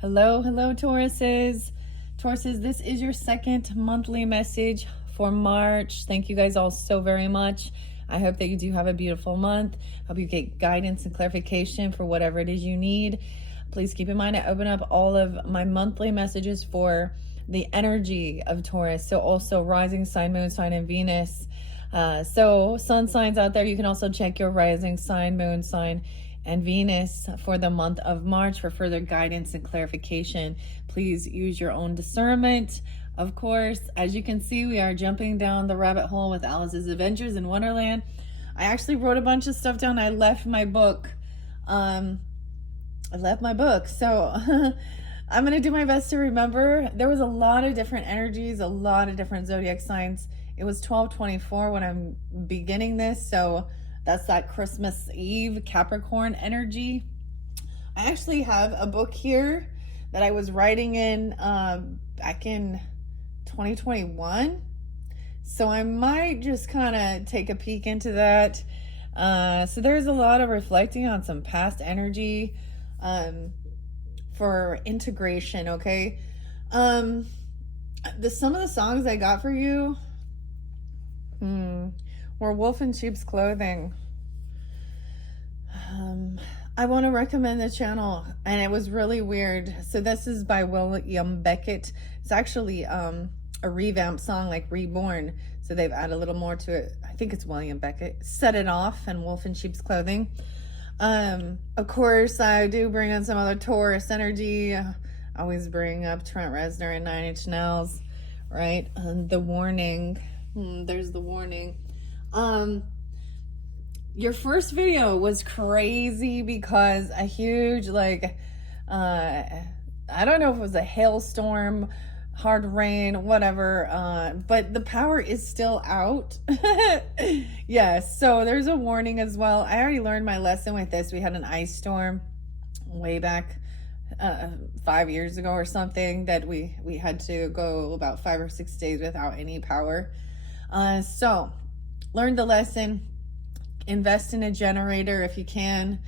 Hello, hello, Tauruses. Tauruses, this is your second monthly message for March. Thank you guys all so very much. I hope that you do have a beautiful month. Hope you get guidance and clarification for whatever it is you need. Please keep in mind, I open up all of my monthly messages for the energy of Taurus. So also rising sign, moon sign, and Venus. So sun signs out there, you can also check your rising sign, moon sign, and Venus for the month of March for further guidance and clarification. Please use your own discernment. Of course, as you can see, we are jumping down the rabbit hole with Alice's Adventures in Wonderland. I actually wrote a bunch of stuff down. I left my book. So I'm going to do my best to remember. There was a lot of different energies, a lot of different zodiac signs. It was 12/24 when I'm beginning this, so that's that Christmas Eve Capricorn energy. I actually have a book here that I was writing in back in 2021. So I might just kind of take a peek into that. So there's a lot of reflecting on some past energy for integration, okay? Some of the songs I got for you were Wolf in Sheep's Clothing. I want to recommend the channel, and it was really weird. So this is by William Beckett. It's actually a revamped song, like Reborn. So they've added a little more to it. I think it's William Beckett. Set It Off and Wolf in Sheep's Clothing. Of course, I do bring in some other Taurus energy. I always bring up Trent Reznor and 9 Inch Nails, right? The warning. There's the warning. Your first video was crazy because a huge, I don't know if it was a hailstorm, hard rain, whatever, but the power is still out. Yes, so there's a warning as well. I already learned my lesson with this. We had an ice storm way back 5 years ago or something that we had to go about 5 or 6 days without any power. So learned the lesson. Invest in a generator if you can.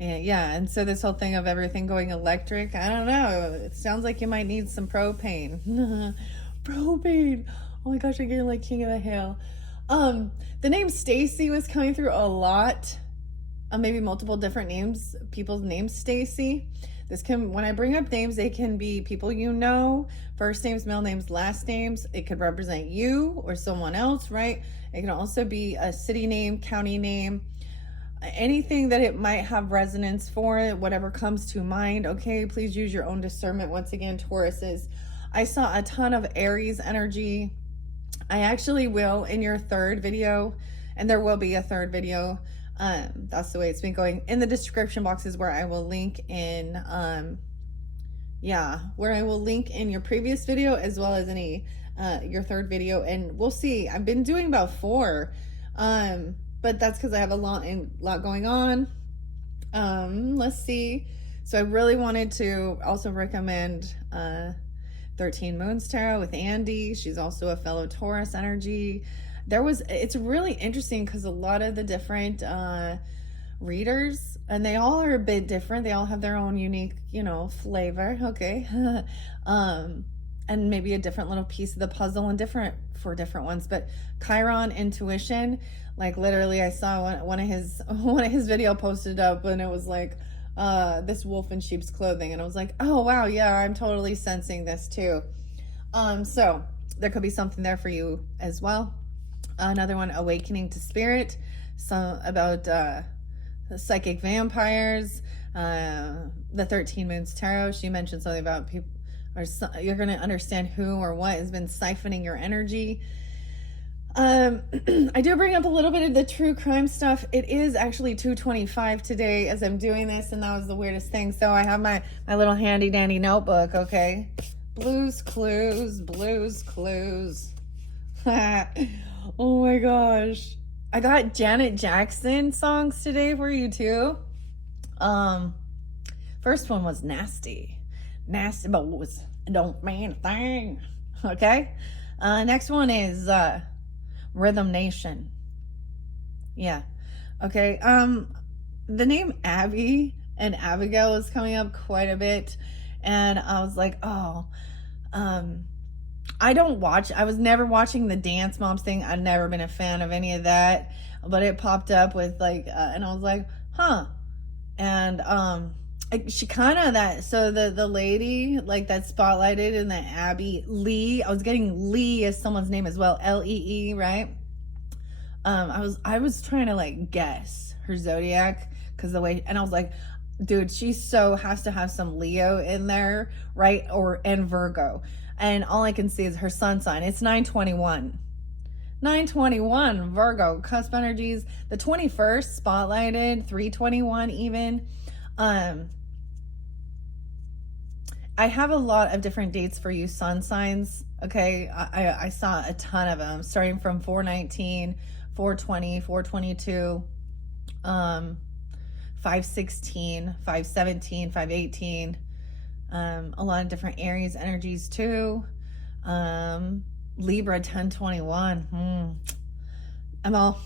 And so this whole thing of everything going electric, I don't know, it sounds like you might need some propane. Propane, oh my gosh, I'm getting like King of the Hill. The name Stacy was coming through a lot, maybe multiple different names, people's names. Stacy, when I bring up names, they can be people you know, first names, middle names, last names. It could represent you or someone else, right? It can also be a city name, county name, anything that it might have resonance for, whatever comes to mind. Okay, please use your own discernment. Once again, Tauruses, I saw a ton of Aries energy. I actually will in your third video, and there will be a third video. That's the way it's been going. In the description boxes where I will link in, where I will link in your previous video as well as any your third video, and we'll see. I've been doing about 4, but that's because I have a lot going on. Let's see. So I really wanted to also recommend 13 Moons Tarot with Andy. She's also a fellow Taurus energy. It's really interesting because a lot of the different readers, and they all are a bit different. They all have their own unique, flavor. Okay. And maybe a different little piece of the puzzle and different for different ones. But Chiron intuition, like literally I saw one of his video posted up, and it was like this wolf in sheep's clothing, and I was like, oh wow, yeah, I'm totally sensing this too. So there could be something there for you as well. Another one, awakening to spirit, about psychic vampires. The 13 Moons Tarot, she mentioned something about people, you're going to understand who or what has been siphoning your energy. I do bring up a little bit of the true crime stuff. It is actually 2:25 today as I'm doing this, and that was the weirdest thing. So I have my little handy dandy notebook, okay? Blues Clues. Oh my gosh. I got Janet Jackson songs today for you too. First one was Nasty Boys Don't Mean a Thing. Okay. Next one is Rhythm Nation. Yeah. Okay. The name Abby and Abigail is coming up quite a bit. And I was like, oh, um, I was never watching the Dance Moms thing. I've never been a fan of any of that, but it popped up with like, and I was like, huh. And, she kind of that, so the lady like that spotlighted in the Abby Lee, I was getting Lee as someone's name as well, Lee, right? I was trying to like guess her zodiac because the way, and I was like, dude, she so has to have some Leo in there, right? And Virgo. And all I can see is her sun sign. It's 921. 921 Virgo, cusp energies. The 21st spotlighted, 321 even. I have a lot of different dates for you sun signs. Okay, I saw a ton of them starting from 419, 420, 422, 516, 517, 518. A lot of different Aries energies too. Libra 1021. I'm all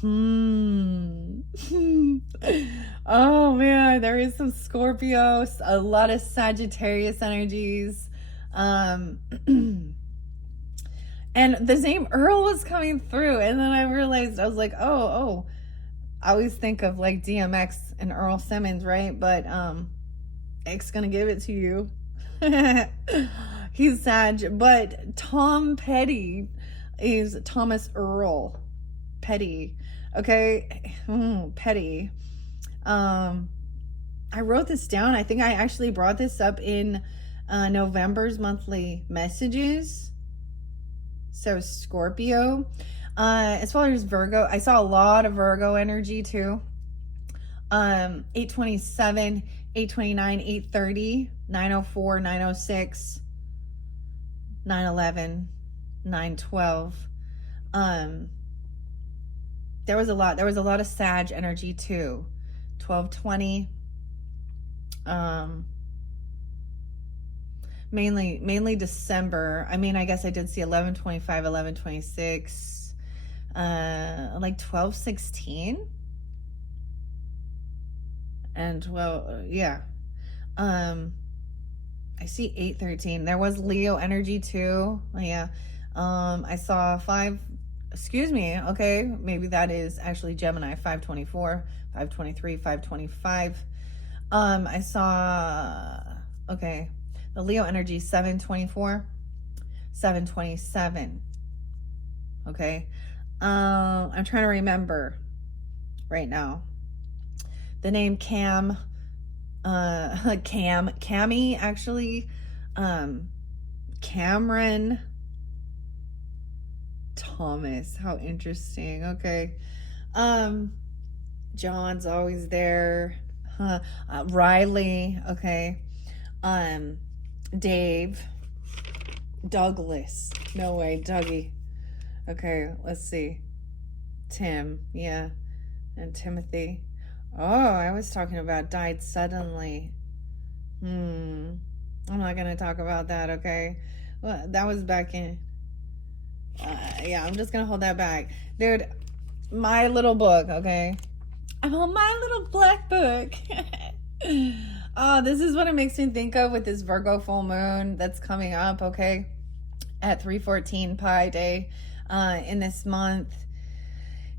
oh man, there is some Scorpios, a lot of Sagittarius energies. And the name Earl was coming through, and then I realized, I was like, oh, I always think of like DMX and Earl Simmons, right? But X gonna give it to you. He's Sag, but Tom Petty is Thomas Earl Petty. Okay, Petty. I wrote this down. I think I actually brought this up in November's monthly messages. So Scorpio. As far as Virgo, I saw a lot of Virgo energy too. 827, 829, 830, 904, 906, 911, 912. There was a lot of Sag energy too. 1220. Mainly December. I mean, I guess I did see 1125, 1126, like 1216. And well, yeah. I see 813. There was Leo energy too. Yeah. I saw okay, maybe that is actually Gemini, 524, 523, 525. I saw, okay, the Leo energy, 724, 727. Okay. I'm trying to remember right now. The name Cami, actually, Cameron Thomas. How interesting. Okay. John's always there. Riley. Okay. Dave. Douglas. No way. Dougie. Okay. Let's see. Tim. Yeah. And Timothy. Oh, I was talking about died suddenly. I'm not going to talk about that. Okay. Well, that was back in, yeah, I'm just going to hold that back. Dude, my little book, okay? I'm on my little black book. Oh, this is what it makes me think of with this Virgo full moon that's coming up, okay? At 314 Pi Day in this month.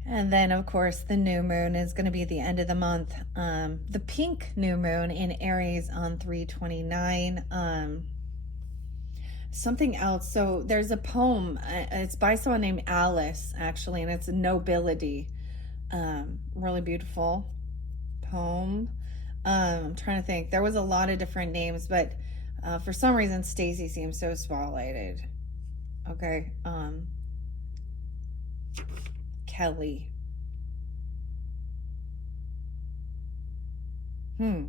And then, of course, the new moon is going to be at the end of the month. The pink new moon in Aries on 329. Something else. So there's a poem. It's by someone named Alice, actually, and it's Nobility. Really beautiful poem. I'm trying to think. There was a lot of different names, but for some reason, Stacy seems so spotlighted. Okay. Kelly. I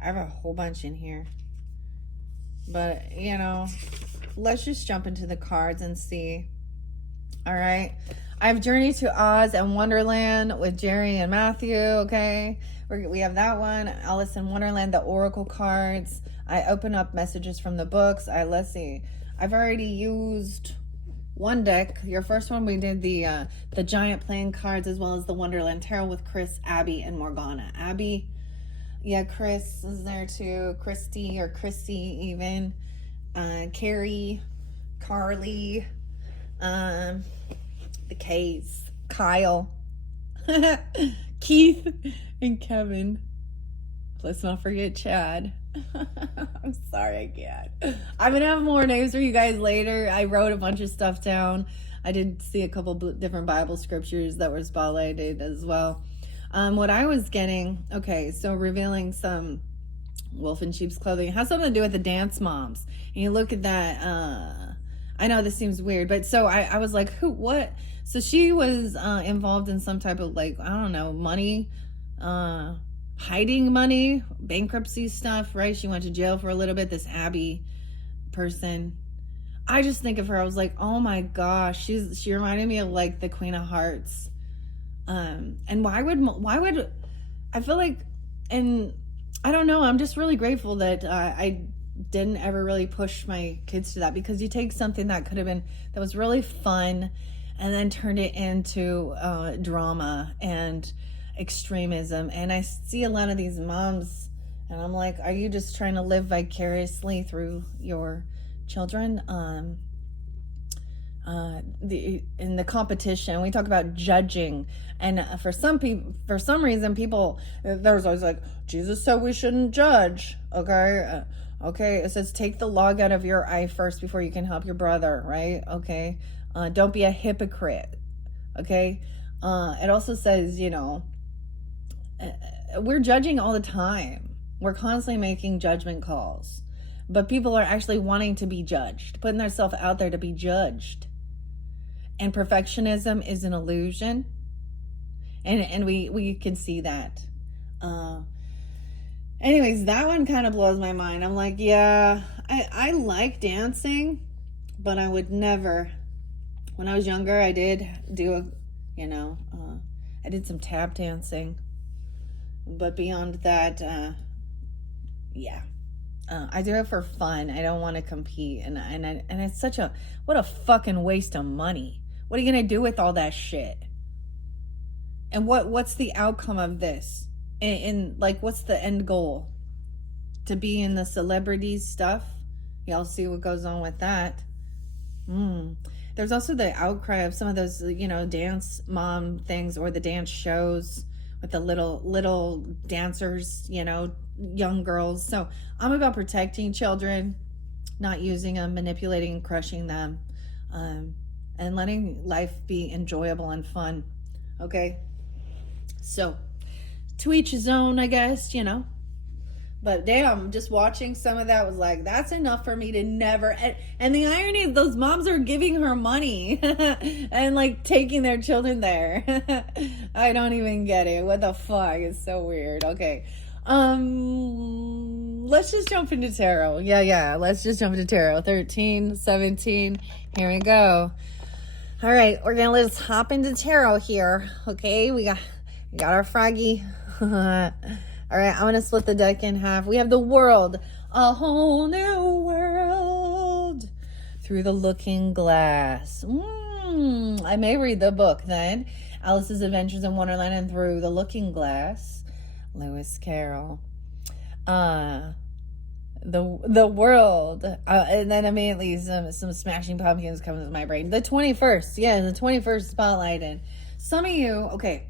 have a whole bunch in here. But, you know, let's just jump into the cards and see. All right. I have Journey to Oz and Wonderland with Jerry and Matthew, okay? We have that one. Alice in Wonderland, the Oracle cards. I open up messages from the books. Let's see. I've already used one deck. Your first one, we did the giant playing cards as well as the Wonderland Tarot with Chris, Abby, and Morgana. Abby Yeah, Chris is there too. Christy or Chrissy even. Carrie, Carly, um, the K's, Kyle, Keith, and Kevin. Let's not forget Chad. I'm sorry, I can't. I'm gonna have more names for you guys later. I wrote a bunch of stuff down. I did see a couple different Bible scriptures that were spotlighted as well. What I was getting, okay, so revealing some wolf in sheep's clothing. It has something to do with the dance moms. And you look at that, I know this seems weird, but so I was like, who, what? So she was involved in some type of, like, I don't know, money, hiding money, bankruptcy stuff, right? She went to jail for a little bit, this Abby person. I just think of her, I was like, oh my gosh, she reminded me of like the Queen of Hearts. And why would I feel like, and I don't know, I'm just really grateful that I didn't ever really push my kids to that, because you take something that could have been, that was really fun, and then turned it into drama and extremism. And I see a lot of these moms, and I'm like, are you just trying to live vicariously through your children? In the competition, we talk about judging, and for some people, for some reason, people, there's always like, Jesus said we shouldn't judge. Okay, okay, it says take the log out of your eye first before you can help your brother, right? Okay, don't be a hypocrite. Okay, it also says, you know, we're judging all the time. We're constantly making judgment calls, but people are actually wanting to be judged, putting themselves out there to be judged. And perfectionism is an illusion, and we can see that. Anyways, that one kind of blows my mind. I'm like, yeah, I like dancing, but I would never. When I was younger, I did do I did some tap dancing, but beyond that, yeah. I do it for fun. I don't want to compete, and it's such a, what a fucking waste of money. What are you gonna do with all that shit? And what's the outcome of this? And like, what's the end goal? To be in the celebrity stuff? Y'all see what goes on with that. There's also the outcry of some of those, dance mom things, or the dance shows with the little dancers, young girls. So I'm about protecting children, not using them, manipulating, crushing them, and letting life be enjoyable and fun. Okay, so to each his own, I guess, but damn, just watching some of that was like, that's enough for me to never. And the irony is, those moms are giving her money and like taking their children there. I don't even get it. What the fuck? It's so weird. Okay. Let's just jump into tarot. Yeah. Let's just jump into tarot. 13, 17. Here we go. All right. Let's hop into tarot here. Okay. We got our froggy. All right. I'm going to split the deck in half. We have the World, a whole new world through the looking glass. I may read the book then. Alice's Adventures in Wonderland and Through the Looking Glass. Lewis Carroll. The World, and then immediately some Smashing Pumpkins comes to my brain. The 21st, the 21st spotlighted. Some of you, okay,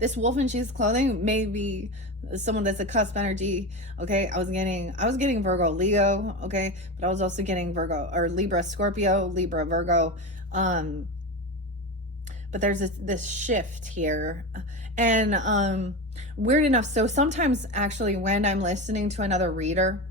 this wolf in sheep's clothing may be someone that's a cusp energy. Okay, I was getting Virgo, Leo. Okay, but I was also getting Virgo or Libra, Scorpio, Libra, Virgo. But there's this shift here, and weird enough, so sometimes actually when I'm listening to another reader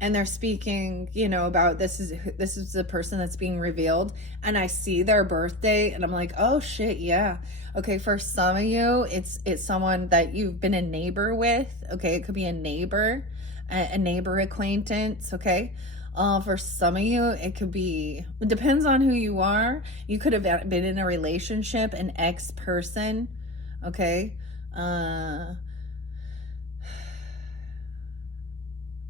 and they're speaking, about this is the person that's being revealed, and I see their birthday, and I'm like, oh shit, yeah. Okay, for some of you, it's someone that you've been a neighbor with. Okay, it could be a neighbor acquaintance. Okay. For some of you, it depends on who you are. You could have been in a relationship, an ex-person, okay?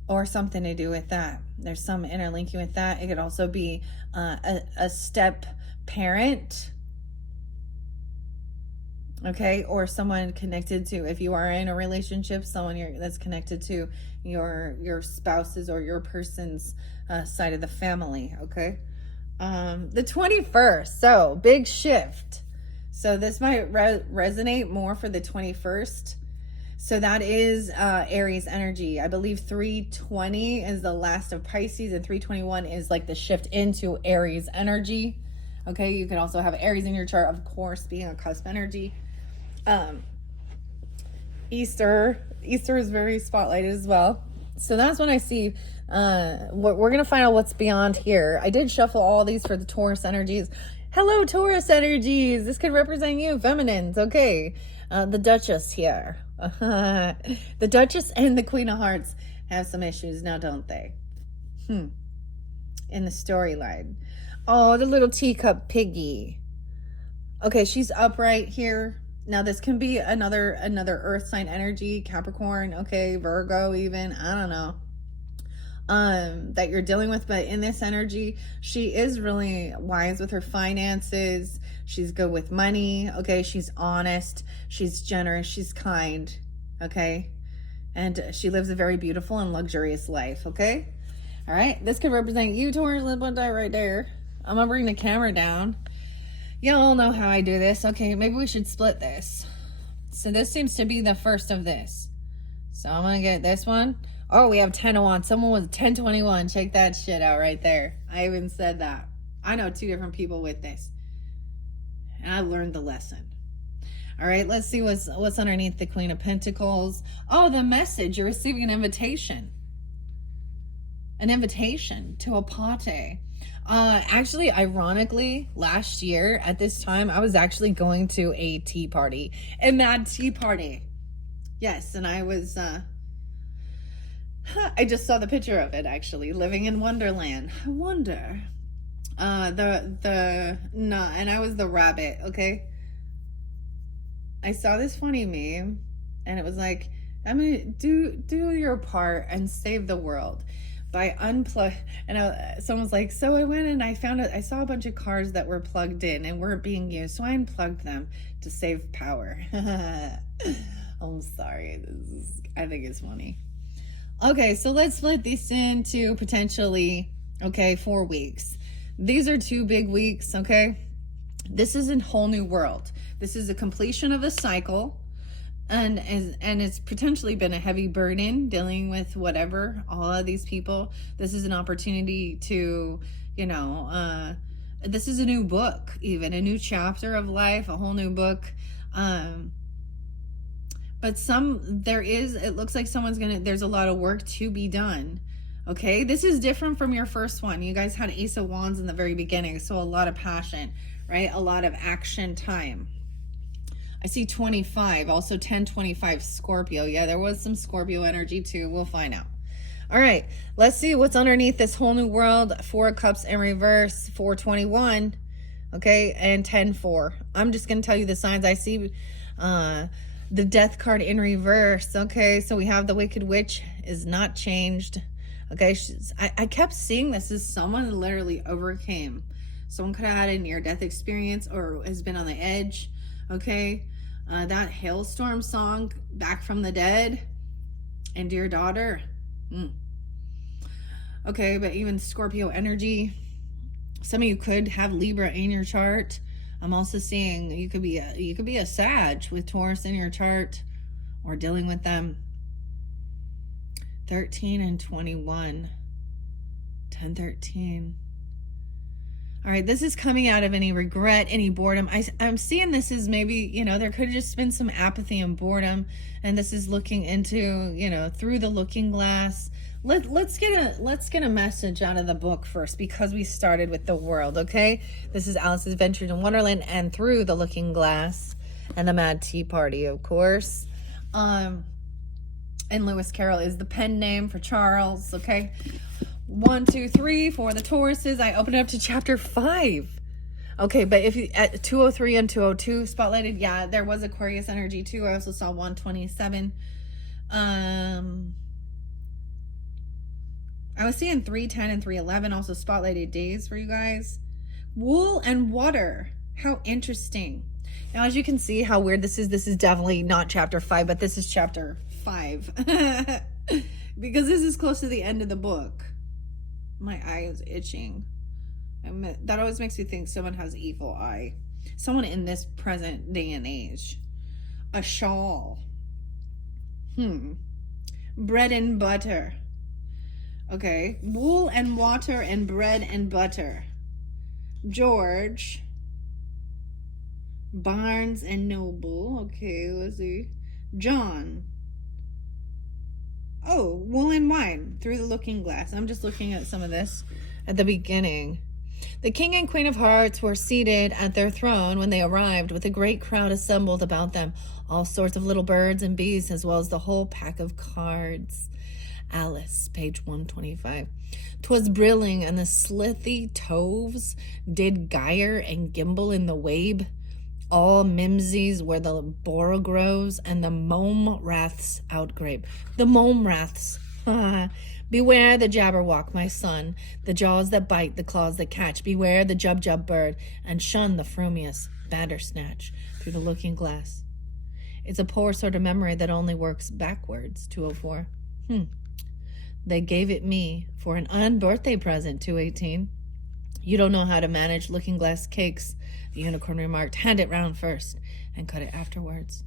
Or something to do with that. There's some interlinking with that. It could also be a step parent. Okay, or someone connected to, if you are in a relationship, someone that's connected to your spouse's or your person's side of the family. Okay, the 21st, so big shift. So this might resonate more for the 21st. So that is Aries energy. I believe 320 is the last of Pisces, and 321 is like the shift into Aries energy. Okay, you can also have Aries in your chart, of course, being a cusp energy. Easter is very spotlighted as well. So that's when I see we're gonna find out what's beyond here. I did shuffle all these for the Taurus energies. Hello, Taurus energies. This could represent you, feminines. Okay, the Duchess here. The Duchess and the Queen of Hearts have some issues now, don't they? In the storyline. Oh, the little teacup piggy. Okay, she's upright here. Now this can be another earth sign energy, Capricorn, okay, Virgo even, I don't know, that you're dealing with. But in this energy, she is really wise with her finances. She's good with money, okay? She's honest, she's generous, she's kind, okay? And she lives a very beautiful and luxurious life, okay? All right, this could represent you, Taurus. Let's put that right there. I'm gonna bring the camera down. Y'all know how I do this. Okay, maybe we should split this. So this seems to be the first of this. So I'm gonna get this one. Oh, we have 10 of wands. Someone was 1021. Check that shit out right there. I even said that. I know 2 different people with this. And I learned the lesson. All right, let's see what's underneath the Queen of Pentacles. Oh, the message. You're receiving an invitation. An invitation to a party. Actually, ironically, last year at this time, I was actually going to a tea party, a mad tea party. Yes, and I was, I just saw the picture of it actually, living in Wonderland. I wonder, no, and I was the rabbit, okay? I saw this funny meme, and it was like, I mean, do your part and save the world by unplug. And someone's like, so I went and I saw a bunch of cars that were plugged in and weren't being used, so I unplugged them to save power. I'm sorry, I think it's funny. Okay, so let's split these into potentially, okay, 4 weeks. These are 2 big weeks, okay? This is a whole new world. This is a completion of a cycle. And it's potentially been a heavy burden dealing with whatever, all of these people. This is an opportunity to, you know, this is a new book, even a new chapter of life, a whole new book. But it looks like there's a lot of work to be done. Okay, this is different from your first one. You guys had Ace of Wands in the very beginning, so a lot of passion, right? A lot of action time. I see 25, also 1025 Scorpio. Yeah, there was some Scorpio energy too. We'll find out. All right, let's see what's underneath this whole new world. 4 of Cups in reverse, 421, okay, and 10-4. I'm just going to tell you the signs. I see the Death card in reverse, okay, so we have the Wicked Witch is not changed, okay. I kept seeing this as someone literally overcame. Someone could have had a near-death experience or has been on the edge, okay. That Hailstorm song, Back from the Dead, and Dear Daughter. Okay, but even Scorpio energy. Some of you could have Libra in your chart. I'm also seeing you could be a Sag with Taurus in your chart or dealing with them. 13 and 21. 10-13. All right, this is coming out of any regret, any boredom. I'm seeing this as maybe, you know, there could have just been some apathy and boredom, and this is looking into, you know, through the looking glass. Let's get a message out of the book first, because we started with the world, okay? This is Alice's Adventures in Wonderland and Through the Looking Glass and the Mad Tea Party, of course. And Lewis Carroll is the pen name for Charles, okay? 1, 2, 3 for the Tauruses. I opened it up to chapter 5. Okay, but if you at 203 and 202 spotlighted, yeah, there was Aquarius energy too. I also saw 127. I was seeing 310 and 311 also spotlighted days for you guys. Wool and water. How interesting. Now, as you can see how weird this is definitely not chapter 5, but this is chapter 5. Because this is close to the end of the book. My eye is itching. That always makes me think someone has evil eye. Someone in this present day and age. A shawl. Bread and butter. Okay. Wool and water and bread and butter. George. Barnes and Noble. Okay, let's see. John. Oh, wool and wine. Through the looking glass. I'm just looking at some of this at the beginning. The king and queen of hearts were seated at their throne when they arrived, with a great crowd assembled about them, all sorts of little birds and beasts, as well as the whole pack of cards. Alice, page 125. 'Twas brilling, and the slithy toves did gyre and gimble in the wabe. All mimsies were the borogroves, and the mome raths outgrape. The mome raths. Beware the jabberwock, my son, the jaws that bite, the claws that catch. Beware the jub-jub bird, and shun the frumious bandersnatch through the looking glass. It's a poor sort of memory that only works backwards, 204. They gave it me for an unbirthday present, 218. You don't know how to manage looking glass cakes, the unicorn remarked. Hand it round first and cut it afterwards.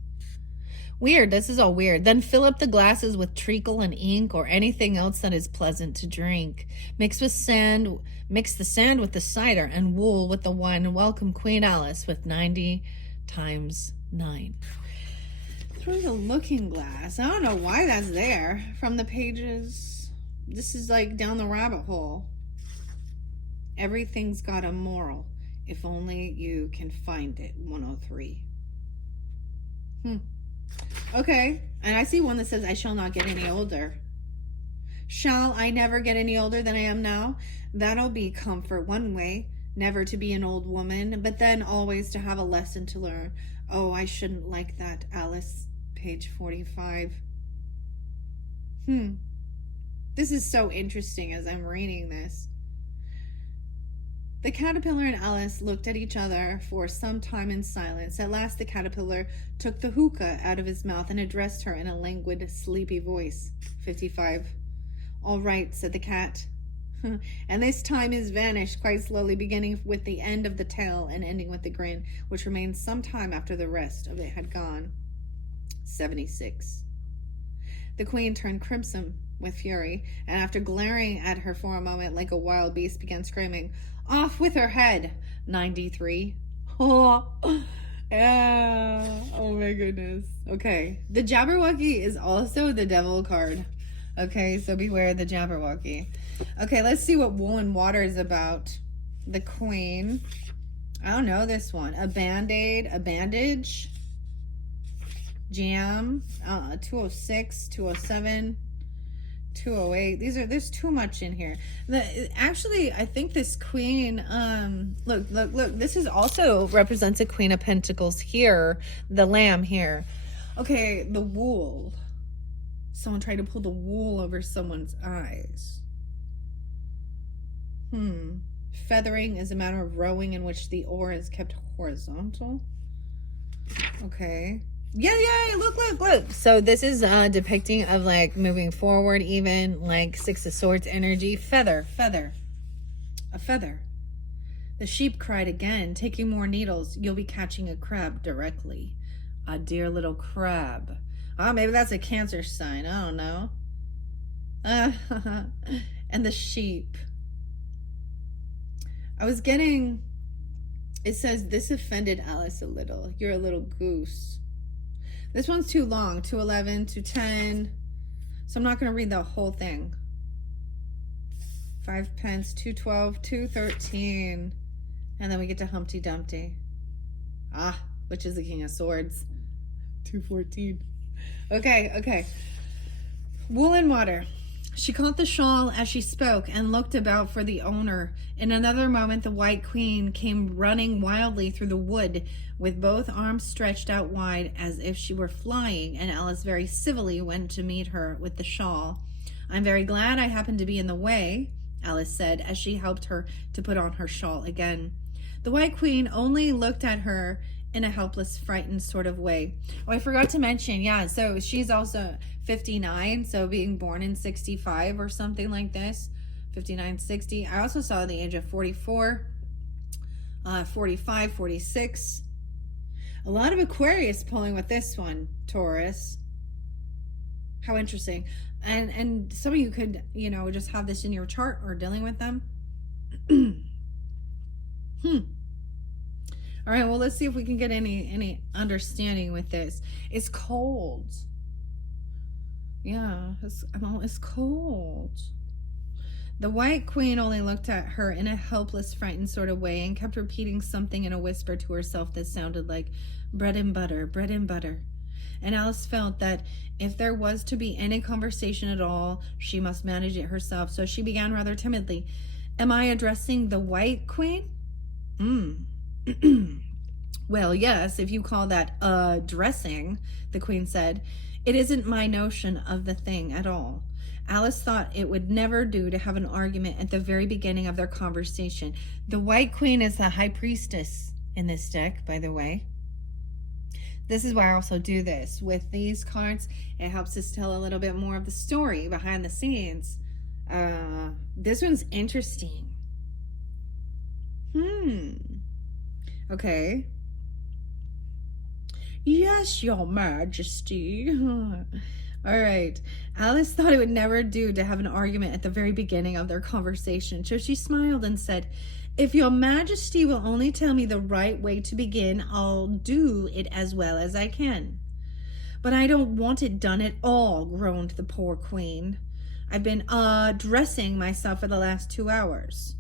Weird, this is all weird. Then fill up the glasses with treacle and ink or anything else that is pleasant to drink. Mix the sand with the cider and wool with the wine, and welcome Queen Alice with 90 times 9. Through the looking glass. I don't know why that's there from the pages. This is like down the rabbit hole. Everything's got a moral. If only you can find it. 103. Okay. And I see one that says, I shall not get any older. Shall I never get any older than I am now? That'll be comfort one way. Never to be an old woman, but then always to have a lesson to learn. Oh, I shouldn't like that, Alice. Page 45. This is so interesting as I'm reading this. The caterpillar and Alice looked at each other for some time in silence. At last the caterpillar took the hookah out of his mouth and addressed her in a languid, sleepy voice. 55. All right, said the cat. And this time is vanished quite slowly, beginning with the end of the tail and ending with the grin, which remained some time after the rest of it had gone. 76. The queen turned crimson with fury, and after glaring at her for a moment like a wild beast, began screaming, Off with her head! 93. Oh, yeah. Oh my goodness. Okay. The Jabberwocky is also the devil card. Okay, so beware the Jabberwocky. Okay, let's see what Wool and Water is about. The Queen. I don't know this one. A Band-Aid, a bandage. Jam. 206, 207. 208. There's too much in here. Actually, I think this queen, look, this is also represents a Queen of Pentacles here, the lamb here. Okay, the wool. Someone tried to pull the wool over someone's eyes. Feathering is a matter of rowing in which the oar is kept horizontal. Okay. Yeah, look. So this is depicting of like moving forward, even like Six of Swords energy. Feather. A feather. The sheep cried again, taking more needles. You'll be catching a crab directly. A dear little crab. Oh, maybe that's a Cancer sign. I don't know. And the sheep. It says, this offended Alice a little. You're a little goose. This one's too long. 211, 210. So I'm not going to read the whole thing. 5 pence, 212, 213. And then we get to Humpty Dumpty. Which is the King of Swords. 214. Okay. Wool and Water. She caught the shawl as she spoke and looked about for the owner. In another moment, the White Queen came running wildly through the wood with both arms stretched out wide as if she were flying, and Alice very civilly went to meet her with the shawl. I'm very glad I happened to be in the way, Alice said as she helped her to put on her shawl again. The White Queen only looked at her in a helpless, frightened sort of way. Oh, I forgot to mention, yeah, so she's also 59, so being born in 65 or something like this, 59, 60. I also saw the age of 44, 45, 46. A lot of Aquarius pulling with this one, Taurus. How interesting. And some of you could, you know, just have this in your chart or dealing with them. All right, well, let's see if we can get any understanding with this. It's cold. Yeah, it's cold. The White Queen only looked at her in a helpless, frightened sort of way and kept repeating something in a whisper to herself that sounded like bread and butter, bread and butter. And Alice felt that if there was to be any conversation at all, she must manage it herself. So she began rather timidly. Am I addressing the White Queen? Well, yes, if you call that dressing, the Queen said. It isn't my notion of the thing at all. Alice thought it would never do to have an argument at the very beginning of their conversation. The White Queen is the High Priestess in this deck, by the way. This is why I also do this. With these cards, it helps us tell a little bit more of the story behind the scenes. This one's interesting. Okay. Yes, Your Majesty. All right. Alice thought it would never do to have an argument at the very beginning of their conversation, so she smiled and said, if Your Majesty will only tell me the right way to begin, I'll do it as well as I can. But I don't want it done at all, groaned the poor Queen. I've been dressing myself for the last 2 hours.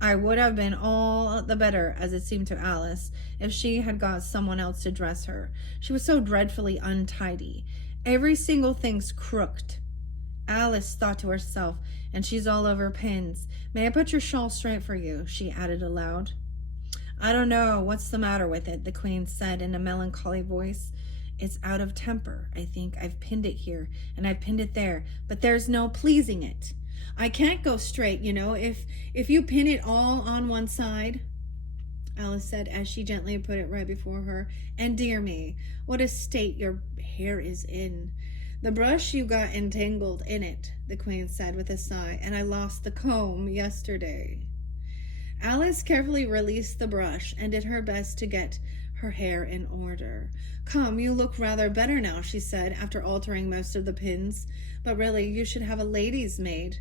I would have been all the better, as it seemed to Alice, if she had got someone else to dress her. She was so dreadfully untidy. Every single thing's crooked. Alice thought to herself, and she's all over pins. May I put your shawl straight for you? She added aloud. I don't know what's the matter with it, the Queen said in a melancholy voice. It's out of temper, I think. I've pinned it here, and I've pinned it there, but there's no pleasing it. I can't go straight, you know, if you pin it all on one side, Alice said as she gently put it right before her. And dear me, what a state your hair is in. The brush you got entangled in it, the Queen said with a sigh, and I lost the comb yesterday. Alice carefully released the brush and did her best to get her hair in order. Come, you look rather better now, she said, after altering most of the pins. But really, you should have a lady's maid.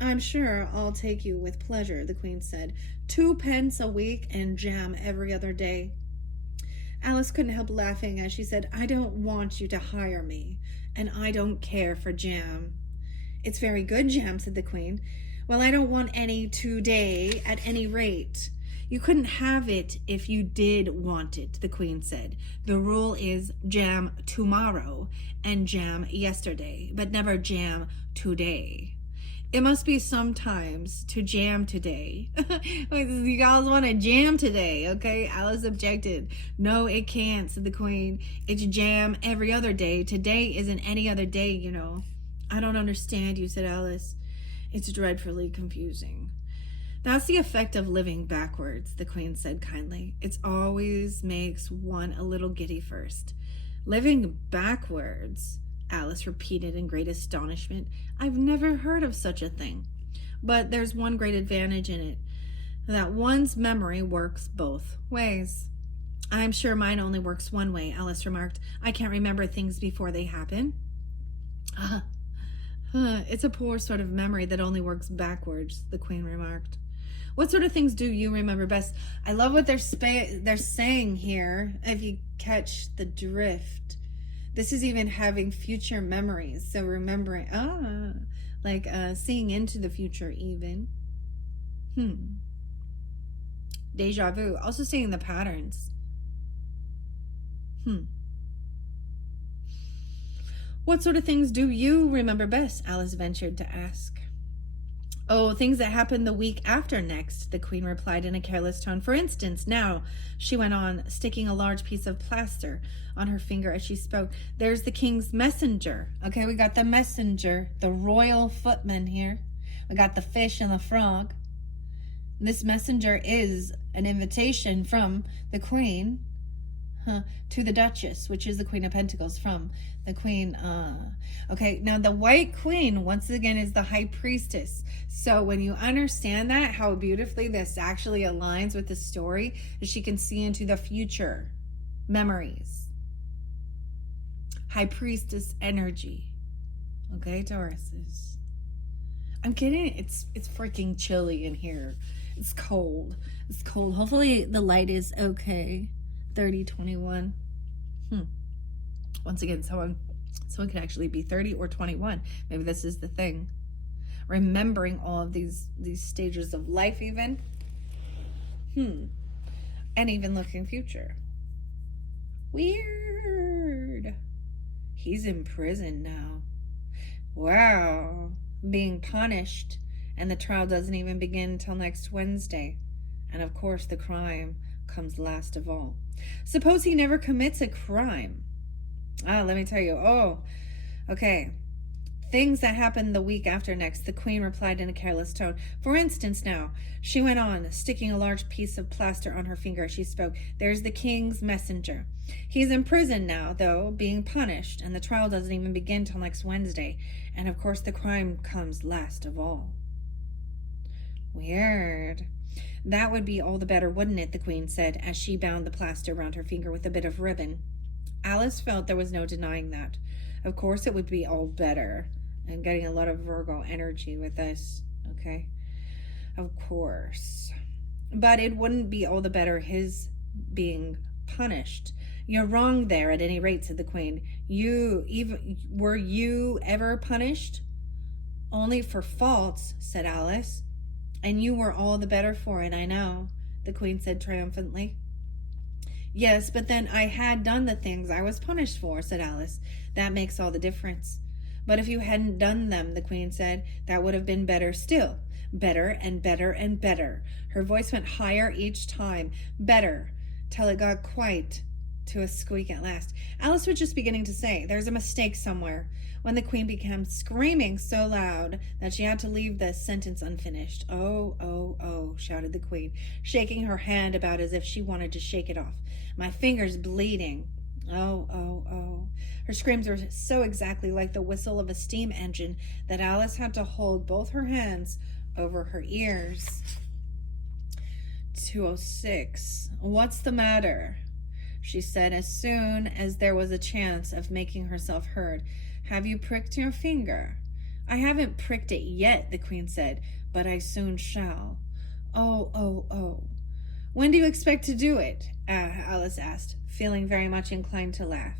I'm sure I'll take you with pleasure, the Queen said. 2 pence a week and jam every other day. Alice couldn't help laughing as she said, I don't want you to hire me, and I don't care for jam. It's very good jam, said the Queen. Well, I don't want any today at any rate. You couldn't have it if you did want it, the Queen said. The rule is jam tomorrow and jam yesterday, but never jam today. It must be sometimes to jam today. You guys want to jam today, okay? Alice objected. No, it can't, said the Queen. It's jam every other day. Today isn't any other day, you know. I don't understand you, said Alice. It's dreadfully confusing. That's the effect of living backwards, the Queen said kindly. It always makes one a little giddy first. Living backwards, Alice repeated in great astonishment. I've never heard of such a thing. But there's one great advantage in it, that one's memory works both ways. I'm sure mine only works one way, Alice remarked. I can't remember things before they happen. It's a poor sort of memory that only works backwards, the Queen remarked. What sort of things do you remember best? I love what they're saying here, if you catch the drift. This is even having future memories. So remembering, like seeing into the future even. Deja vu. Also seeing the patterns. What sort of things do you remember best? Alice ventured to ask. Oh, things that happened the week after next, the Queen replied in a careless tone. For instance, now, she went on, sticking a large piece of plaster on her finger as she spoke, there's the King's messenger. Okay, we got the messenger, the royal footman here. We got the fish and the frog. This messenger is an invitation from the Queen to the Duchess, which is the Queen of Pentacles, from the Queen. Okay, now the White Queen, once again, is the High Priestess. So when you understand that, how beautifully this actually aligns with the story, is she can see into the future memories. High Priestess energy. Okay, Tauruses. I'm kidding. It's freaking chilly in here. It's cold. It's cold. Hopefully the light is okay. 30, 21. Once again, someone could actually be 30 or 21. Maybe this is the thing. Remembering all of these stages of life even. And even looking future. Weird. He's in prison now. Wow. Being punished. And the trial doesn't even begin until next Wednesday. And of course the crime comes last of all. Suppose he never commits a crime. Let me tell you. Oh, okay. Things that happened the week after next, the Queen replied in a careless tone. For instance now, she went on, sticking a large piece of plaster on her finger as she spoke. There's the King's messenger. He's in prison now, though, being punished, and the trial doesn't even begin till next Wednesday. And of course the crime comes last of all. Weird. That would be all the better, wouldn't it, the Queen said, as she bound the plaster around her finger with a bit of ribbon. Alice felt there was no denying that. Of course it would be all better. I'm getting a lot of Virgo energy with this, okay? Of course. But it wouldn't be all the better his being punished. You're wrong there, at any rate, said the Queen. Were you ever punished? Only for faults, said Alice. And you were all the better for it, I know, the Queen said triumphantly. Yes, but then I had done the things I was punished for, said Alice. That makes all the difference. But if you hadn't done them, the Queen said, that would have been better still. Better and better and better. Her voice went higher each time. Better, till it got quite to a squeak at last. Alice was just beginning to say, there's a mistake somewhere, when the Queen began screaming so loud that she had to leave the sentence unfinished. Oh, oh, oh, shouted the Queen, shaking her hand about as if she wanted to shake it off. My finger's bleeding. Oh, oh, oh. Her screams were so exactly like the whistle of a steam engine that Alice had to hold both her hands over her ears. 206. What's the matter? She said as soon as there was a chance of making herself heard. Have you pricked your finger? I haven't pricked it yet, the Queen said, but I soon shall. Oh, oh, oh. When do you expect to do it? Alice asked, feeling very much inclined to laugh.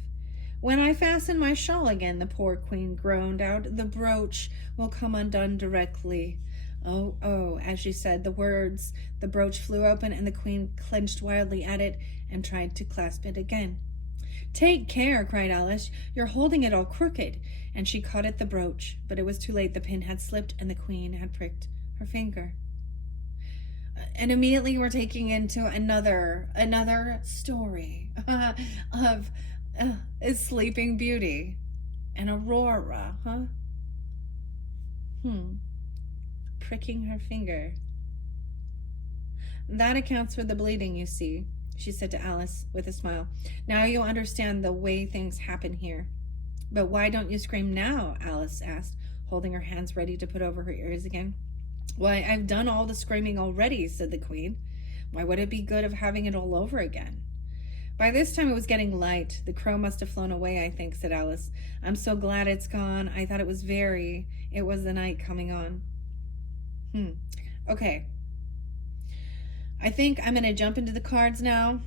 When I fasten my shawl again, the poor Queen groaned out. The brooch will come undone directly. Oh, oh, as she said the words, the brooch flew open and the Queen clenched wildly at it and tried to clasp it again. Take care, cried Alice. You're holding it all crooked. And she caught at the brooch, but it was too late. The pin had slipped and the Queen had pricked her finger. And immediately we're taking into another story of a Sleeping Beauty and Aurora, huh? Pricking her finger. That accounts for the bleeding, you see, she said to Alice with a smile. Now you understand the way things happen here. But why don't you scream now? Alice asked, holding her hands ready to put over her ears again. Why, I've done all the screaming already, said the Queen. Why would it be good of having it all over again? By this time it was getting light. The crow must have flown away, I think, said Alice. I'm so glad it's gone. I thought it was the night coming on. Okay. I think I'm going to jump into the cards now.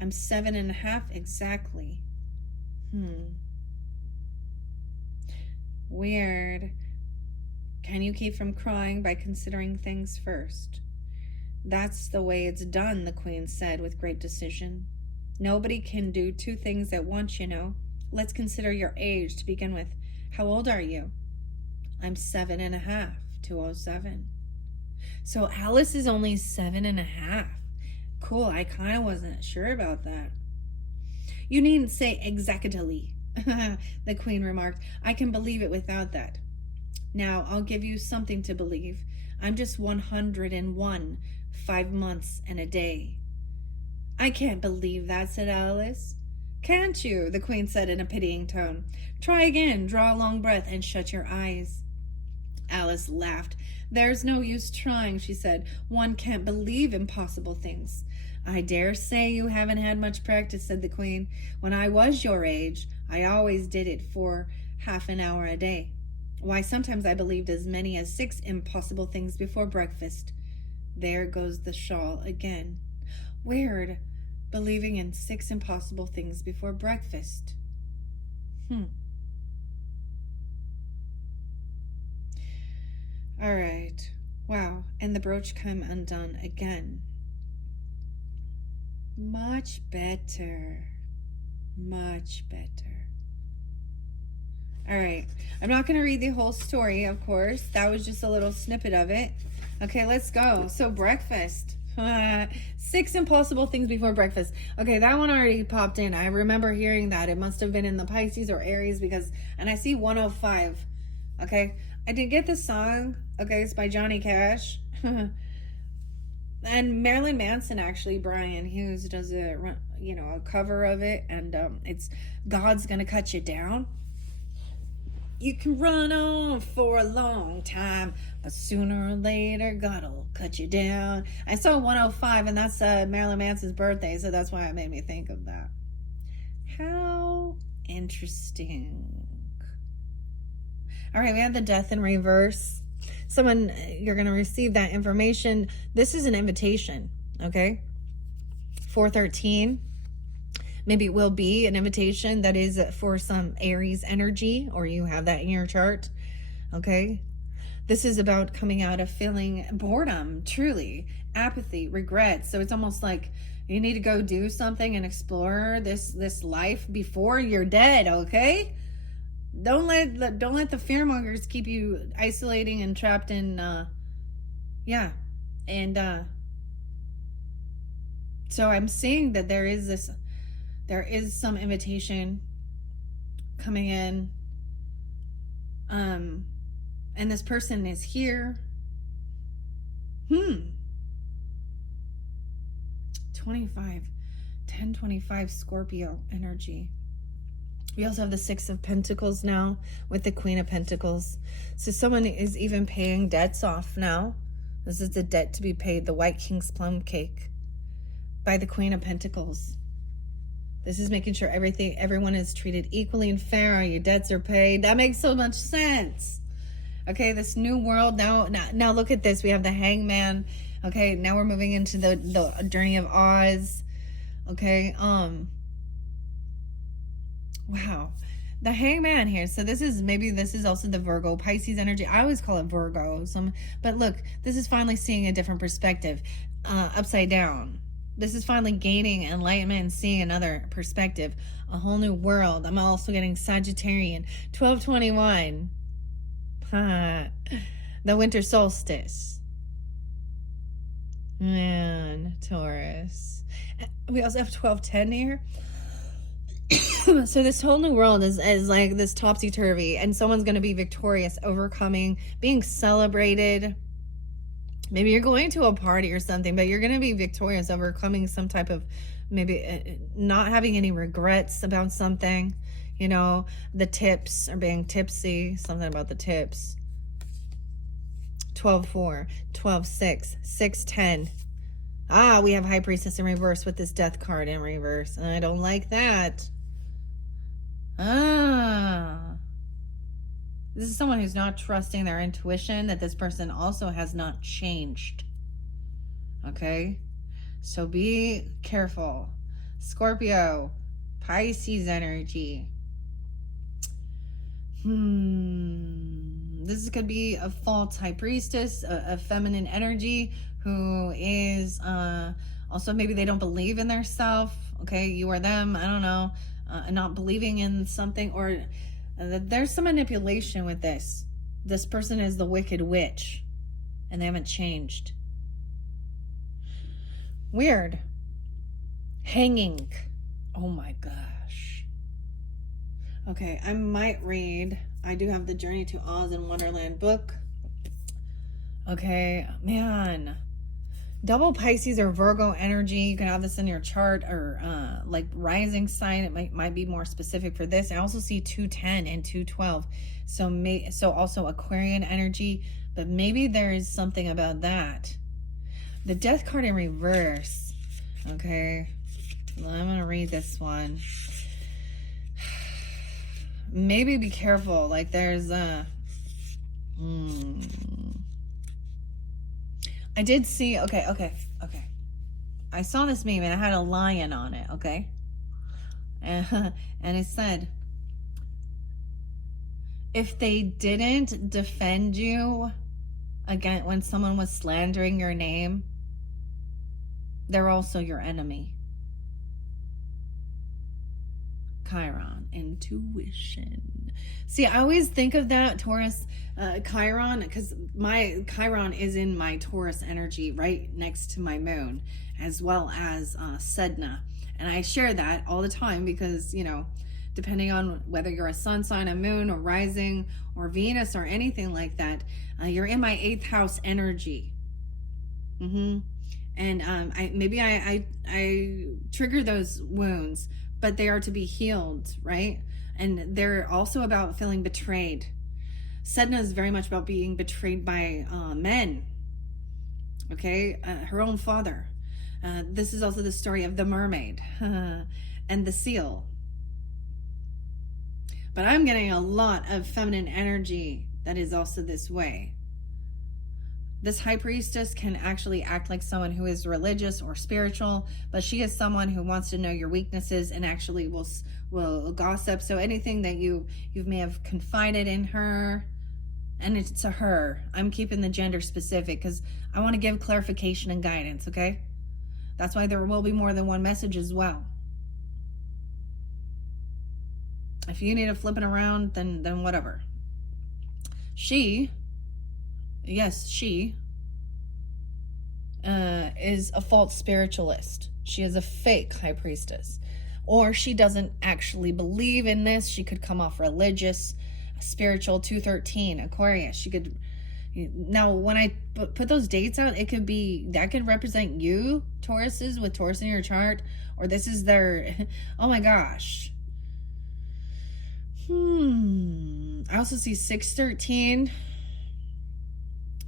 I'm 7.5 exactly. Weird. Can you keep from crying by considering things first? That's the way it's done, the Queen said with great decision. Nobody can do two things at once, you know. Let's consider your age to begin with. How old are you? I'm 7.5, 207. So Alice is only 7.5. Cool, I kind of wasn't sure about that. You needn't say exactly, the Queen remarked. I can believe it without that. Now, I'll give you something to believe. I'm just 101, 5 months and a day. I can't believe that, said Alice. Can't you? The Queen said in a pitying tone. Try again, draw a long breath, and shut your eyes. Alice laughed. There's no use trying, she said. One can't believe impossible things. I dare say you haven't had much practice, said the Queen. When I was your age, I always did it for half an hour a day. Why, sometimes I believed as many as 6 impossible things before breakfast. There goes the shawl again. Weird. Believing in 6 impossible things before breakfast. All right. Wow. And the brooch came undone again. Much better. Much better. All right. I'm not going to read the whole story, of course. That was just a little snippet of it. Okay, let's go. So breakfast. 6 impossible things before breakfast. Okay, that one already popped in. I remember hearing that. It must have been in the Pisces or Aries because, and I see 105. Okay, I did get the song. Okay, it's by Johnny Cash. And Marilyn Manson, actually, Brian Hughes does a cover of it, and it's God's Gonna Cut You Down. You can run on for a long time, but sooner or later, God'll cut you down. I saw 105, and that's Marilyn Manson's birthday, so that's why it made me think of that. How interesting. All right, we have the death in reverse. Someone, you're going to receive that information. This is an invitation, okay? 413. Maybe it will be an invitation that is for some Aries energy, or you have that in your chart, okay? This is about coming out of feeling boredom, truly, apathy, regret. So it's almost like you need to go do something and explore this life before you're dead, okay? Don't let the fearmongers keep you isolating and trapped in, so I'm seeing that there is some invitation coming in, and this person is here. 10-25 Scorpio energy. We also have the 6 of Pentacles now with the Queen of Pentacles. So someone is even paying debts off now. This is the debt to be paid, the White King's Plum Cake by the Queen of Pentacles. This is making sure everyone is treated equally and fair. Your debts are paid. That makes so much sense. Okay, this new world now look at this. We have the Hangman. Okay, now we're moving into the Journey of Oz. Okay, wow, the Hangman here. So this is also the Virgo Pisces energy. I always call it Virgo. But look, this is finally seeing a different perspective, upside down. This is finally gaining enlightenment and seeing another perspective, a whole new world. I'm also getting Sagittarian, 1221, the winter solstice, and Taurus. We also have 1210 here. So this whole new world is like this topsy-turvy, and someone's going to be victorious, overcoming, being celebrated. Maybe you're going to a party or something, but you're going to be victorious, overcoming some type of, maybe not having any regrets about something. You know, the tips are being tipsy, something about the tips. 12-4, 12-6, 6-10. Ah, we have High Priestess in reverse with this Death card in reverse. I don't like that. This is someone who's not trusting their intuition, that this person also has not changed. Okay? So be careful. Scorpio, Pisces energy. This could be a false High Priestess, a feminine energy who is also, maybe they don't believe in their self. Okay, you or them, I don't know. Not believing in something, or there's some manipulation with this. This person is the Wicked Witch, and they haven't changed. Weird. Hanging. Oh my gosh. Okay, I might read. I do have the Journey to Oz and Wonderland book. Okay, man. Double Pisces or Virgo energy. You can have this in your chart, or like rising sign. It might be more specific for this. I also see 210 and 212. So also Aquarian energy, but maybe there is something about that. The Death card in reverse. Okay. Well, I'm going to read this one. Maybe be careful. Like there's a I did see, okay. I saw this meme and it had a lion on it, okay? And it said, if they didn't defend you again when someone was slandering your name, they're also your enemy. Chiron, intuition. See, I always think of that, Taurus, Chiron, because my Chiron is in my Taurus energy right next to my moon, as well as Sedna. And I share that all the time because, you know, depending on whether you're a sun sign, a moon, or rising, or Venus, or anything like that, you're in my 8th house energy. And I trigger those wounds, but they are to be healed, right? And they're also about feeling betrayed. Sedna is very much about being betrayed by men, okay? Her own father. This is also the story of the mermaid and the seal. But I'm getting a lot of feminine energy that is also this way. This high priestess can actually act like someone who is religious or spiritual, but she is someone who wants to know your weaknesses and actually will gossip. So anything that you may have confided in her, and it's to her. I'm keeping the gender specific because I want to give clarification and guidance, okay? That's why there will be more than one message as well. If you need to flip it around, then whatever. She is a false spiritualist. She is a fake high priestess. Or she doesn't actually believe in this. She could come off religious, spiritual. 213, Aquarius. She could... Now, when I put those dates out, it could be... That could represent you, Tauruses, with Taurus in your chart. Or this is their... Oh my gosh. I also see 613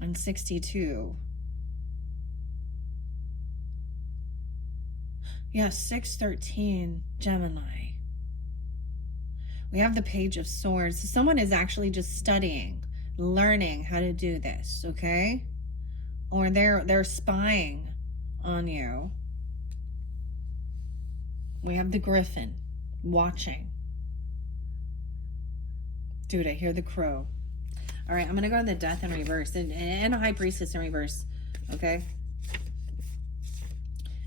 and 62. Yeah, 613, Gemini. We have the Page of Swords. So someone is actually just studying, learning how to do this, okay? Or they're spying on you. We have the Griffin, watching. Dude, I hear the crow. All right, I'm going to go to the Death in reverse and a High Priestess in reverse, okay?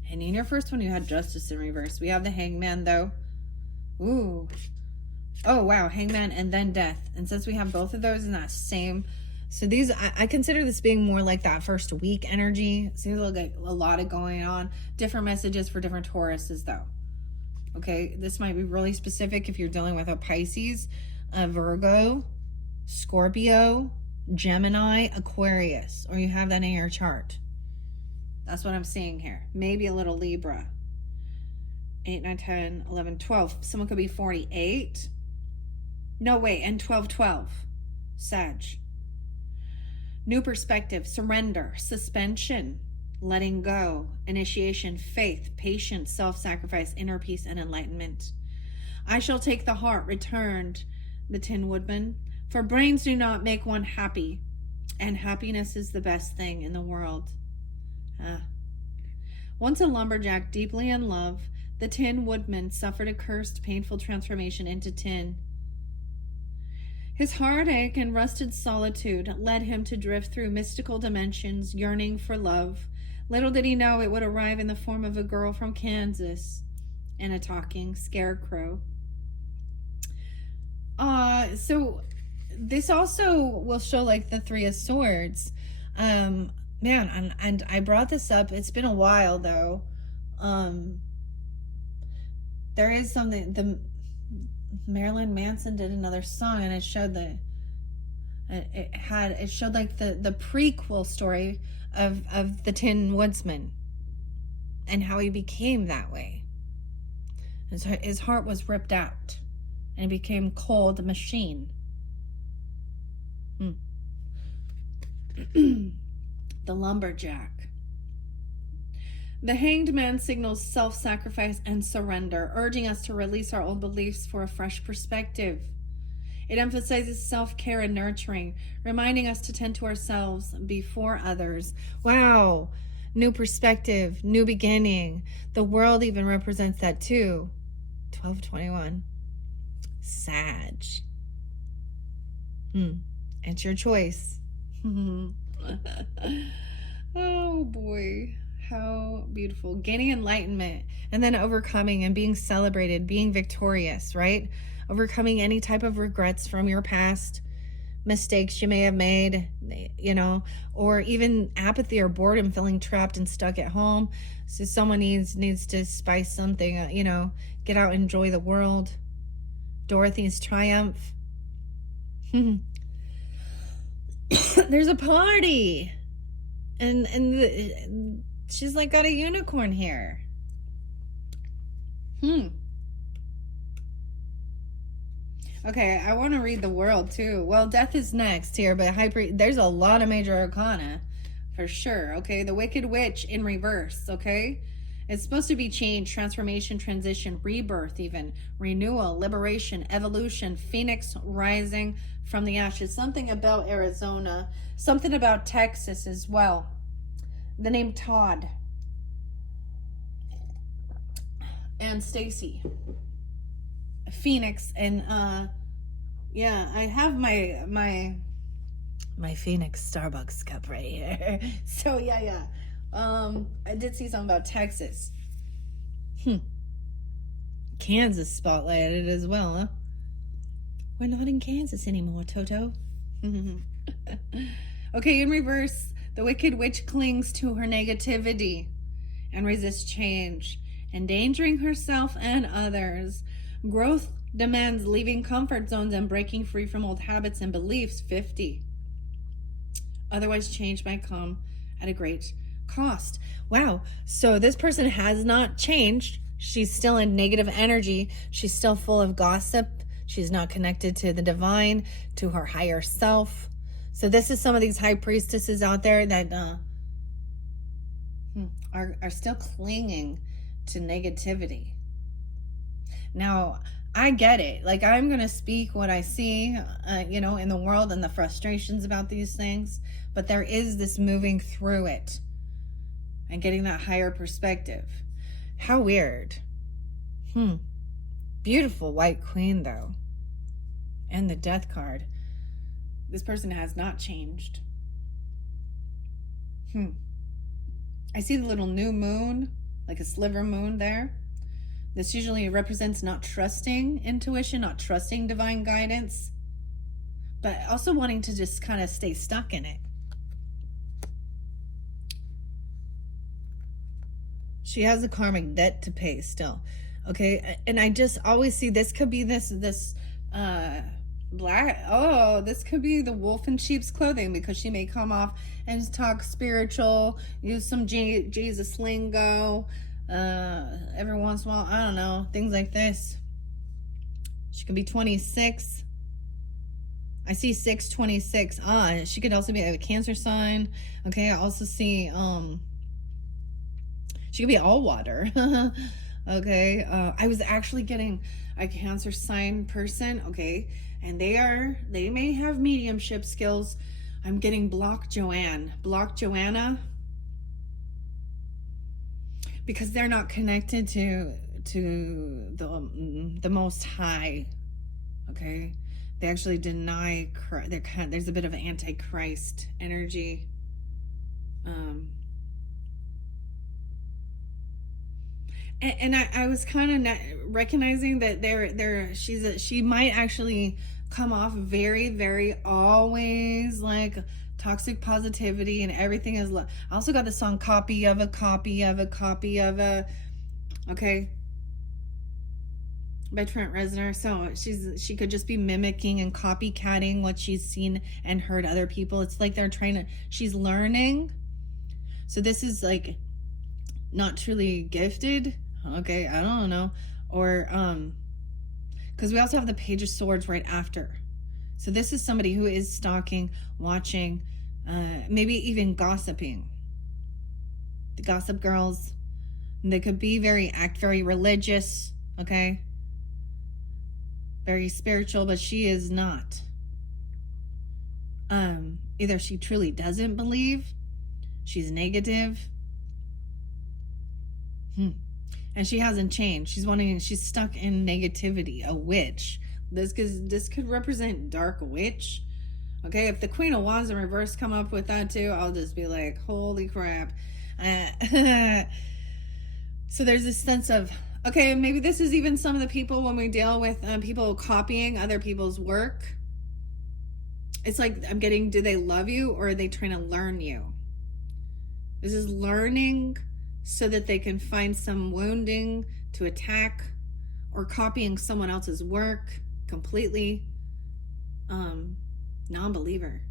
And in your first one, you had Justice in reverse. We have the Hangman, though. Ooh. Oh, wow, Hangman and then Death. And since we have both of those in that same... So these, I consider this being more like that first week energy. Seems like a lot of going on. Different messages for different Tauruses, though. Okay, this might be really specific if you're dealing with a Pisces, a Virgo, Scorpio, Gemini, Aquarius, or you have that in your chart. That's what I'm seeing here. Maybe a little Libra. 8, 9, 10, 11, 12. Someone could be 48. No, wait, and 12, 12. Sag. New perspective, surrender, suspension, letting go, initiation, faith, patience, self-sacrifice, inner peace, and enlightenment. I shall take the heart, returned the Tin Woodman, for brains do not make one happy, and happiness is the best thing in the world. Once a lumberjack deeply in love, the Tin Woodman suffered a cursed, painful transformation into tin. His heartache and rusted solitude led him to drift through mystical dimensions, yearning for love. Little did he know it would arrive in the form of a girl from Kansas and a talking scarecrow. So this also will show like the Three of Swords. Man, and I brought this up. It's been a while though. There is something, the Marilyn Manson did another song and it showed It showed like the prequel story of the Tin Woodsman and how he became that way. His heart was ripped out and he became cold machine. The lumberjack. The hanged man signals self-sacrifice and surrender, urging us to release our old beliefs for a fresh perspective. It emphasizes self-care and nurturing, reminding us to tend to ourselves before others. Wow, new perspective, new beginning. The world even represents that too. 1221. Sag. It's your choice. Oh boy, how beautiful. Gaining enlightenment and then overcoming and being celebrated, being victorious, right? Overcoming any type of regrets from your past, mistakes you may have made, you know, or even apathy or boredom, feeling trapped and stuck at home. So someone needs to spice something, you know, get out and enjoy the world. Dorothy's triumph. There's a party. And she's like got a unicorn here. Okay, I want to read the world too. Well, death is next here, but there's a lot of major arcana for sure. Okay, the Wicked Witch in reverse. Okay, it's supposed to be change, transformation, transition, rebirth, even renewal, liberation, evolution, phoenix rising from the ashes. Something about Arizona, something about Texas as well. The name Todd and Stacy. Phoenix, and yeah, I have my Phoenix Starbucks cup right here. So yeah. I did see something about Texas. Kansas spotlighted as well, huh? We're not in Kansas anymore, Toto. Okay, in reverse, the Wicked Witch clings to her negativity and resists change, endangering herself and others. Growth demands leaving comfort zones and breaking free from old habits and beliefs. 50. Otherwise, change might come at a great cost. Wow. So this person has not changed. She's still in negative energy. She's still full of gossip. She's not connected to the divine, to her higher self. So this is some of these high priestesses out there that are still clinging to negativity. Now, I get it. Like, I'm going to speak what I see, you know, in the world and the frustrations about these things. But there is this moving through it and getting that higher perspective. How weird. Beautiful white queen, though. And the death card. This person has not changed. I see the little new moon, like a sliver moon there. This usually represents not trusting intuition, not trusting divine guidance, but also wanting to just kind of stay stuck in it. She has a karmic debt to pay still. Okay, and I just always see this could be this black, this could be the wolf in sheep's clothing, because she may come off and talk spiritual, use some Jesus lingo, every once in a while, I don't know, things like this. She could be 26. I see 626. She could also be a Cancer sign. Okay, I also see she could be all water. Okay, I was actually getting a Cancer sign person. Okay, and they may have mediumship skills. I'm getting Block Joanna, because they're not connected to the Most High. Okay, they actually deny Christ. There's a bit of antichrist energy. And I was kind of recognizing that she might actually come off very, very always like toxic positivity, and everything is I also got the song copy of a. Okay, by Trent Reznor. So she could just be mimicking and copycatting what she's seen and heard other people. It's like they're trying to, she's learning. So this is like not truly gifted. Okay, I don't know. Or because we also have the Page of Swords right after. So this is somebody who is stalking, watching, maybe even gossiping. The Gossip Girls. They could be very religious, okay? Very spiritual, but she is not. Either she truly doesn't believe, she's negative, and she hasn't changed. She's stuck in negativity, a witch. This could represent dark witch. Okay, if the Queen of Wands in reverse come up with that too, I'll just be like, holy crap. So there's this sense of, okay, maybe this is even some of the people when we deal with people copying other people's work. It's like I'm getting, do they love you or are they trying to learn you? This is learning so that they can find some wounding to attack, or copying someone else's work completely. Non-believer.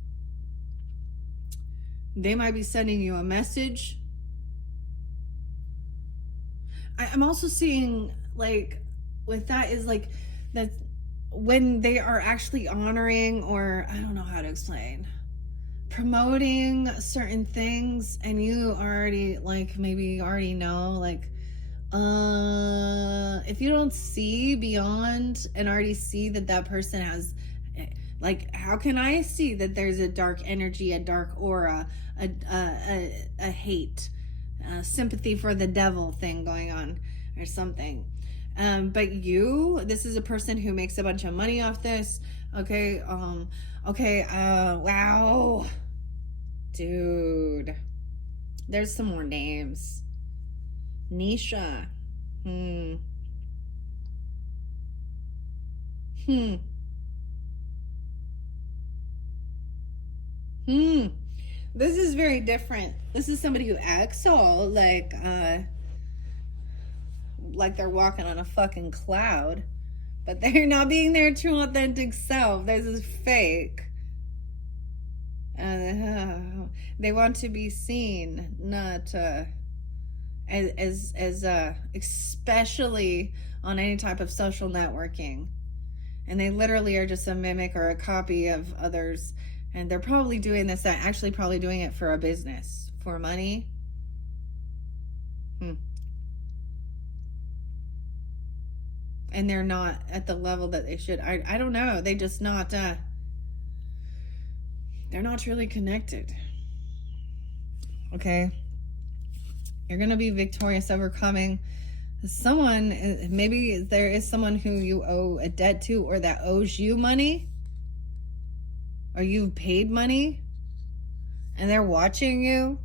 They might be sending you a message. I'm also seeing, like, with that is like that when they are actually honoring, or I don't know how to explain, promoting certain things, and you already, like, maybe you already know, like, if you don't see beyond and already see that that person has, like, how can I see that there's a dark energy, a dark aura, a hate, sympathy for the devil thing going on or something? But this is a person who makes a bunch of money off this. Okay. Wow. Dude. There's some more names. Nisha. This is very different. This is somebody who acts all like they're walking on a fucking cloud, but they're not being their true authentic self. This is fake. They want to be seen, not as especially on any type of social networking. And they literally are just a mimic or a copy of others. And they're probably doing this, actually probably doing it for a business, for money. And they're not at the level that they should. I don't know. They just not, they're not really connected. Okay. You're going to be victorious, overcoming someone. Maybe there is someone who you owe a debt to, or that owes you money, or you've paid money, and they're watching you.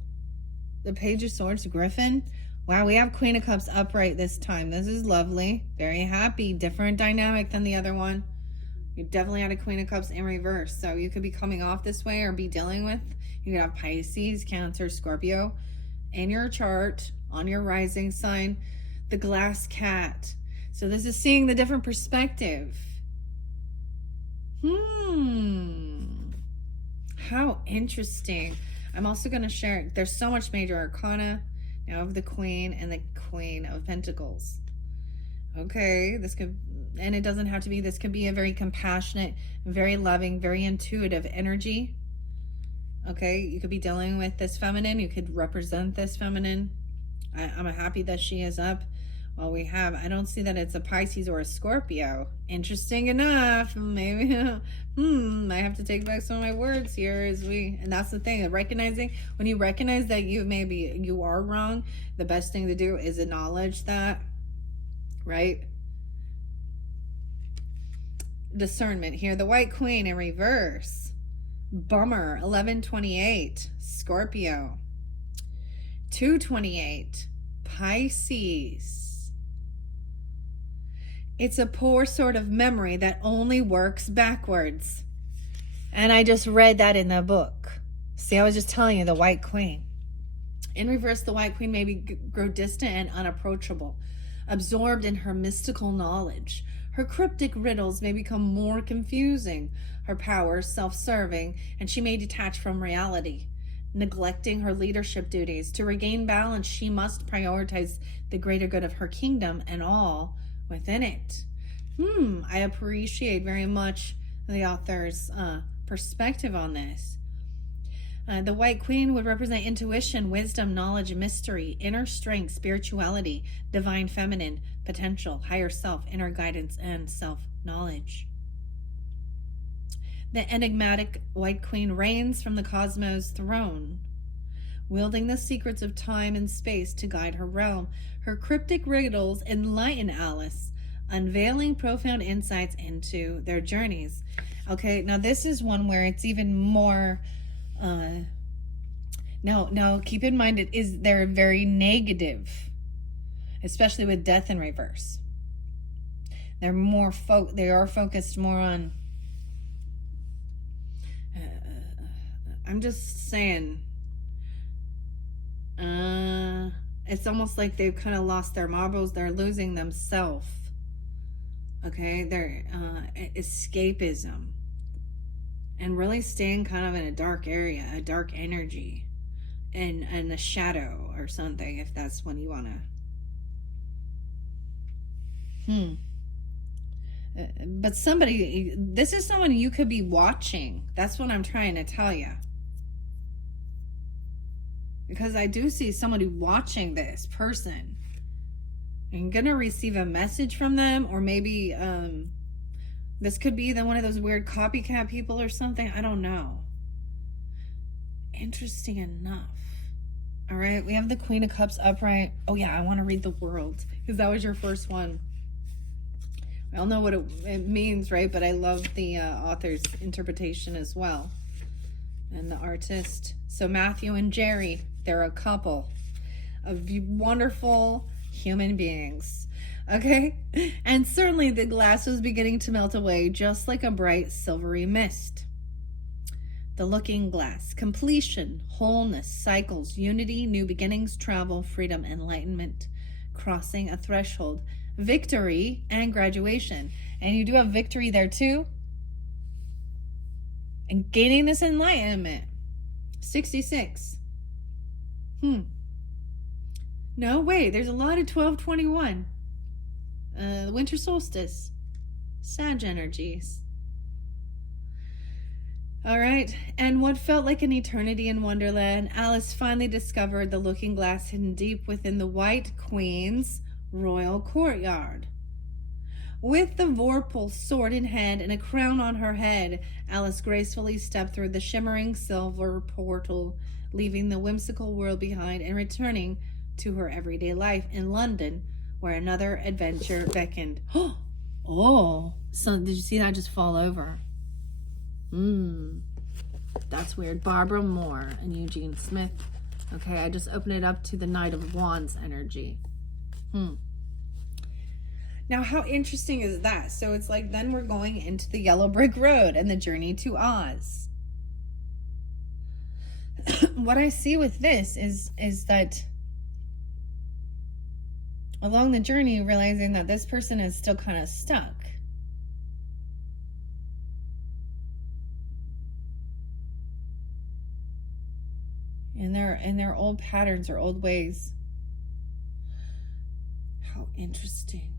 The Page of Swords, Griffin. Wow, we have Queen of Cups upright this time. This is lovely. Very happy. Different dynamic than the other one. You definitely had a Queen of Cups in reverse. So you could be coming off this way or be dealing with. You could have Pisces, Cancer, Scorpio in your chart on your rising sign. The Glass Cat. So this is seeing the different perspective. How interesting. I'm also going to share, there's so much major arcana now of the Queen and the Queen of Pentacles. Okay, this could, and it doesn't have to be, this could be a very compassionate, very loving, very intuitive energy. Okay, you could be dealing with this feminine. You could represent this feminine. I'm happy that she is up. Well, we have, I don't see that it's a Pisces or a Scorpio. Interesting enough. Maybe, I have to take back some of my words here and that's the thing, recognizing, when you recognize that you are wrong, the best thing to do is acknowledge that, right? Discernment here. The White Queen in reverse. Bummer. 1128. Scorpio. 228. Pisces. It's a poor sort of memory that only works backwards. And I just read that in the book. See, I was just telling you, the White Queen. In reverse, the White Queen may grow distant and unapproachable, absorbed in her mystical knowledge, Her cryptic riddles may become more confusing, her powers self-serving, and she may detach from reality. Neglecting her leadership duties. To regain balance, she must prioritize the greater good of her kingdom and all within it. I appreciate very much the author's perspective on this. The White Queen would represent intuition, wisdom, knowledge, mystery, inner strength, spirituality, divine feminine, potential, higher self, inner guidance, and self-knowledge. The enigmatic White Queen reigns from the cosmos throne, wielding the secrets of time and space to guide her realm. Her cryptic riddles enlighten Alice, unveiling profound insights into their journeys. Okay, now this is one where it's even more... Now keep in mind, they're very negative, especially with death in reverse. They are focused more on... I'm just saying, it's almost like they've kind of lost their marbles. They're losing themselves. Okay, they're escapism, and really staying kind of in a dark area, a dark energy, and a shadow or something, if that's what you want to. But this is someone you could be watching. That's what I'm trying to tell you. Because I do see somebody watching this person. You're going to receive a message from them, or maybe this could be one of those weird copycat people or something. I don't know. Interesting enough. All right, we have the Queen of Cups upright. Oh yeah, I want to read the World, because that was your first one. I don't know what it means, right? But I love the author's interpretation as well, and the artist. So Matthew and Jerry, they're a couple of wonderful human beings. Okay? And certainly the glass was beginning to melt away, just like a bright silvery mist. The looking glass. Completion, wholeness, cycles, unity, new beginnings, travel, freedom, enlightenment, crossing a threshold, victory, and graduation. And you do have victory there too. And gaining this enlightenment. 66. No, wait, there's a lot of 1221. Winter solstice. Sag energies. All right, and what felt like an eternity in Wonderland, Alice finally discovered the looking glass hidden deep within the White Queen's royal courtyard. With the Vorpal sword in hand and a crown on her head, Alice gracefully stepped through the shimmering silver portal, leaving the whimsical world behind and returning to her everyday life in London, where another adventure beckoned. Oh, so did you see that just fall over? That's weird. Barbara Moore and Eugene Smith. Okay, I just opened it up to the Knight of Wands energy. Now, how interesting is that? So it's like then we're going into the Yellow Brick Road and the journey to Oz. What I see with this is that along the journey, realizing that this person is still kind of stuck. In their old patterns or old ways. How interesting.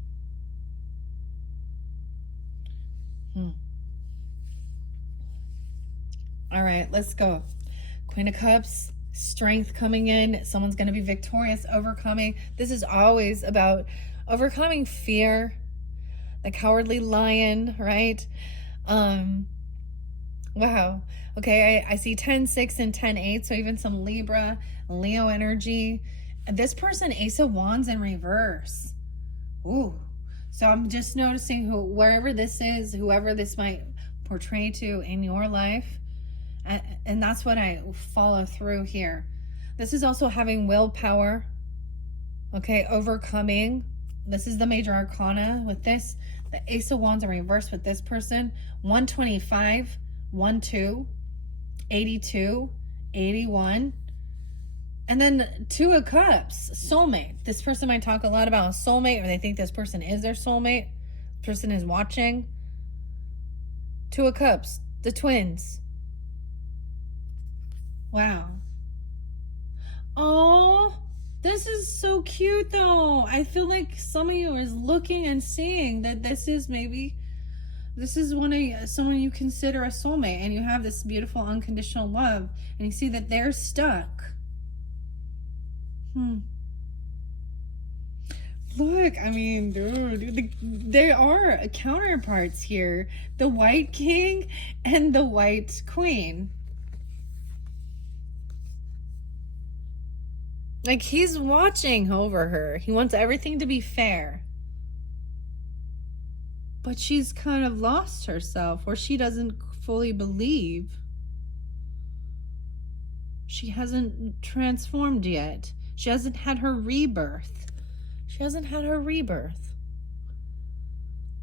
All right, let's go. Queen of Cups, strength coming in. Someone's going to be victorious, overcoming. This is always about overcoming fear, the cowardly lion, right? Wow. Okay, I see 10-6 and 10-8, so even some Libra, Leo energy. And this person, Ace of Wands in reverse. Ooh. So I'm just noticing wherever this is, whoever this might portray to in your life. And that's what I follow through here. This is also having willpower. Okay, overcoming. This is the major arcana with this. The Ace of Wands in reverse with this person. 125, 12, 82, 81. And then 2 of Cups, soulmate. This person might talk a lot about a soulmate, or they think this person is their soulmate. person is watching. Two of Cups, the twins. Wow. Oh, this is so cute though. I feel like some of you is looking and seeing that this is someone you consider a soulmate, and you have this beautiful unconditional love, and you see that they're stuck. Look, I mean, dude, there are counterparts here. The White King and the White Queen. Like, he's watching over her. He wants everything to be fair. But she's kind of lost herself, or she doesn't fully believe. She hasn't transformed yet. She hasn't had her rebirth.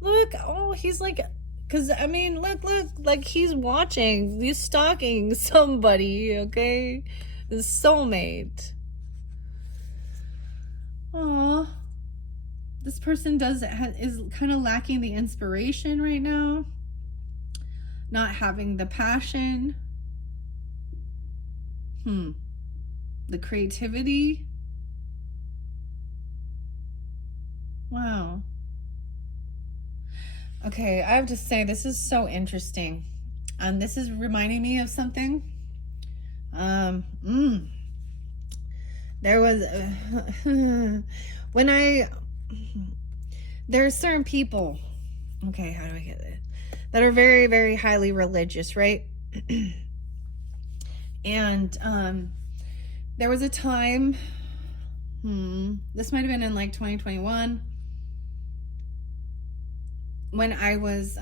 Look, oh, he's like, because, I mean, look, like he's watching, he's stalking somebody, okay? The soulmate. Aw. This person is kind of lacking the inspiration right now. Not having the passion. The creativity. Wow. Okay, I have to say, this is so interesting. This is reminding me of something. There was there are certain people, okay, how do I get it, that are very, very highly religious, right? And there was a time, this might have been in like 2021, when I was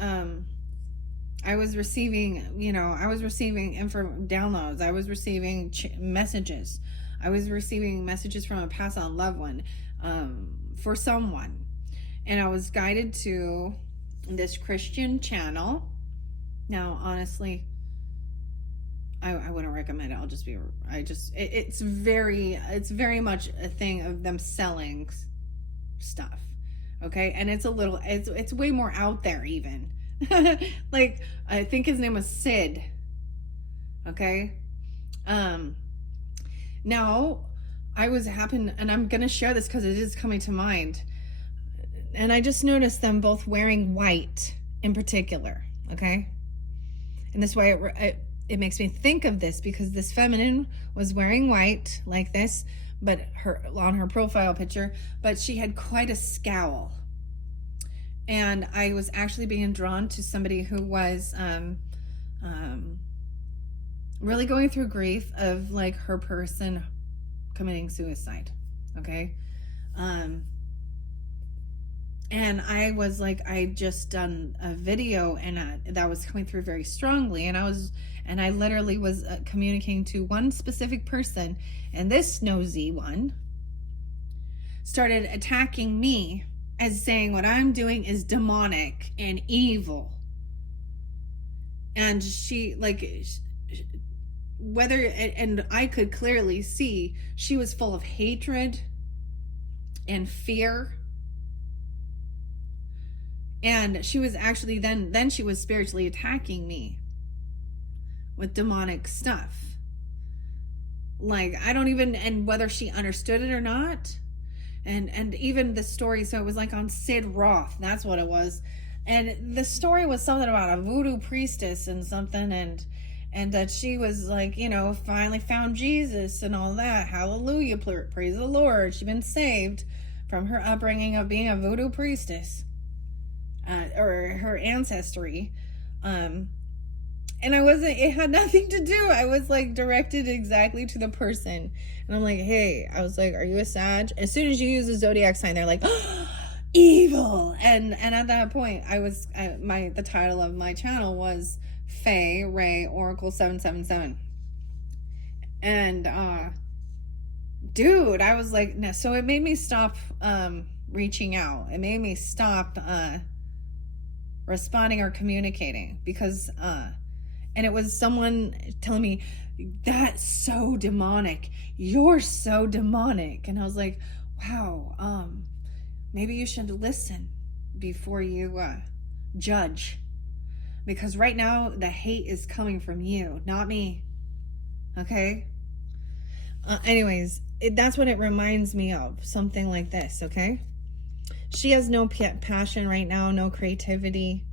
receiving, downloads. I was receiving messages. I was receiving messages from a passed on loved one, for someone. And I was guided to this Christian channel. Now, honestly, I wouldn't recommend it. It's very much a thing of them selling stuff. Okay. And it's way more out there even. Like, I think his name was Sid. Okay. Now, and I'm going to share this because it is coming to mind. And I just noticed them both wearing white in particular. Okay. And this way it makes me think of this, because this feminine was wearing white like this, but on her profile picture, but she had quite a scowl. And I was actually being drawn to somebody who was, really going through grief of like her person committing suicide. Okay. And I was like, I just done a video, and that was coming through very strongly. And I literally was communicating to one specific person, and this nosy one started attacking me as saying what I'm doing is demonic and evil. And she, like, and I could clearly see she was full of hatred and fear. And she was actually then she was spiritually attacking me with demonic stuff. Like, I don't even, and whether she understood it or not. And even the story, so it was like on Sid Roth, that's what it was. And the story was something about a voodoo priestess and something, and that she was like, finally found Jesus and all that. Hallelujah, praise the Lord. She'd been saved from her upbringing of being a voodoo priestess. Or her ancestry. And it had nothing to do. I was like directed exactly to the person. And I'm like, hey, I was like, are you a Sag? As soon as you use the zodiac sign, they're like, oh, evil. And at that point, the title of my channel was Faye Ray Oracle 777. And dude, I was like, no. So it made me stop reaching out. It made me stop responding or communicating, because and it was someone telling me, that's so demonic, you're so demonic. And I was like, wow, maybe you should listen. before you judge. Because right now, the hate is coming from you, not me. Okay? Anyways, that's what it reminds me of. Something like this, okay? She has no passion right now, no creativity.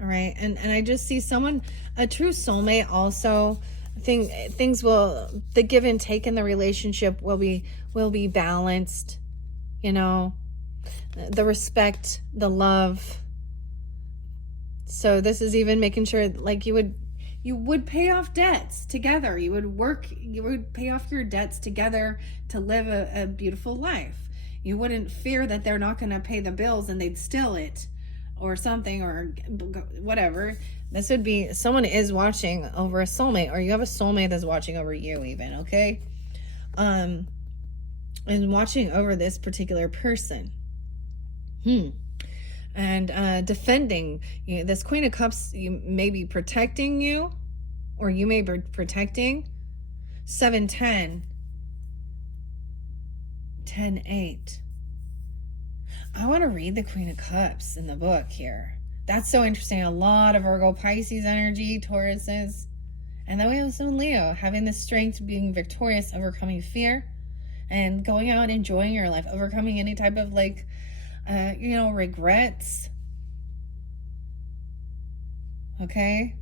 All right? And I just see someone, a true soulmate also, things will, the give and take in the relationship will be balanced, you know? The respect, the love. So this is even making sure, like, you would pay off debts together. You would pay off your debts together to live a beautiful life. You wouldn't fear that they're not going to pay the bills and they'd steal it or something or whatever. This would be, someone is watching over a soulmate, or you have a soulmate that's watching over you even, okay? And watching over this particular person. And defending you. This Queen of Cups, you may be protecting you, or you may be protecting. 7-10, 10-8. I want to read the Queen of Cups in the book here. That's so interesting. A lot of Virgo, Pisces energy, Tauruses. And then we have some Leo, having the strength, being victorious, overcoming fear, and going out, enjoying your life, overcoming any type of like, regrets. Okay?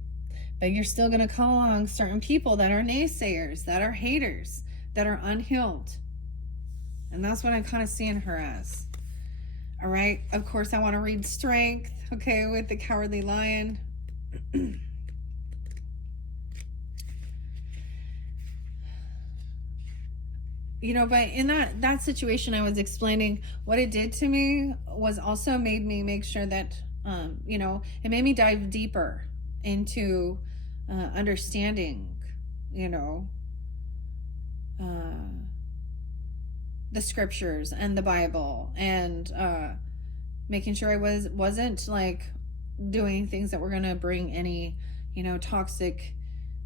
But you're still going to call on certain people that are naysayers, that are haters, that are unhealed. And that's what I'm kind of seeing her as. All right? Of course, I want to read strength, okay, with the Cowardly Lion. But in that situation I was explaining, what it did to me was also made me make sure that, it made me dive deeper into understanding, the scriptures and the Bible, and making sure I wasn't like doing things that were going to bring any, toxic,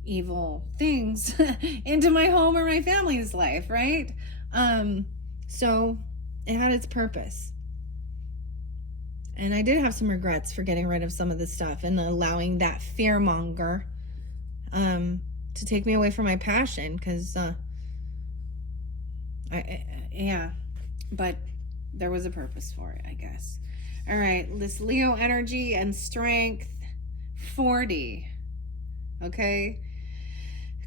evil things into my home or my family's life, right? So it had its purpose. And I did have some regrets for getting rid of some of the stuff and allowing that fearmonger to take me away from my passion, because but there was a purpose for it, I guess. All right, this Leo energy and strength, 40. Okay?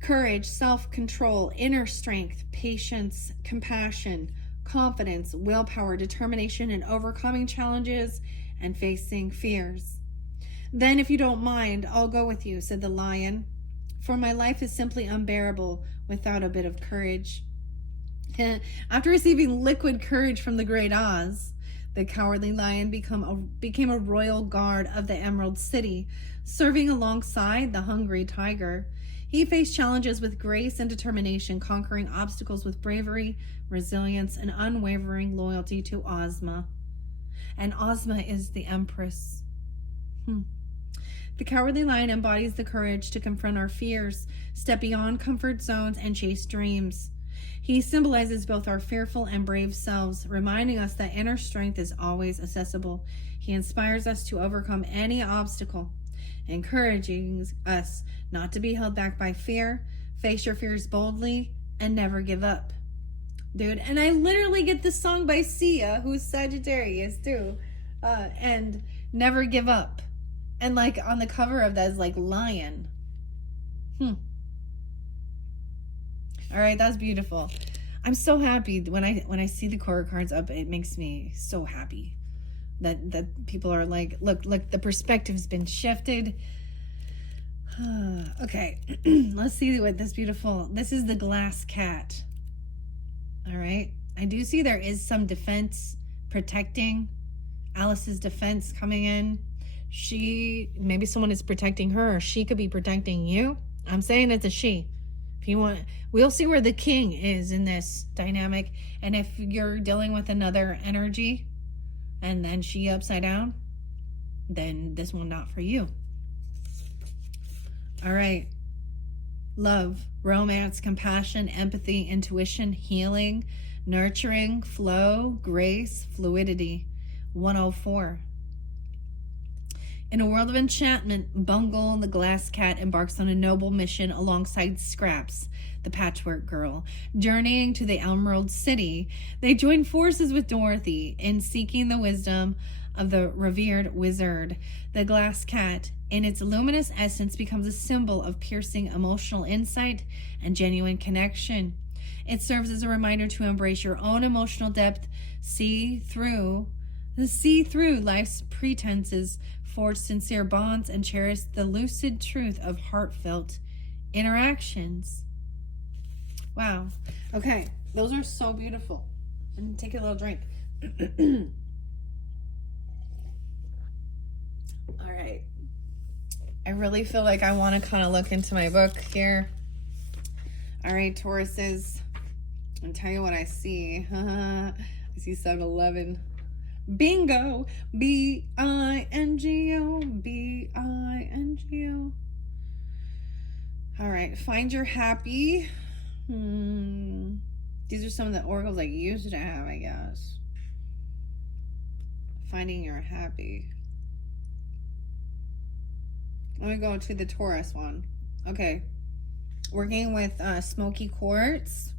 Courage, self-control, inner strength, patience, compassion, confidence, willpower, determination, and overcoming challenges and facing fears. Then, if you don't mind, I'll go with you, said the lion, for my life is simply unbearable without a bit of courage. After receiving liquid courage from the great Oz, the Cowardly Lion became a royal guard of the Emerald City, serving alongside the Hungry Tiger. He faced challenges with grace and determination, conquering obstacles with bravery, resilience, and unwavering loyalty to Ozma. And Ozma is the Empress. The Cowardly Lion embodies the courage to confront our fears, step beyond comfort zones, and chase dreams. He symbolizes both our fearful and brave selves, reminding us that inner strength is always accessible. He inspires us to overcome any obstacle, encouraging us not to be held back by fear, face your fears boldly, and never give up. Dude, and I literally get this song by Sia, who's Sagittarius too, and never give up. And like on the cover of that is like lion. All right, that's beautiful. I'm so happy when I see the core cards up. It makes me so happy that people are like, look, the perspective's been shifted. Okay, let's see what this is the glass cat. All right, I do see there is some defense protecting Alice's defense coming in. Maybe someone is protecting her, or she could be protecting you. I'm saying it's a she. If you want, we'll see where the king is in this dynamic. And if you're dealing with another energy and then she upside down, then this one not for you. All right. Love, romance, compassion, empathy, intuition, healing, nurturing, flow, grace, fluidity. 104. In a world of enchantment, Bungle the glass cat embarks on a noble mission alongside Scraps, the patchwork girl. Journeying to the Emerald City, they join forces with Dorothy in seeking the wisdom of the revered wizard. The glass cat, in its luminous essence, becomes a symbol of piercing emotional insight and genuine connection. It serves as a reminder to embrace your own emotional depth, see through life's pretenses, forge sincere bonds, and cherish the lucid truth of heartfelt interactions. Wow. Okay, those are so beautiful. And take a little drink. All right. I really feel like I want to kind of look into my book here. All right, Tauruses. I'll tell you what I see. I see 7-Eleven. Bingo. B-I-N-G-O. B-I-N-G-O. All right. Find your happy. These are some of the oracles I used to have, I guess. Finding your happy. Let me go to the Taurus one. Okay. Working with smoky quartz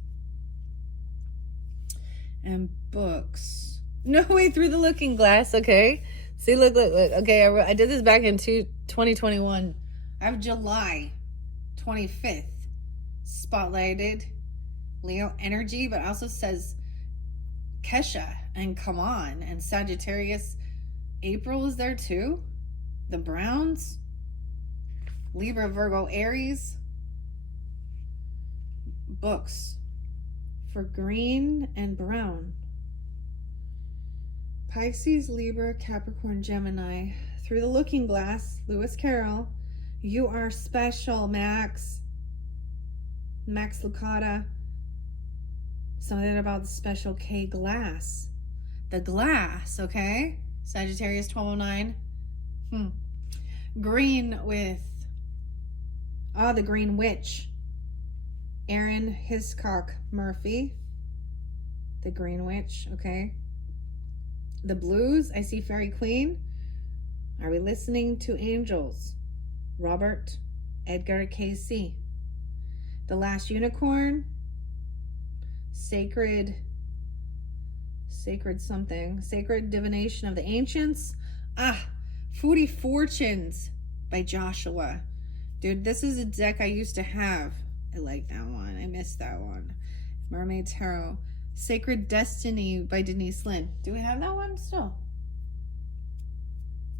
and books. No way, through the looking glass. Okay. See, look. Okay, I did this back in 2021. I have July 25th. Spotlighted Leo energy, but also says Kesha and Come On, and Sagittarius. April is there too. The Browns. Libra, Virgo, Aries. Books for green and brown. Pisces, Libra, Capricorn, Gemini. Through the looking glass, Lewis Carroll. You are special, Max. Max Lucado. Something about the special K glass. The glass, okay? Sagittarius 1209. Green with the Green Witch. Erin Hiscock Murphy. The Green Witch, okay? The blues, I see Fairy Queen. Are we listening to angels? Robert Edgar Casey. The Last Unicorn. Sacred something. Sacred Divination of the Ancients. Foodie Fortunes by Joshua. Dude, this is a deck I used to have. I like that one. I missed that one. Mermaid Tarot. Sacred Destiny by Denise Lynn. Do we have that one still?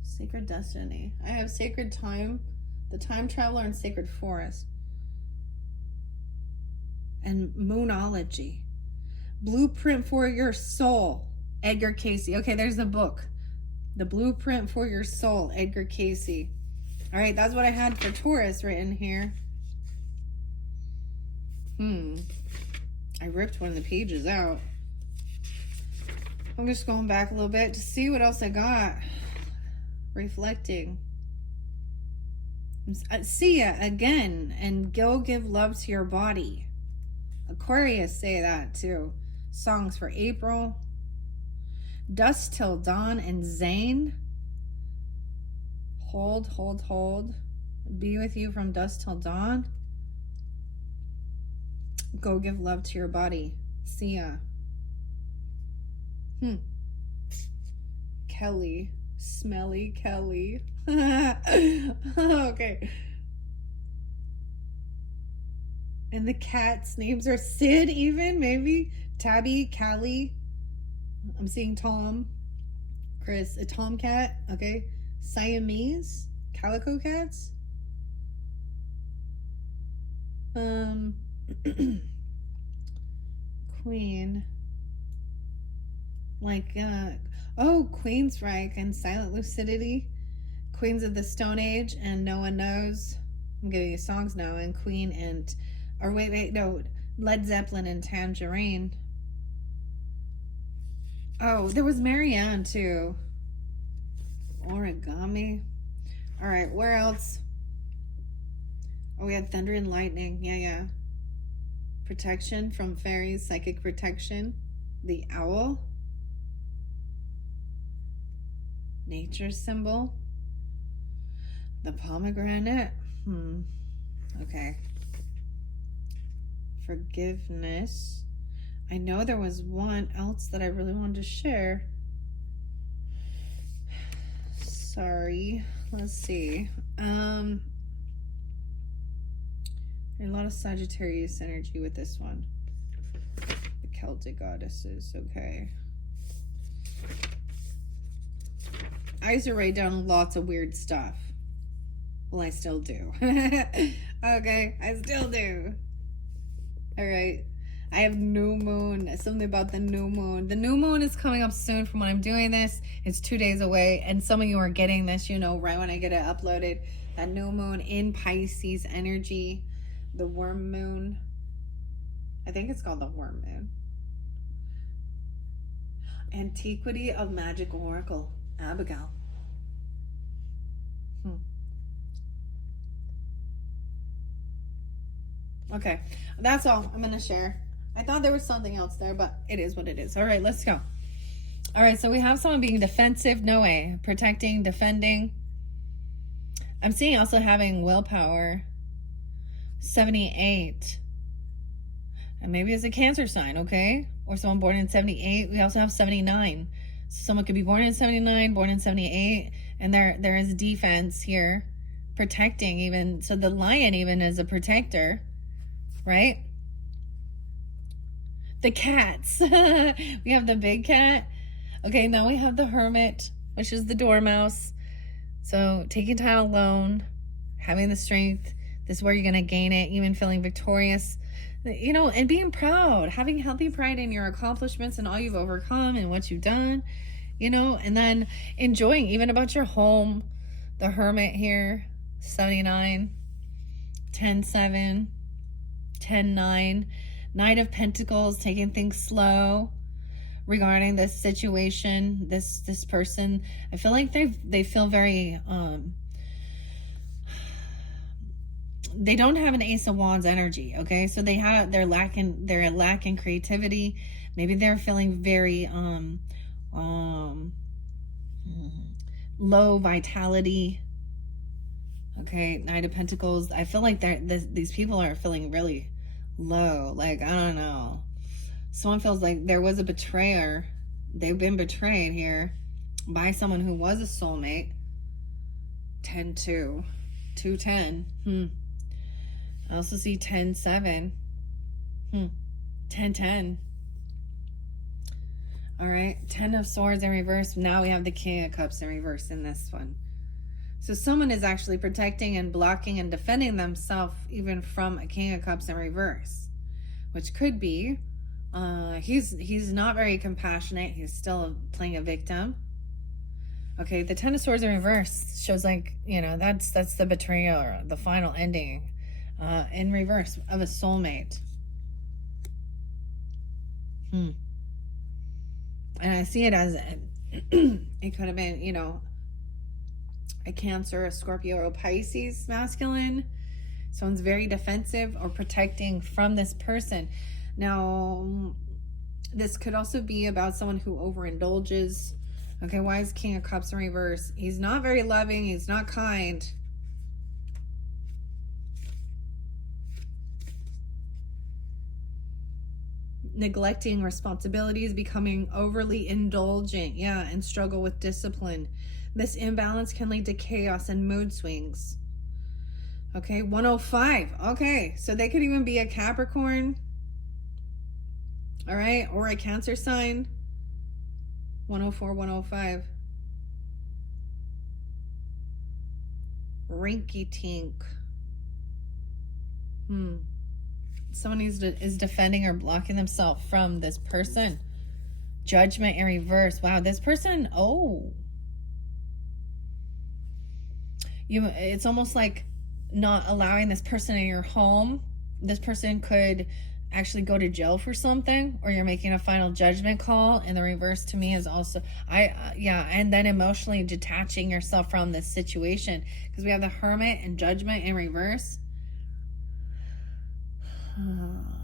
Sacred Destiny. I have Sacred Time, The Time Traveler, and Sacred Forest. And Moonology. Blueprint for Your Soul. Edgar Casey. Okay, there's the book. The Blueprint for Your Soul. Edgar Casey. All right, that's what I had for Taurus written here. I ripped one of the pages out. I'm just going back a little bit to see what else I got. Reflecting. See ya again, and go give love to your body. Aquarius say that too. Songs for April. Dusk Till Dawn and Zane. Hold. Be with you from dusk till dawn. Go give love to your body. See ya. Kelly. Smelly Kelly. Okay. And the cats' names are Sid, even, maybe. Tabby, Callie. I'm seeing Tom. Chris, a tomcat. Okay. Siamese. Calico cats. Queen. Like, Queensryche and Silent Lucidity. Queens of the Stone Age and No One Knows. I'm giving you songs now. And Queen and... Led Zeppelin and Tangerine. Oh, there was Marianne too. Origami. All right, where else? Oh, we had Thunder and Lightning. Yeah. Protection from fairies, psychic protection. The owl. Nature symbol. The pomegranate. Okay. Forgiveness. I know there was one else that I really wanted to share. Sorry. Let's see. A lot of Sagittarius energy with this one. The Celtic goddesses. Okay. I used to write down lots of weird stuff. Well, I still do. Okay, I still do. All right. I have new moon. Something about the new moon. The new moon is coming up soon from when I'm doing this. It's 2 days away. And some of you are getting this, you know, right when I get it uploaded. That new moon in Pisces energy. The worm moon. I think it's called the worm moon. Antiquity of Magic Oracle. Abigail. Okay, that's all I'm gonna share. I thought there was something else there, but it is what it is. All right, let's go. All right, so we have someone being defensive. No way. Protecting, defending. I'm seeing also having willpower. 78. And maybe it's a Cancer sign, okay? Or someone born in 78. We also have 79. So someone could be born in 79, born in 78. And there is defense here. Protecting even. So the lion even is a protector. Right? The cats. We have the big cat. Okay, now we have the hermit, which is the dormouse. So taking time alone, having the strength, this is where you're going to gain it, even feeling victorious, you know, and being proud, having healthy pride in your accomplishments and all you've overcome and what you've done, you know, and then enjoying even about your home. The hermit here, 79, 10-7. 10-9, Knight of Pentacles, taking things slow regarding this situation, this person. I feel like they feel very they don't have an Ace of Wands energy, okay? So they're lacking creativity. Maybe they're feeling very low vitality. Okay, Knight of Pentacles. I feel like these people are feeling really low. Like, I don't know. Someone feels like there was a betrayer. They've been betrayed here by someone who was a soulmate. 10-2. 2-10. I also see 10-7. 10-10. All right. 10 of Swords in reverse. Now we have the King of Cups in reverse in this one. So someone is actually protecting and blocking and defending themselves even from a King of Cups in reverse, which could be he's not very compassionate. He's still playing a victim. Okay, the 10 of Swords in reverse shows, like, you know, that's the betrayal or the final ending in reverse of a soulmate. And I see it as it could have been, you know, a Cancer, a Scorpio, or a Pisces masculine. Someone's very defensive or protecting from this person. Now, this could also be about someone who overindulges. Okay, why is King of Cups in reverse? He's not very loving. He's not kind. Neglecting responsibilities, becoming overly indulgent. Yeah, and struggle with discipline. This imbalance can lead to chaos and mood swings. Okay, 105. Okay, so they could even be a Capricorn. All right, or a Cancer sign. 104, 105. Rinky tink. Someone is defending or blocking themselves from this person. Judgment in reverse. Wow, this person, it's almost like not allowing this person in your home. This person could actually go to jail for something, or you're making a final judgment call. And the reverse to me is also and then emotionally detaching yourself from this situation, because we have the Hermit and Judgment in reverse.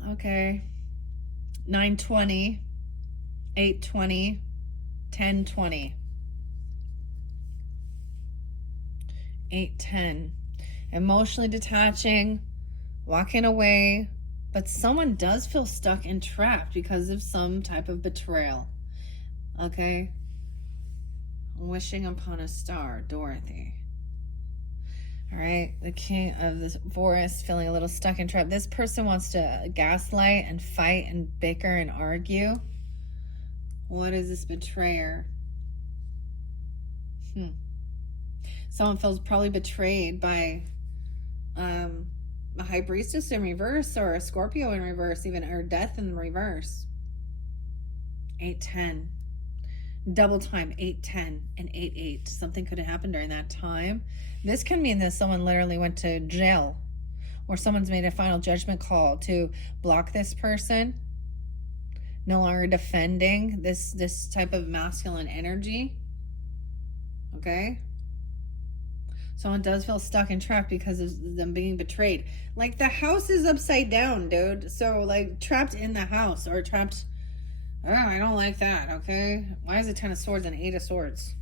Okay, 9-20, 8-20, 10-20. 810. Emotionally detaching, walking away, but someone does feel stuck and trapped because of some type of betrayal. Okay? Wishing upon a star, Dorothy. All right, the king of the forest feeling a little stuck and trapped. This person wants to gaslight and fight and bicker and argue. What is this betrayer? Someone feels probably betrayed by a high priestess in reverse, or a Scorpio in reverse, even, or death in reverse. 810. Double time, 810 and 88. Something could have happened during that time. This can mean that someone literally went to jail, or someone's made a final judgment call to block this person, no longer defending this type of masculine energy. Okay? Someone does feel stuck and trapped because of them being betrayed. Like, the house is upside down, dude. So, like, trapped in the house, or trapped... Oh, I don't like that, okay? Why is it 10 of Swords and 8 of Swords?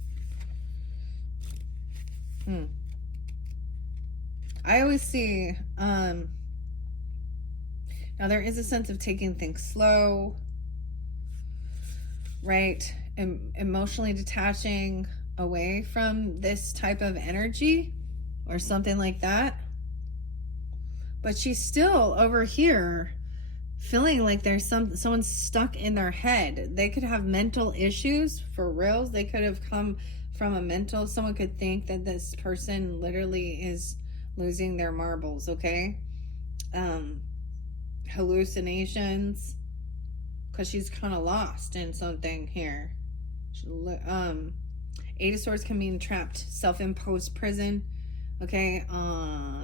I always see, now there is a sense of taking things slow, right? Emotionally detaching away from this type of energy or something like that. But she's still over here feeling like there's someone stuck in their head. They could have mental issues, for reals. They could have come from a mental, someone could think that this person literally is losing their marbles, okay? Hallucinations, because she's kind of lost in something here. Eight of Swords can mean trapped, self-imposed prison, okay?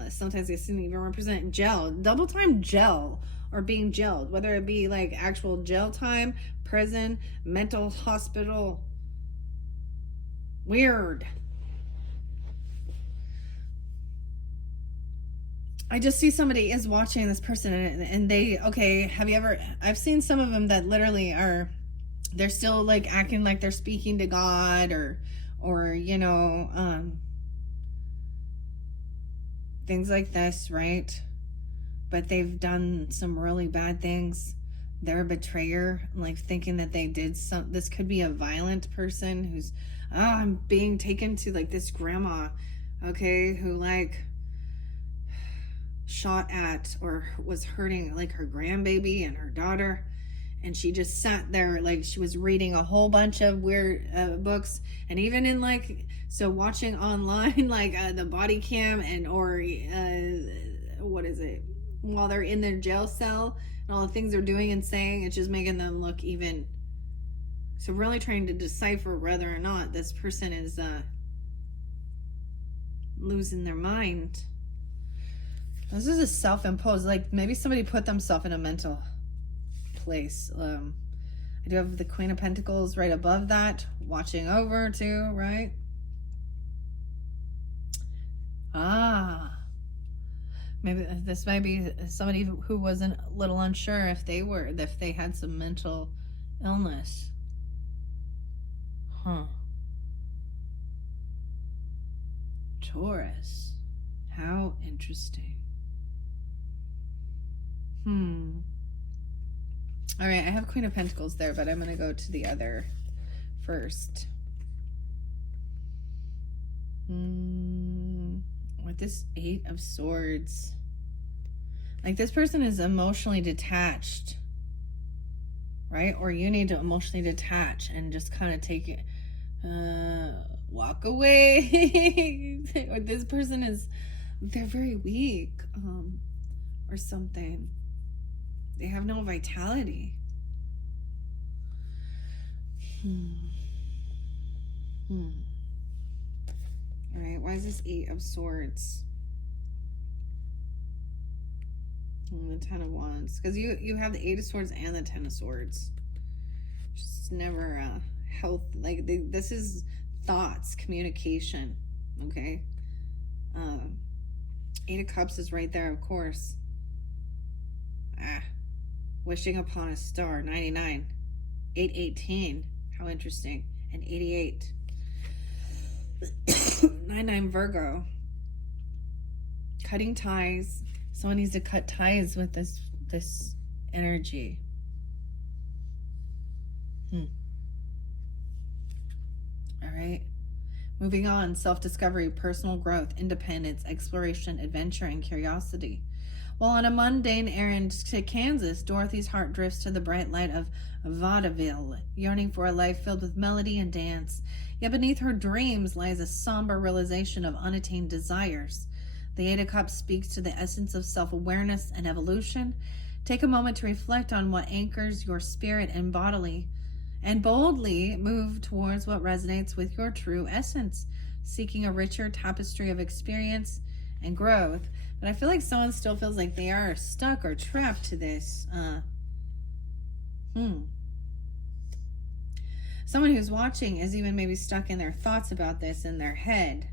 Sometimes they can even represent jail, double time jail, or being jailed, whether it be like actual jail time, prison, mental hospital. Weird. I just see somebody is watching this person, and they, okay, have you ever, I've seen some of them that literally are, they're still like acting like they're speaking to God, or you know, things like this, right? But they've done some really bad things. They're a betrayer, like thinking that they did this could be a violent person who's, I'm being taken to like this grandma, okay, who like shot at or was hurting like her grandbaby and her daughter, and she just sat there like she was reading a whole bunch of weird books, and even in like, so watching online like the body cam, and or what is it, while they're in their jail cell and all the things they're doing and saying, it's just making them look even. So really trying to decipher whether or not this person is losing their mind. This is a self-imposed, like maybe somebody put themselves in a mental place. I do have the Queen of Pentacles right above that, watching over too, right? Maybe this might be somebody who wasn't a little unsure if they had some mental illness. Taurus. How interesting. All right, I have Queen of Pentacles there, but I'm going to go to the other first. With this 8 of Swords, like this person is emotionally detached, right? Or you need to emotionally detach and just kind of take it, walk away. Or this person is, they're very weak, or something. They have no vitality. All right, why is this 8 of Swords? And the 10 of Wands. Because you have the 8 of Swords and the 10 of Swords. Just never health. Like, this is thoughts, communication. Okay? 8 of Cups is right there, of course. Wishing upon a star, 99. 818. How interesting. And 88. 99 Virgo. cutting ties. Someone needs to cut ties with this energy. All right. Moving on, self-discovery, personal growth, independence, exploration, adventure, and curiosity. While on a mundane errand to Kansas, Dorothy's heart drifts to the bright light of vaudeville, yearning for a life filled with melody and dance. Yet beneath her dreams lies a somber realization of unattained desires. The Eight of Cups speaks to the essence of self-awareness and evolution. Take a moment to reflect on what anchors your spirit and bodily, and boldly move towards what resonates with your true essence, seeking a richer tapestry of experience and growth. But I feel like someone still feels like they are stuck or trapped to this. Someone who's watching is even maybe stuck in their thoughts about this in their head.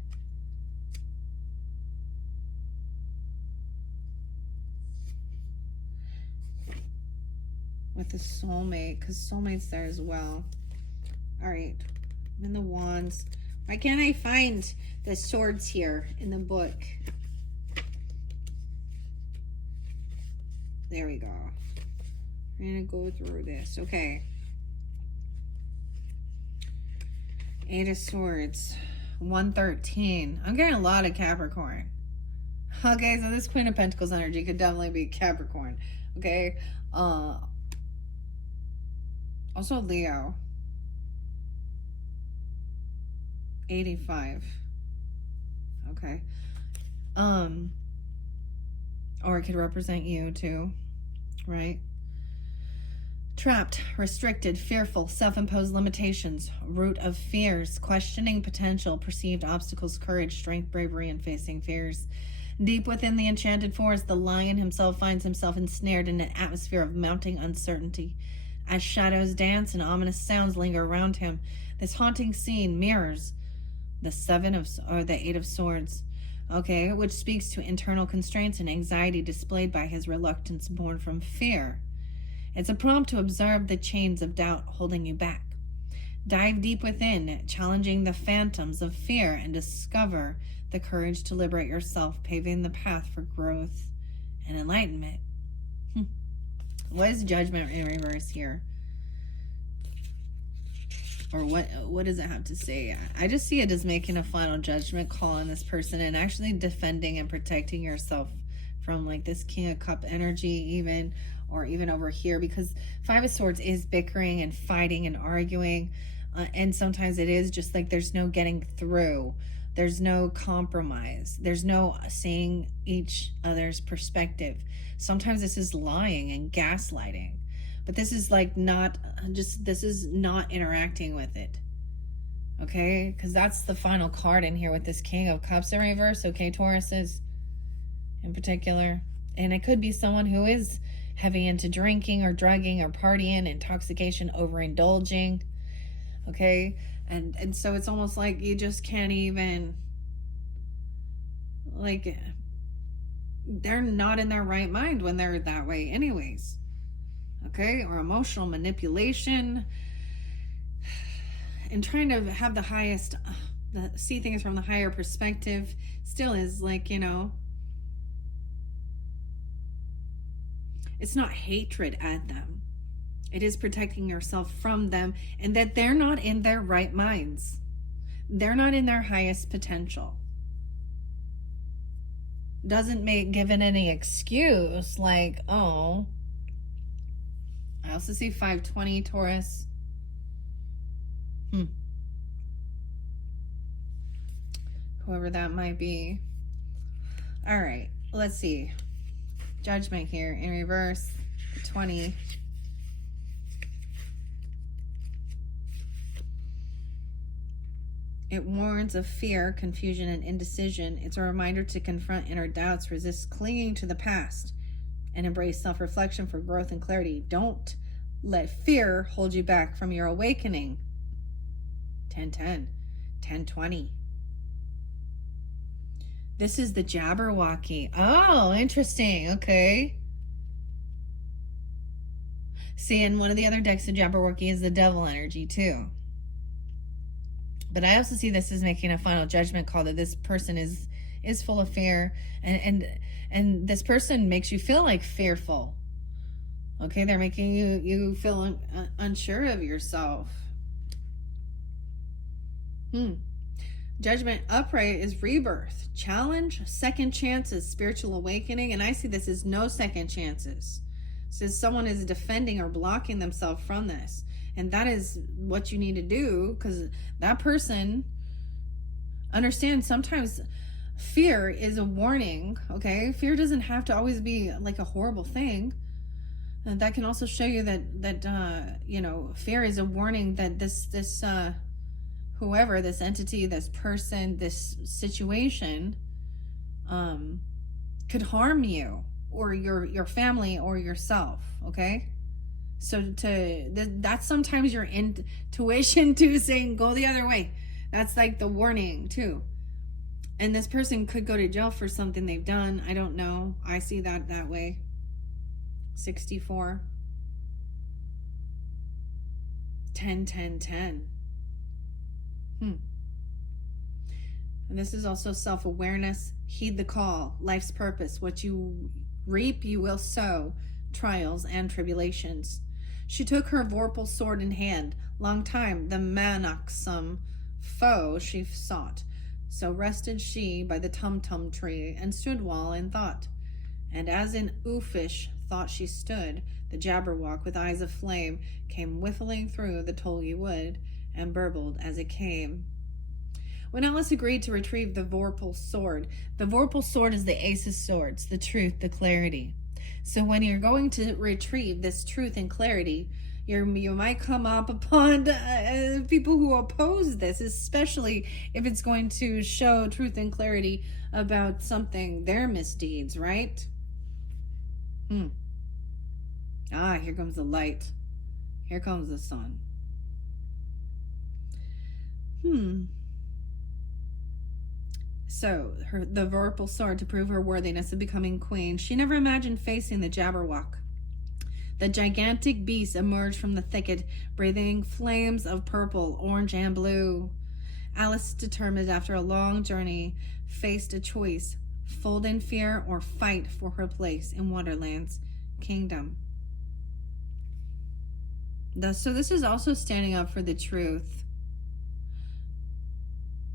With the soulmate, because soulmate's there as well. All right, I'm in the wands. Why can't I find the swords here in the book? There we go. We're gonna go through this. Okay. Eight of Swords, 113. I'm getting a lot of Capricorn. Okay, so this Queen of Pentacles energy could definitely be Capricorn. Okay. Also Leo. 85. Okay. Or it could represent you too, right? Trapped, restricted, fearful, self-imposed limitations, root of fears, questioning potential, perceived obstacles, courage, strength, bravery, and facing fears. Deep within the enchanted forest, the lion himself finds himself ensnared in an atmosphere of mounting uncertainty. As shadows dance and ominous sounds linger around him, this haunting scene mirrors the Eight of Swords, okay, which speaks to internal constraints and anxiety displayed by his reluctance born from fear. It's a prompt to observe the chains of doubt holding you back. Dive deep within, challenging the phantoms of fear, and discover the courage to liberate yourself, paving the path for growth and enlightenment. What is Judgment in reverse here? Or what does it have to say? I just see it as making a final judgment call on this person and actually defending and protecting yourself from like this King of Cup energy even, or even over here, because Five of Swords is bickering and fighting and arguing. And sometimes it is just like there's no getting through. There's no compromise. There's no seeing each other's perspective. Sometimes this is lying and gaslighting. But this is like this is not interacting with it. Okay? Because that's the final card in here with this King of Cups in reverse. Okay, Tauruses in particular. And it could be someone who is heavy into drinking or drugging or partying, intoxication, overindulging. Okay? And so it's almost like you just can't even, like, they're not in their right mind when they're that way anyways. Okay? Or emotional manipulation and trying to have the highest, see things from the higher perspective still is like, you know, it's not hatred at them. It is protecting yourself from them, and that they're not in their right minds. They're not in their highest potential. Doesn't give it any excuse like, oh. I also see 520 Taurus. Whoever that might be. All right, let's see. Judgment here in reverse. 20. It warns of fear, confusion, and indecision. It's a reminder to confront inner doubts, resist clinging to the past, and embrace self-reflection for growth and clarity. Don't let fear hold you back from your awakening. 10-10, 10-20. This is the Jabberwocky. Oh, interesting. Okay. See, and one of the other decks of Jabberwocky is the Devil energy too. But I also see this as making a final judgment call that this person is is full of fear, and this person makes you feel like fearful. Okay, they're making you feel unsure of yourself. Judgment upright is rebirth, challenge, second chances, spiritual awakening, and I see this as no second chances. It says someone is defending or blocking themselves from this, and that is what you need to do, because that person understands sometimes fear is a warning. Okay, fear doesn't have to always be like a horrible thing. And that can also show you that you know, fear is a warning that this whoever, this entity, this person, this situation could harm you or your family or yourself. Okay, so that's sometimes your intuition to saying go the other way. That's like the warning too. And this person could go to jail for something they've done. I don't know. I see that way. 64. 10, 10, 10. And this is also self-awareness. Heed the call. Life's purpose. What you reap, you will sow. Trials and tribulations. She took her vorpal sword in hand. Long time the manoxum foe she sought. So rested she by the tum-tum tree, and stood while in thought. And as in oofish thought she stood, the Jabberwock with eyes of flame came whiffling through the tulgey wood, and burbled as it came. When Alice agreed to retrieve the vorpal sword is the ace of swords, the truth, the clarity. So when you're going to retrieve this truth and clarity, you might come up upon people who oppose this, especially if it's going to show truth and clarity about something, their misdeeds, right? Here comes the light. Here comes the sun. So, the vorpal sword to prove her worthiness of becoming queen. She never imagined facing the Jabberwock. The gigantic beast emerged from the thicket, breathing flames of purple, orange, and blue. Alice, determined after a long journey, faced a choice: fold in fear or fight for her place in Wonderland's kingdom. So this is also standing up for the truth.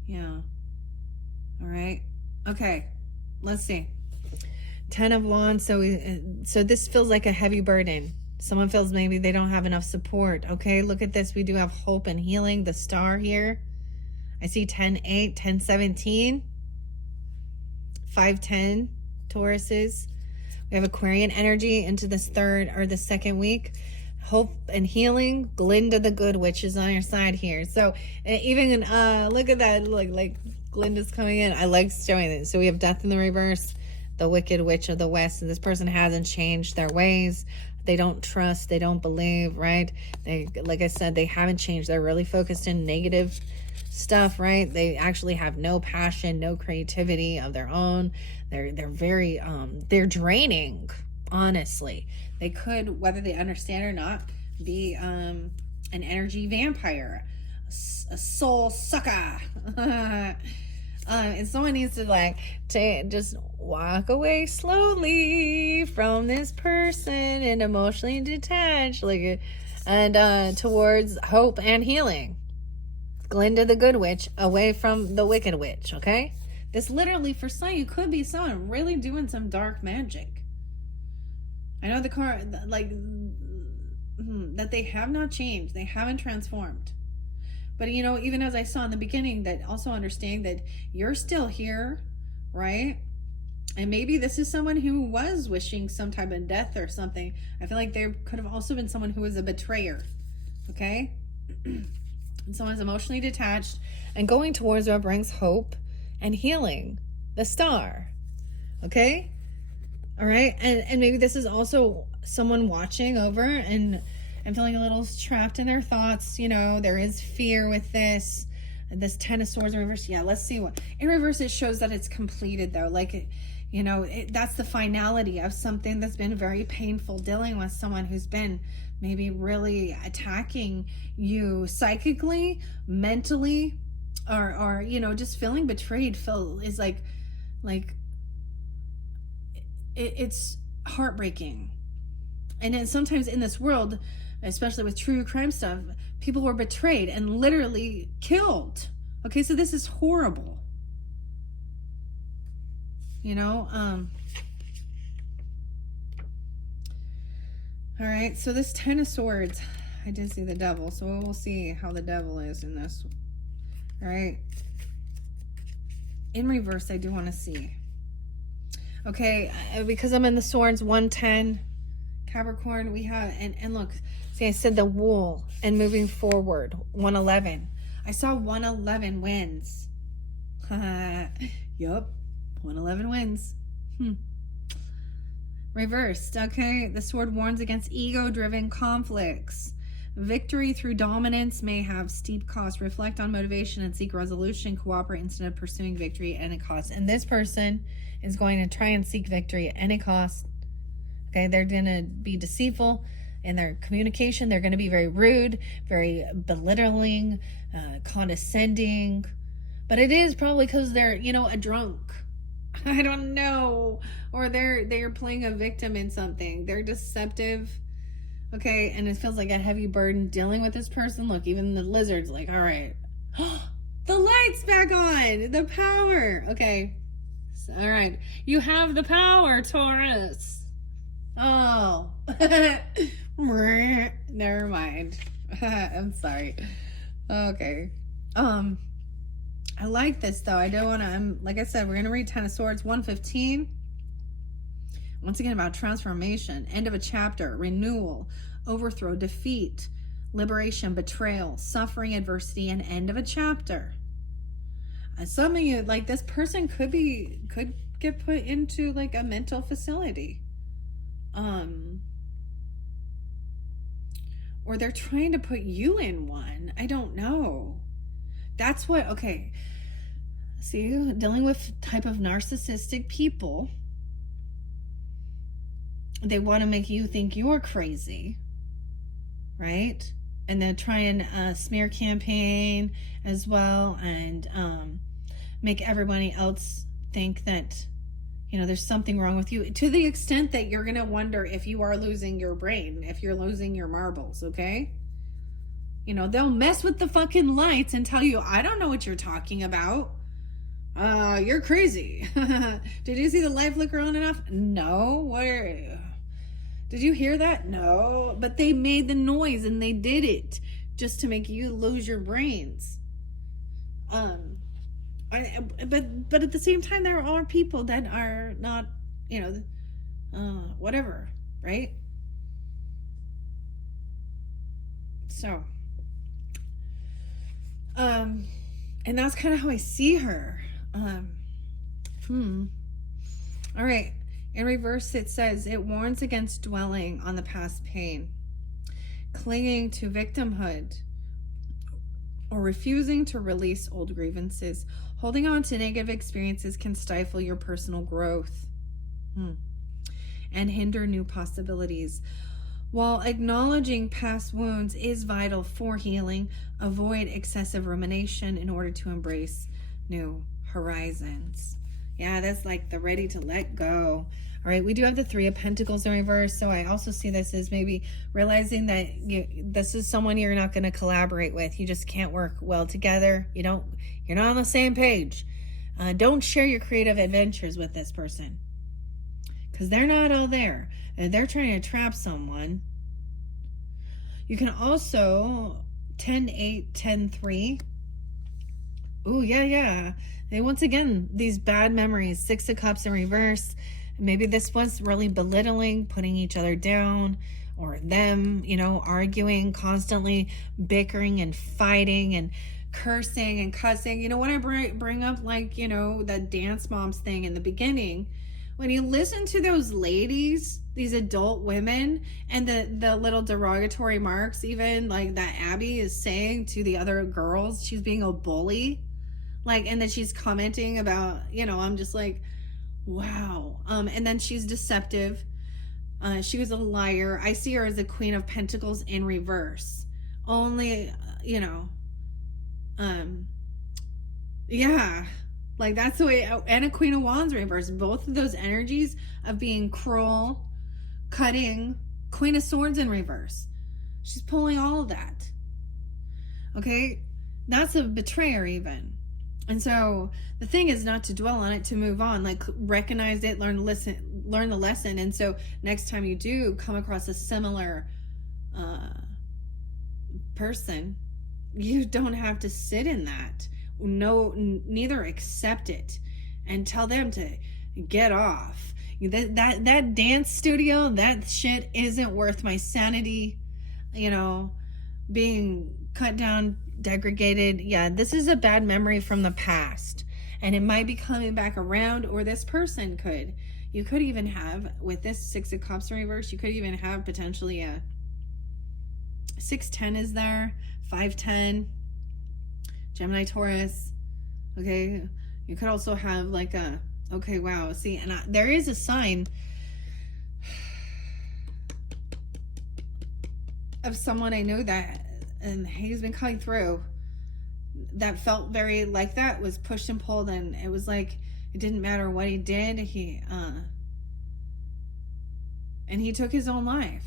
Yeah. All right. Okay. Let's see. 10 of Wands. So this feels like a heavy burden. Someone feels maybe they don't have enough support. Okay. Look at this. We do have hope and healing. The star here. I see 10-8, 10-17, 5-10 Tauruses. We have Aquarian energy into this third or the second week. Hope and healing. Glinda the Good Witch is on your side here. So even look at that. Like Glinda's coming in. I like showing it. So we have Death in the reverse, the Wicked Witch of the West. And this person hasn't changed their ways. They don't trust. They don't believe, right? They, like I said, they haven't changed. They're really focused in negative stuff, right? They actually have no passion, no creativity of their own. They're very they're draining, honestly. They could, whether they understand or not, be an energy vampire, a soul sucker. And someone needs to just walk away slowly from this person and emotionally detach, and towards hope and healing. Glinda the Good Witch away from the Wicked Witch. Okay, this literally for some you could be someone really doing some dark magic. I know the card that they have not changed, they haven't transformed. But you know, even as I saw in the beginning, that also understanding that you're still here, right? And maybe this is someone who was wishing some type of death or something. I feel like there could have also been someone who was a betrayer. Okay? And someone's emotionally detached and going towards what brings hope and healing. The star. Okay? All right? And maybe this is also someone watching over and feeling a little trapped in their thoughts. You know, there is fear with this. This 10 of Swords in reverse. Yeah, let's see what. In reverse, it shows that it's completed, though. Like, you know, that's the finality of something that's been very painful, dealing with someone who's been maybe really attacking you psychically, mentally, or you know, just feeling betrayed. Is like Like, it's heartbreaking. And then sometimes in this world, especially with true crime stuff, people were betrayed and literally killed. Okay, so this is horrible. You know, all right, so this 10 of Swords, I did see the devil, so we'll see how the devil is in this. All right. In reverse, I do want to see. Okay, because I'm in the Swords, 110, Capricorn, we have, and look, see, I said the wool and moving forward, 111. I saw 111 wins. Yup, 111 wins. Reversed, okay, the Sword warns against ego-driven conflicts. Victory through dominance may have steep costs. Reflect on motivation and seek resolution. Cooperate instead of pursuing victory at any cost. And this person is going to try and seek victory at any cost. Okay, they're going to be deceitful in their communication. They're going to be very rude, very belittling, condescending. But it is probably because they're, you know, a drunk. I don't know. Or they're playing a victim in something. They're deceptive. Okay, and it feels like a heavy burden dealing with this person. Look, even the lizard's like, all right. The light's back on. The power. Okay. So, all right. You have the power, Taurus. Oh. Never mind. I'm sorry. Okay. I like this though. I don't want to, like I said, we're going to read 10 of Swords, 115. Once again, about transformation, end of a chapter, renewal, overthrow, defeat, liberation, betrayal, suffering, adversity, and end of a chapter. Some of you, like this person could get put into like a mental facility. Or they're trying to put you in one. I don't know. That's what, okay. See, dealing with type of narcissistic people. They want to make you think you're crazy, right? And then try and smear campaign as well, and make everybody else think that, you know, there's something wrong with you, to the extent that you're going to wonder if you are losing your brain, if you're losing your marbles, okay? You know, they'll mess with the fucking lights and tell you, I don't know what you're talking about. You're crazy. Did you see the light flicker on and off? No. Where? Did you hear that? No. But they made the noise and they did it just to make you lose your brains. But at the same time, there are people that are not, you know, whatever, right? So, and that's kind of how I see her. All right. In reverse, it says, it warns against dwelling on the past pain, clinging to victimhood, or refusing to release old grievances. Holding on to negative experiences can stifle your personal growth and hinder new possibilities. While acknowledging past wounds is vital for healing, avoid excessive rumination in order to embrace new horizons. Yeah, that's like the ready to let go. All right, we do have the Three of Pentacles in reverse, so I also see this as maybe realizing that this is someone you're not going to collaborate with. You just can't work well together. You're not on the same page. Don't share your creative adventures with this person, because they're not all there. They're trying to trap someone. You can also 10-8, 10-3. Oh, yeah. And once again, these bad memories, Six of Cups in reverse. Maybe this was really belittling, putting each other down, or them, you know, arguing, constantly bickering and fighting and cursing and cussing. You know, when I bring up, like, you know, the dance moms thing in the beginning, when you listen to those ladies, these adult women, and the little derogatory marks, even like that Abby is saying to the other girls, she's being a bully, like, and then she's commenting about, you know, I'm just like, wow. And then she's deceptive. She was a liar. I see her as the Queen of Pentacles in reverse. Only, you know, yeah. Like that's the way, and a Queen of Wands reverse. Both of those energies of being cruel, cutting, Queen of Swords in reverse. She's pulling all of that. Okay? That's a betrayer even. And so the thing is not to dwell on it, to move on, like recognize it, learn the lesson. And so next time you do come across a similar person, you don't have to sit in that. No, neither accept it and tell them to get off. That dance studio, that shit isn't worth my sanity. You know, being cut down, degraded. Yeah, this is a bad memory from the past, and it might be coming back around, or this person could. You could even have, with this Six of Cups in reverse, you could even have potentially a 610 is there, 510, Gemini, Taurus. Okay, you could also have like a, okay, wow, see, and there is a sign of someone I know that, and he's been coming through, that felt very like that, was pushed and pulled, and it was like it didn't matter what he did, and he took his own life.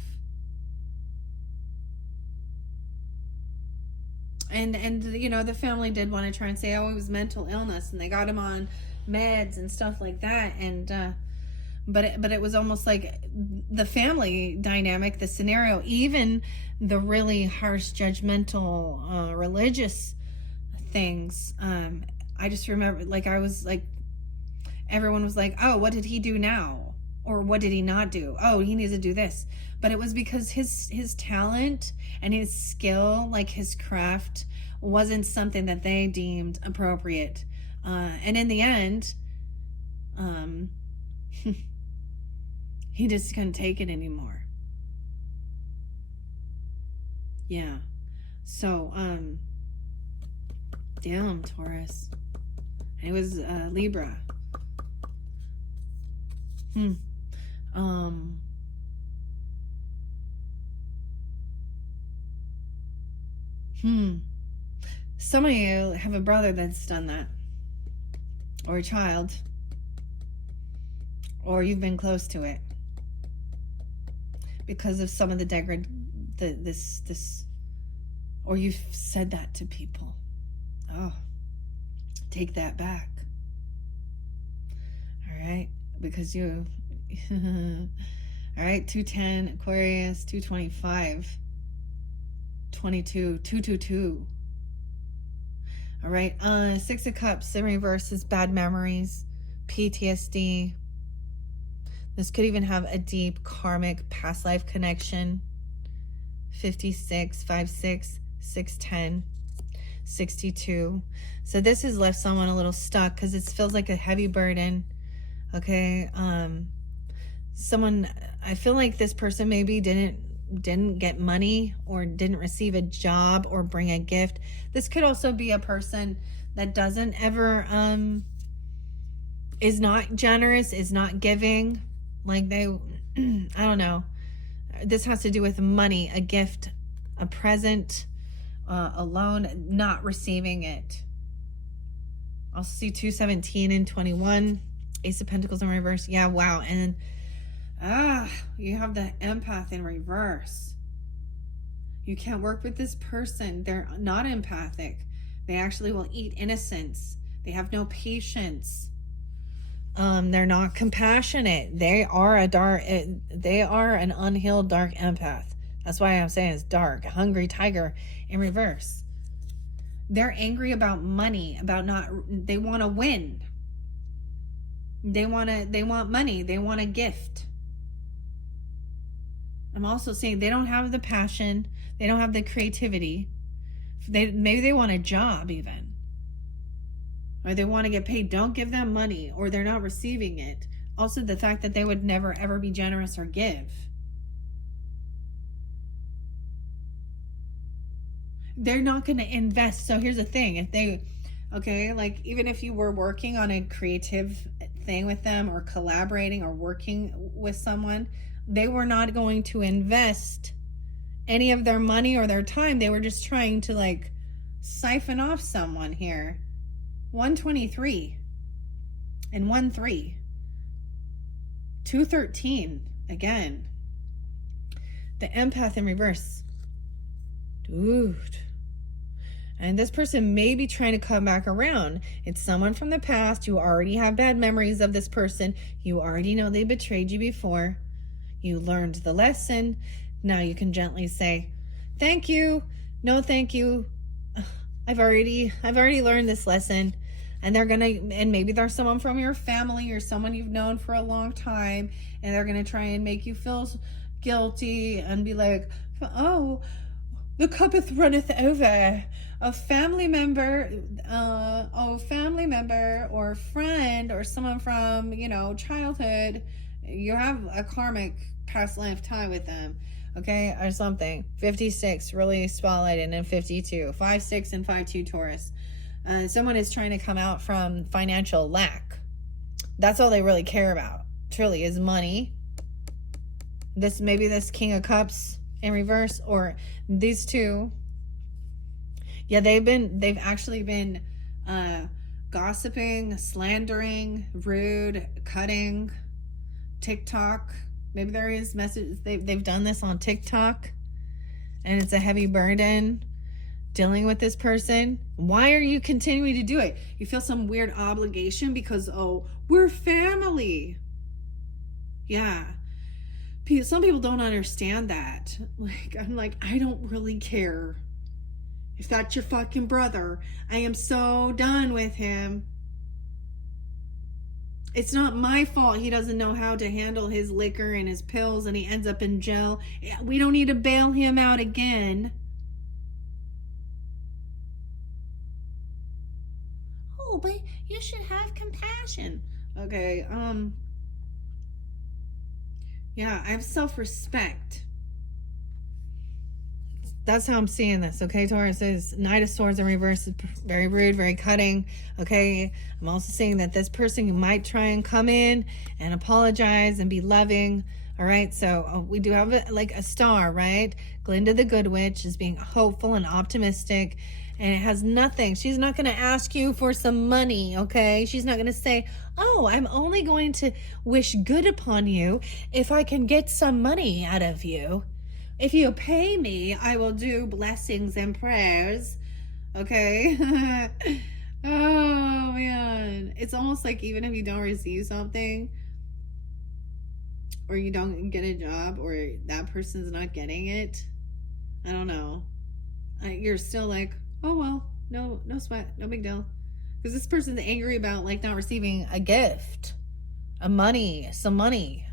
And you know, the family did want to try and say, oh, it was mental illness, and they got him on meds and stuff like that, and but it was almost like the family dynamic, the scenario, even the really harsh, judgmental, religious things. I just remember, like, I was like, everyone was like, oh, what did he do now? Or what did he not do? Oh, he needs to do this. But it was because his talent and his skill, like his craft, wasn't something that they deemed appropriate. And in the end, he just couldn't take it anymore. Yeah. So, damn, Taurus. It was Libra. Some of you have a brother that's done that, or a child, or you've been close to it because of some of the this, or you've said that to people. Oh, take that back. All right, because you all right, 210 Aquarius, 225 22 222. All right, Six of Cups in reverse is bad memories, PTSD. This could even have a deep karmic past life connection. 56 56 610 62. So this has left someone a little stuck because it feels like a heavy burden. Okay, someone, I feel like this person maybe didn't get money, or didn't receive a job, or bring a gift. This could also be a person that doesn't ever is not generous, is not giving, like they I don't know. This has to do with money, a gift, a present, a loan, not receiving it. I'll see 217 and 21. Ace of Pentacles in reverse. Yeah, wow. And you have the empath in reverse. You can't work with this person. They're not empathic. They actually will eat innocence. They have no patience. They're not compassionate. They are an unhealed dark empath. That's why I'm saying it's dark. A hungry tiger in reverse. They're angry about money, they want to win. They want money. They want a gift. I'm also saying they don't have the passion. They don't have the creativity. Maybe they want a job even. Or they want to get paid. Don't give them money, or they're not receiving it. Also, the fact that they would never ever be generous or give. They're not going to invest. So here's the thing. If they, okay, like even if you were working on a creative thing with them, or collaborating, or working with someone, they were not going to invest any of their money or their time. They were just trying to like siphon off someone here. 123. and 1-3. 2-13 again. The empath in reverse. Dude. And this person may be trying to come back around. It's someone from the past. You already have bad memories of this person. You already know they betrayed you before. You learned the lesson. Now you can gently say, thank you. No, thank you. I've already learned this lesson. And and maybe there's someone from your family or someone you've known for a long time, and they're going to try and make you feel guilty and be like, oh, the cuppeth runneth over. A family member or friend or someone from, childhood, you have a karmic past life tie with them, okay, or something. 56 really spotlighted, and 52, 5-6 and 5-2 Taurus. Someone is trying to come out from financial lack. That's all they really care about, truly, is money. Maybe this King of Cups in reverse, or these two. Yeah, they've actually been gossiping, slandering, rude, cutting, TikTok. Maybe there is messages. They've done this on TikTok, and it's a heavy burden dealing with this person. Why are you continuing to do it? You feel some weird obligation because, oh, we're family. Yeah. Some people don't understand that. I'm like, I don't really care. If that's your fucking brother, I am so done with him. It's not my fault he doesn't know how to handle his liquor and his pills and he ends up in jail. We don't need to bail him out again. Oh, but you should have compassion. Okay, yeah, I have self-respect. That's how I'm seeing this, okay, Taurus? Is Knight of Swords in reverse is very rude, very cutting, okay? I'm also saying that this person might try and come in and apologize and be loving, all right? So we do have a star, right? Glinda the Good Witch is being hopeful and optimistic, and it has nothing. She's not going to ask you for some money, okay? She's not going to say, oh, I'm only going to wish good upon you if I can get some money out of you. If you pay me, I will do blessings and prayers. Okay? Oh, man. It's almost like even if you don't receive something, or you don't get a job, or that person's not getting it, I don't know. You're still like, oh, well, no sweat, no big deal. Because this person's angry about, not receiving a gift, some money.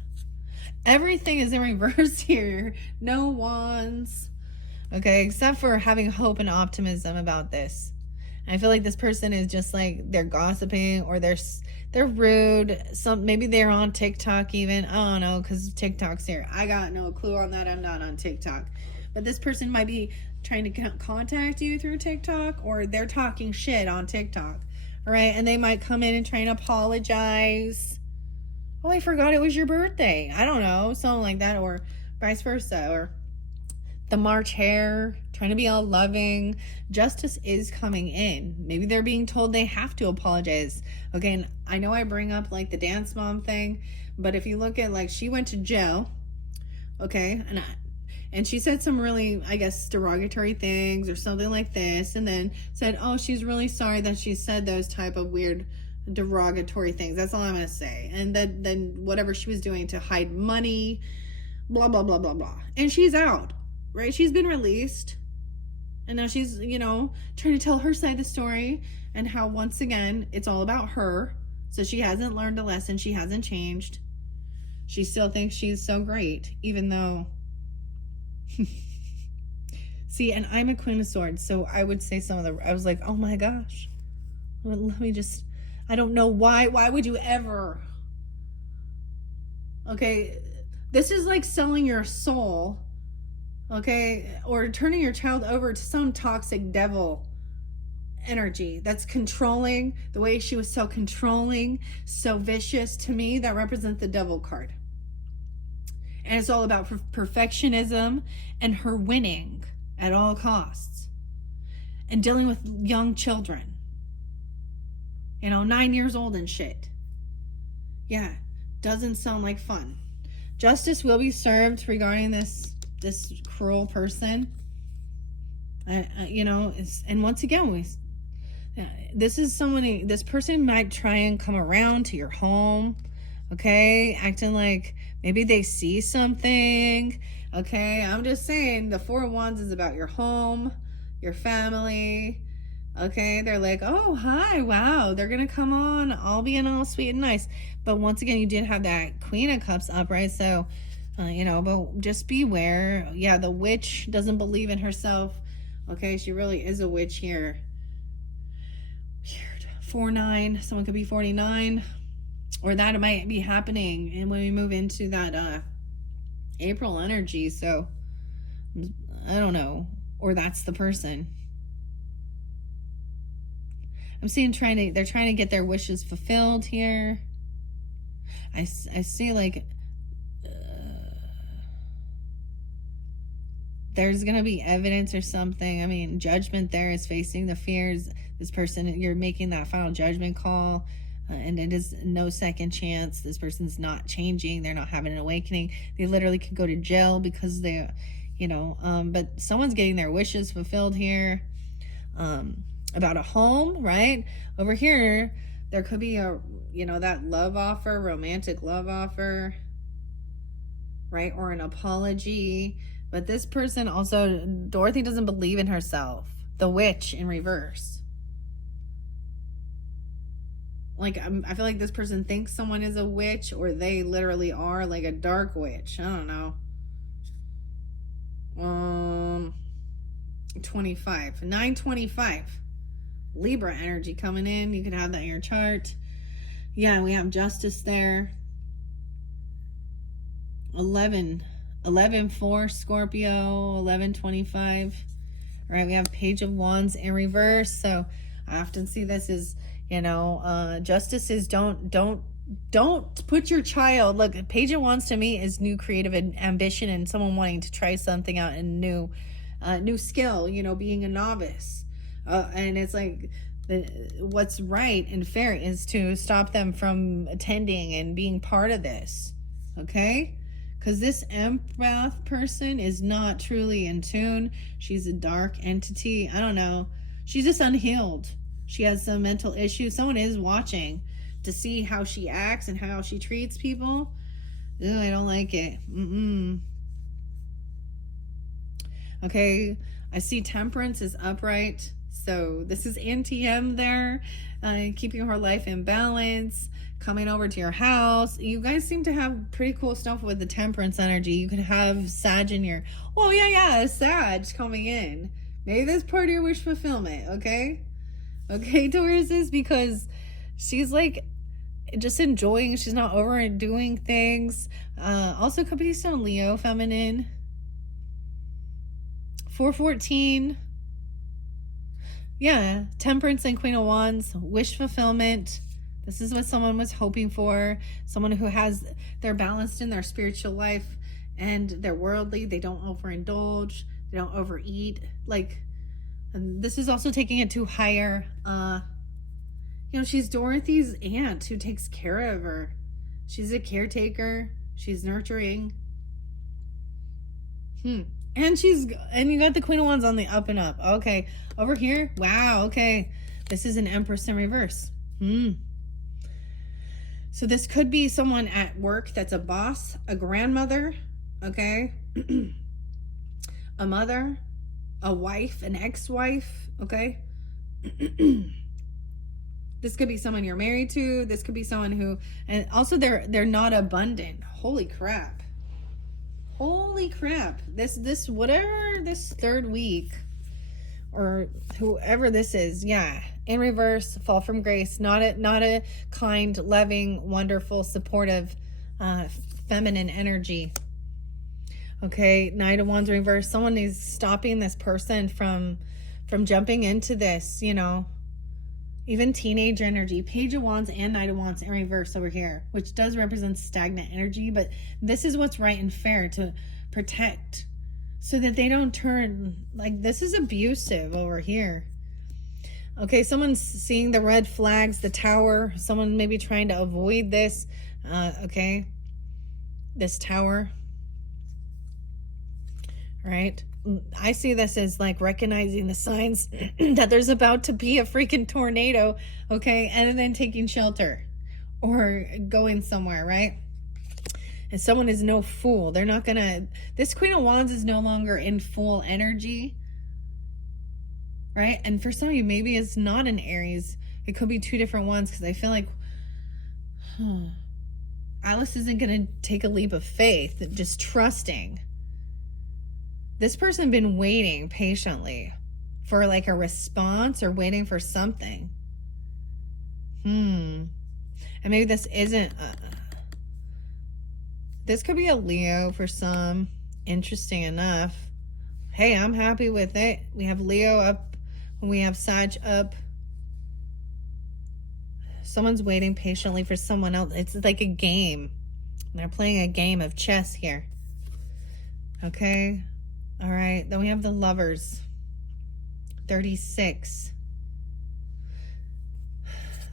Everything is in reverse here. No wands. Okay, except for having hope and optimism about this. And I feel like this person is just they're gossiping, or they're rude. Maybe they're on TikTok even. I don't know, because TikTok's here. I got no clue on that. I'm not on TikTok. But this person might be trying to contact you through TikTok, or they're talking shit on TikTok. All right, and they might come in and try and apologize. Oh, I forgot it was your birthday. I don't know, something like that, or vice versa, or the March hare, trying to be all loving. Justice is coming in. Maybe they're being told they have to apologize. Okay, and I know I bring up the dance mom thing, but if you look at she went to jail, okay, and she said some really, I guess, derogatory things or something like this, and then said, oh, she's really sorry that she said those type of weird derogatory things. That's all I'm gonna say. And then whatever she was doing to hide money, blah blah blah blah blah, and she's out, right? She's been released, and now she's trying to tell her side of the story, and how once again it's all about her. So she hasn't learned a lesson. She hasn't changed. She still thinks she's so great, even though see, and I'm a Queen of Swords, so I would say I was like, oh my gosh, let me just, I don't know why would you ever? Okay, this is like selling your soul, okay, or turning your child over to some toxic devil energy that's controlling. The way she was so controlling, so vicious, to me that represents the devil card. And it's all about perfectionism and her winning at all costs, and dealing with young children, 9 years old and shit. Yeah, doesn't sound like fun. Justice will be served regarding this cruel person. You know, and once again, this is someone. This person might try and come around to your home, okay, acting like maybe they see something. Okay, I'm just saying the Four of Wands is about your home, your family. Okay, they're like, oh, hi, wow, they're gonna come on, all being all sweet and nice. But once again, you did have that Queen of Cups upright, so, you know, but just beware. Yeah, the witch doesn't believe in herself. Okay, she really is a witch here. Weird. 4-9, someone could be 49, or that might be happening. And when we move into that April energy, so I don't know, or that's the person. I'm seeing they're trying to get their wishes fulfilled here. I see like there's gonna be evidence or something. I mean, judgment there is facing the fears. This person, you're making that final judgment call, and it is no second chance. This person's not changing. They're not having an awakening. They literally could go to jail because they, you know, but someone's getting their wishes fulfilled here. About a home, right? Over here, there could be a, you know, that love offer, romantic love offer, right? Or an apology. But this person also, Dorothy doesn't believe in herself. The witch in reverse. Like, I feel like this person thinks someone is a witch, or they literally are, like a dark witch. I don't know. 25. 925. Libra energy coming in. You can have that in your chart. Yeah, we have justice there. 11-4 Scorpio. 11-25. All right, we have Page of Wands in reverse. So I often see this as, you know, justice is don't put your child. Look, Page of Wands to me is new creative ambition and someone wanting to try something out and new skill, you know, being a novice. And it's like what's right and fair is to stop them from attending and being part of this. Okay? Because this empath person is not truly in tune. She's a dark entity. I don't know. She's just unhealed. She has some mental issues. Someone is watching to see how she acts and how she treats people. Ew, I don't like it. Okay, I see Temperance is upright. So this is NTM there, keeping her life in balance, coming over to your house. You guys seem to have pretty cool stuff with the Temperance energy. You could have Sag in your, oh yeah, Sag coming in. Maybe that's part of your wish fulfillment, okay? Okay, Taurus is, because she's like just enjoying, she's not overdoing things. Also could be some Leo feminine. 414. Yeah, Temperance and Queen of Wands, wish fulfillment. This is what someone was hoping for. Someone who they're balanced in their spiritual life and they're worldly. They don't overindulge. They don't overeat. Like, and this is also taking it to higher. You know, she's Dorothy's aunt who takes care of her. She's a caretaker. She's nurturing. And you got the Queen of Wands on the up and up. Okay. Over here. Wow. Okay. This is an Empress in reverse. So this could be someone at work that's a boss, a grandmother. Okay. A mother, a wife, an ex-wife. Okay. This could be someone you're married to. This could be someone who, and also they're not abundant. Holy crap. Holy crap. This whatever this third week or whoever this is, yeah, in reverse, fall from grace, not a kind, loving, wonderful, supportive feminine energy. Okay, Knight of Wands reverse. Someone is stopping this person from jumping into this, you know. Even teenage energy, Page of Wands and Knight of Wands in reverse over here, which does represent stagnant energy, but this is what's right and fair to protect so that they don't turn, like, this is abusive over here. Okay, someone's seeing the red flags, the tower, someone maybe trying to avoid this. Okay, this tower, right? I see this as like recognizing the signs that there's about to be a freaking tornado, okay, and then taking shelter or going somewhere, right? And someone is no fool. They're not gonna, this Queen of Wands is no longer in full energy, right? And for some of you, maybe it's not an Aries. It could be two different ones, because I feel like Alice isn't gonna take a leap of faith, just trusting. This person been waiting patiently for like a response or waiting for something. And maybe this isn't, this could be a Leo for some. Interesting enough. Hey, I'm happy with it. We have Leo up, we have Sag up. Someone's waiting patiently for someone else. It's like a game. They're playing a game of chess here. Okay. All right. Then we have the Lovers. 36.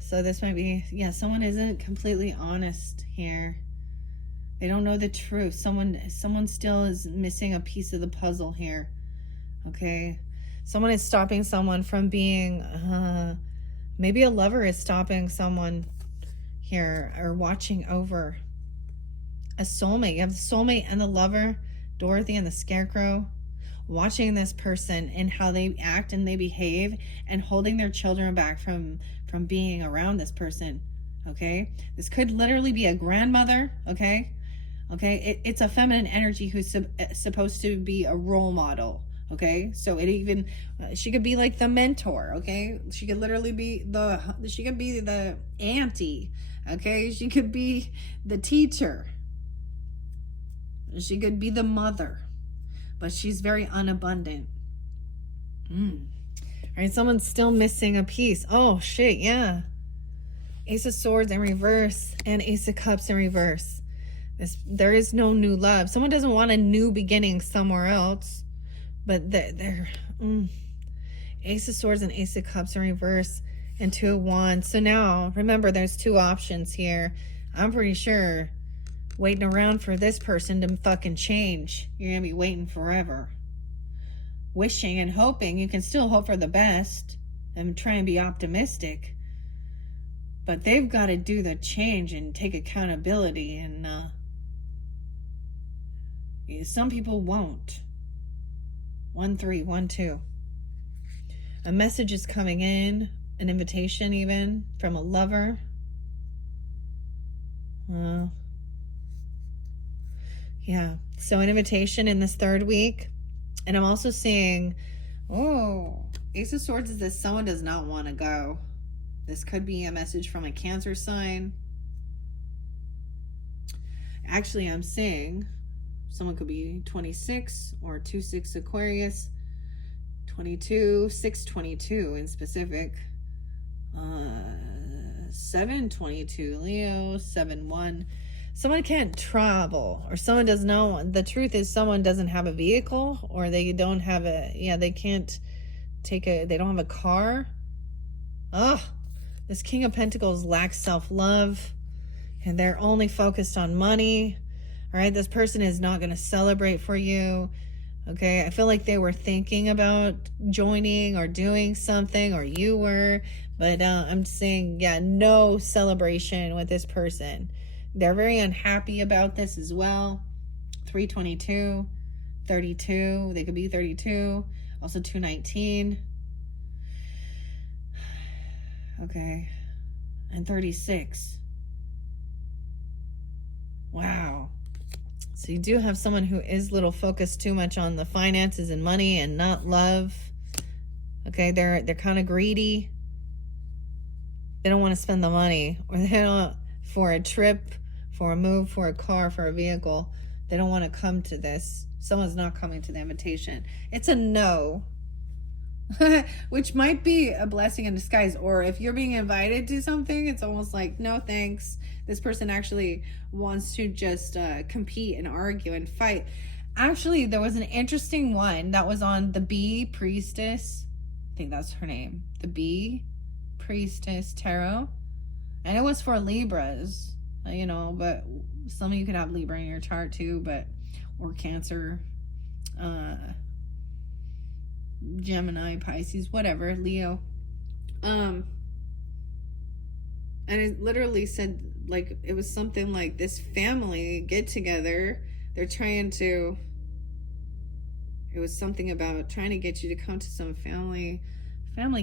So this might be, yeah, someone isn't completely honest here. They don't know the truth. Someone still is missing a piece of the puzzle here. Okay. Someone is stopping someone from being, maybe a lover is stopping someone here, or watching over a soulmate. You have the soulmate and the lover, Dorothy and the Scarecrow, watching this person and how they act and they behave, and holding their children back from being around this person. Okay. This could literally be a grandmother. Okay. Okay. It's a feminine energy who's supposed to be a role model. Okay, so it even, she could be like the mentor. Okay, she could literally be she could be the auntie. Okay, she could be the teacher. She could be the mother, but she's very unabundant. All right, someone's still missing a piece. Oh shit, yeah. Ace of Swords in reverse and Ace of Cups in reverse. There is no new love. Someone doesn't want a new beginning somewhere else. But they're Ace of Swords and Ace of Cups in reverse and Two of Wands. So now, remember, there's two options here. I'm pretty sure waiting around for this person to fucking change. You're going to be waiting forever. Wishing and hoping. You can still hope for the best and try and be optimistic. But they've got to do the change and take accountability. And some people won't. 1, 3, 1, 2. A message is coming in, an invitation even from a lover. Yeah, so an invitation in this third week. And I'm also seeing, Ace of Swords is this someone does not want to go. This could be a message from a Cancer sign. Actually, I'm seeing someone could be 26 or 26 Aquarius, 22, 622 in specific, 722 Leo, 71. Someone can't travel, or someone doesn't know. The truth is someone doesn't have a vehicle, or they don't have they can't they don't have a car. This King of Pentacles lacks self-love, and they're only focused on money. All right, this person is not going to celebrate for you. Okay, I feel like they were thinking about joining or doing something, or you were, but I'm saying, yeah, no celebration with this person. They're very unhappy about this as well. 322, 32, they could be 32, also 219. Okay, and 36. Wow. So you do have someone who is a little focused too much on the finances and money and not love. Okay, they're kind of greedy. They don't want to spend the money, or they don't, for a trip, for a move, for a car, for a vehicle. They don't want to come to this. Someone's not coming to the invitation. It's a no. Which might be a blessing in disguise. Or if you're being invited to something, it's almost like, no thanks. This person actually wants to just compete and argue and fight. Actually, there was an interesting one that was on the Bee Priestess. I think that's her name. The Bee Priestess Tarot. And it was for Libras. you know, but some of you could have Libra in your chart too, but, or Cancer, Gemini, Pisces, whatever, Leo. And it literally said, like, it was something like this family get together. They're trying to, it was something about trying to get you to come to some family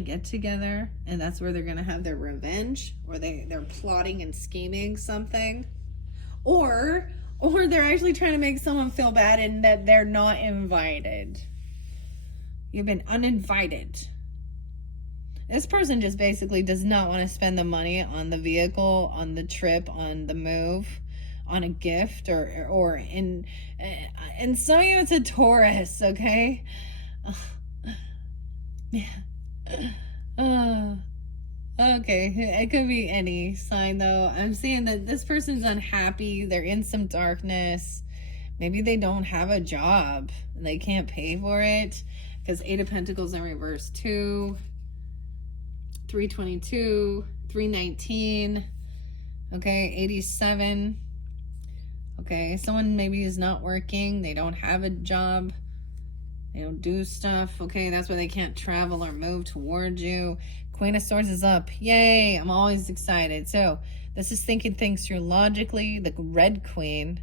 get together, and that's where they're gonna have their revenge, or they're plotting and scheming something, or they're actually trying to make someone feel bad and that they're not invited. You've been uninvited. This person just basically does not want to spend the money on the vehicle, on the trip, on the move, on a gift, or in some of you it's a Taurus, okay? Yeah. Okay, it could be any sign though. I'm seeing that this person's unhappy. They're in some darkness. Maybe they don't have a job and they can't pay for it, because 8 of Pentacles in reverse too. 322, 319, okay, 87. Okay, someone maybe is not working. They don't have a job. They don't do stuff. Okay, that's why they can't travel or move towards you. Queen of Swords is up. Yay, I'm always excited. So this is thinking things through logically. The Red Queen,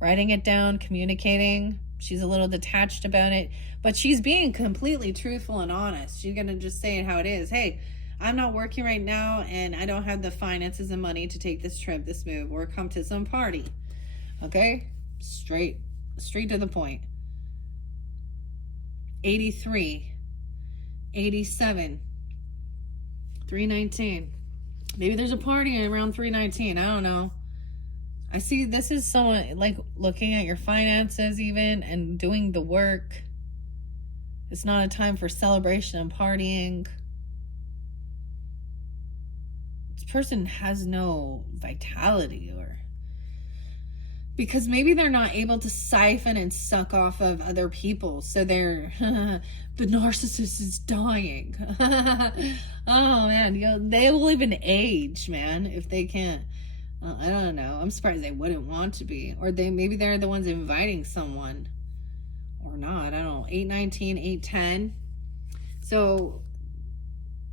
writing it down, communicating. She's a little detached about it, but she's being completely truthful and honest. She's gonna just say it how it is. Hey, I'm not working right now and I don't have the finances and money to take this trip, this move, or come to some party. Okay, straight to the point. 83, 87, 319. Maybe there's a party around 319. I don't know. I see this is someone like looking at your finances even and doing the work. It's not a time for celebration and partying. This person has no vitality, or because maybe they're not able to siphon and suck off of other people. So they're, the narcissist is dying. Oh man, they will even age, man, if they can't. I don't know. I'm surprised they wouldn't want to be. Or maybe they're the ones inviting someone. Or not. I don't know. 819, 810. So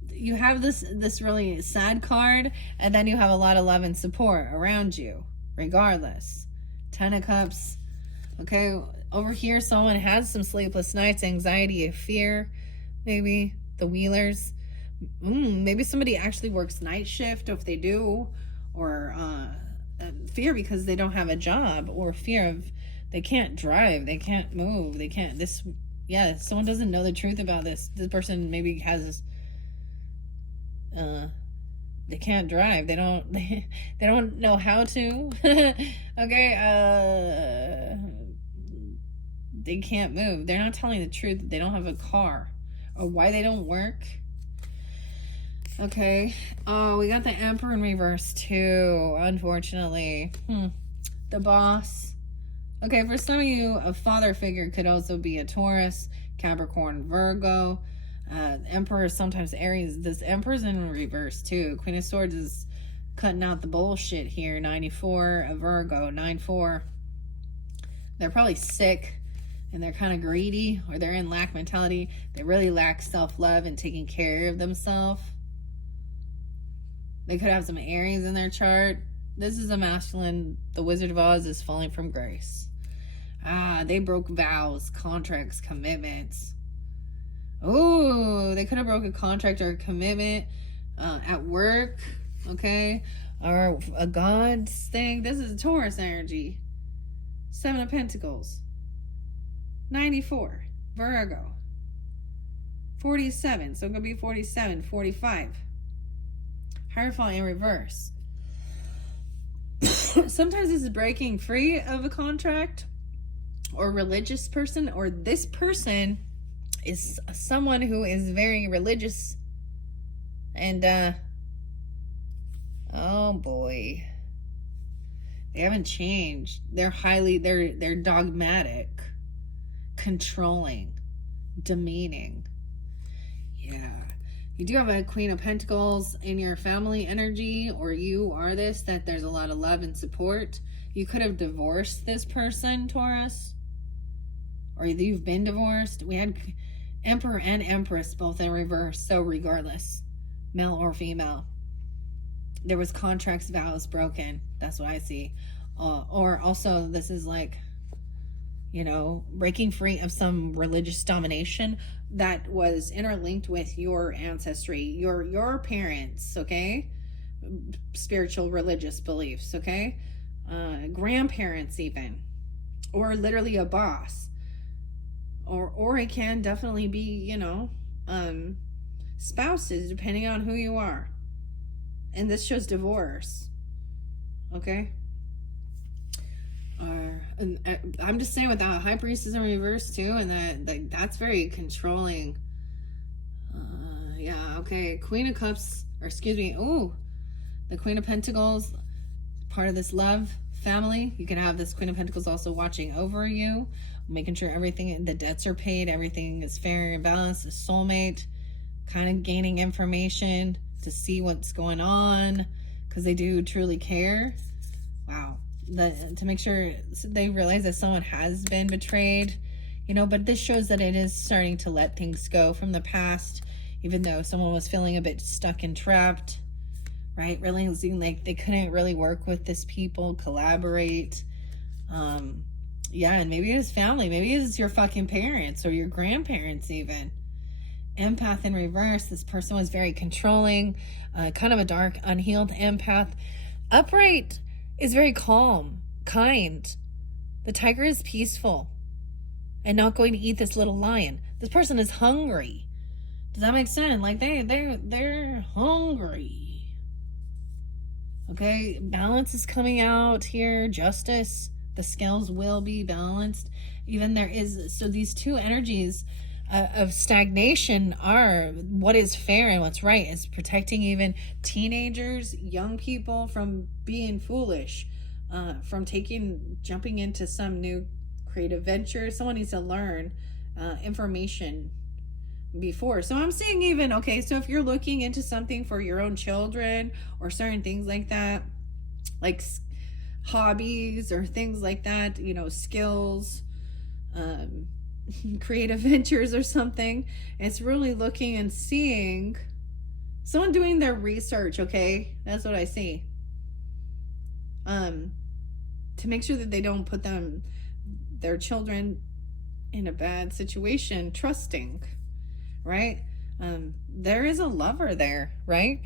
you have this really sad card, and then you have a lot of love and support around you, regardless. 10 of Cups. Okay, over here someone has some sleepless nights, anxiety, fear. Maybe the Wheelers. Maybe somebody actually works night shift, if they do. Or fear because they don't have a job, or fear of they can't drive, they can't move, they can't someone doesn't know the truth about this person. Maybe has they can't drive, they don't know how to. Okay, they can't move, they're not telling the truth, they don't have a car, or why they don't work. Okay. Oh, we got the Emperor in reverse too, unfortunately. The Boss. Okay, for some of you, a father figure could also be a Taurus, Capricorn, Virgo. Emperor is sometimes Aries. This Emperor's in reverse too. Queen of Swords is cutting out the bullshit here. 94, a Virgo, 9-4. They're probably sick and they're kind of greedy, or they're in lack mentality. They really lack self-love and taking care of themselves. They could have some Aries in their chart. This is a masculine. The Wizard of Oz is falling from grace. They broke vows, contracts, commitments. Oh, they could have broke a contract or a commitment at work, okay? Or a God's thing. This is Taurus energy. 7 of Pentacles. 94, Virgo. 47, so it could be 47, 45. Hierophant in reverse. Sometimes this is breaking free of a contract or religious person, or this person is someone who is very religious and oh boy, they haven't changed. They're dogmatic, controlling, demeaning. Yeah. You do have a Queen of Pentacles in your family energy, or you are this, that there's a lot of love and support. You could have divorced this person, Taurus, or you've been divorced. We had Emperor and Empress both in reverse, so regardless, male or female, there was contracts, vows broken. That's what I see. Or also, this is like, you know, breaking free of some religious domination that was interlinked with your ancestry, your parents, okay? Spiritual, religious beliefs, okay? Grandparents even, or literally a boss. Or it can definitely be, you know, spouses, depending on who you are. And this shows divorce, okay? And I'm just saying, with the High Priestess in reverse too, and that's very controlling. Yeah, okay. Queen of Cups, or excuse me, the Queen of Pentacles, part of this love family. You can have this Queen of Pentacles also watching over you, making sure everything, the debts are paid, everything is fair and balanced. A soulmate, kind of gaining information to see what's going on, because they do truly care. Wow. To make sure they realize that someone has been betrayed, you know, but this shows that it is starting to let things go from the past, even though someone was feeling a bit stuck and trapped, right? Realizing like they couldn't really work with this people, collaborate. Yeah, and maybe it's family, maybe it's your fucking parents or your grandparents even. Empath in reverse, this person was very controlling, kind of a dark, unhealed empath. Upright is very calm, kind. The tiger is peaceful and not going to eat this little lion. This person is hungry. Does that make sense? Like they're hungry. Okay, balance is coming out here. Justice. The scales will be balanced. Even there is, so these two energies of stagnation are what is fair and what's right. Is protecting even teenagers, young people from being foolish, from jumping into some new creative venture. Someone needs to learn information before. So I'm seeing even, okay, so if you're looking into something for your own children or certain things like that, like hobbies or things like that, you know, skills, creative ventures or something, it's really looking and seeing someone doing their research. Okay, that's what I see, to make sure that they don't put their children in a bad situation, trusting, right? There is a lover there, right?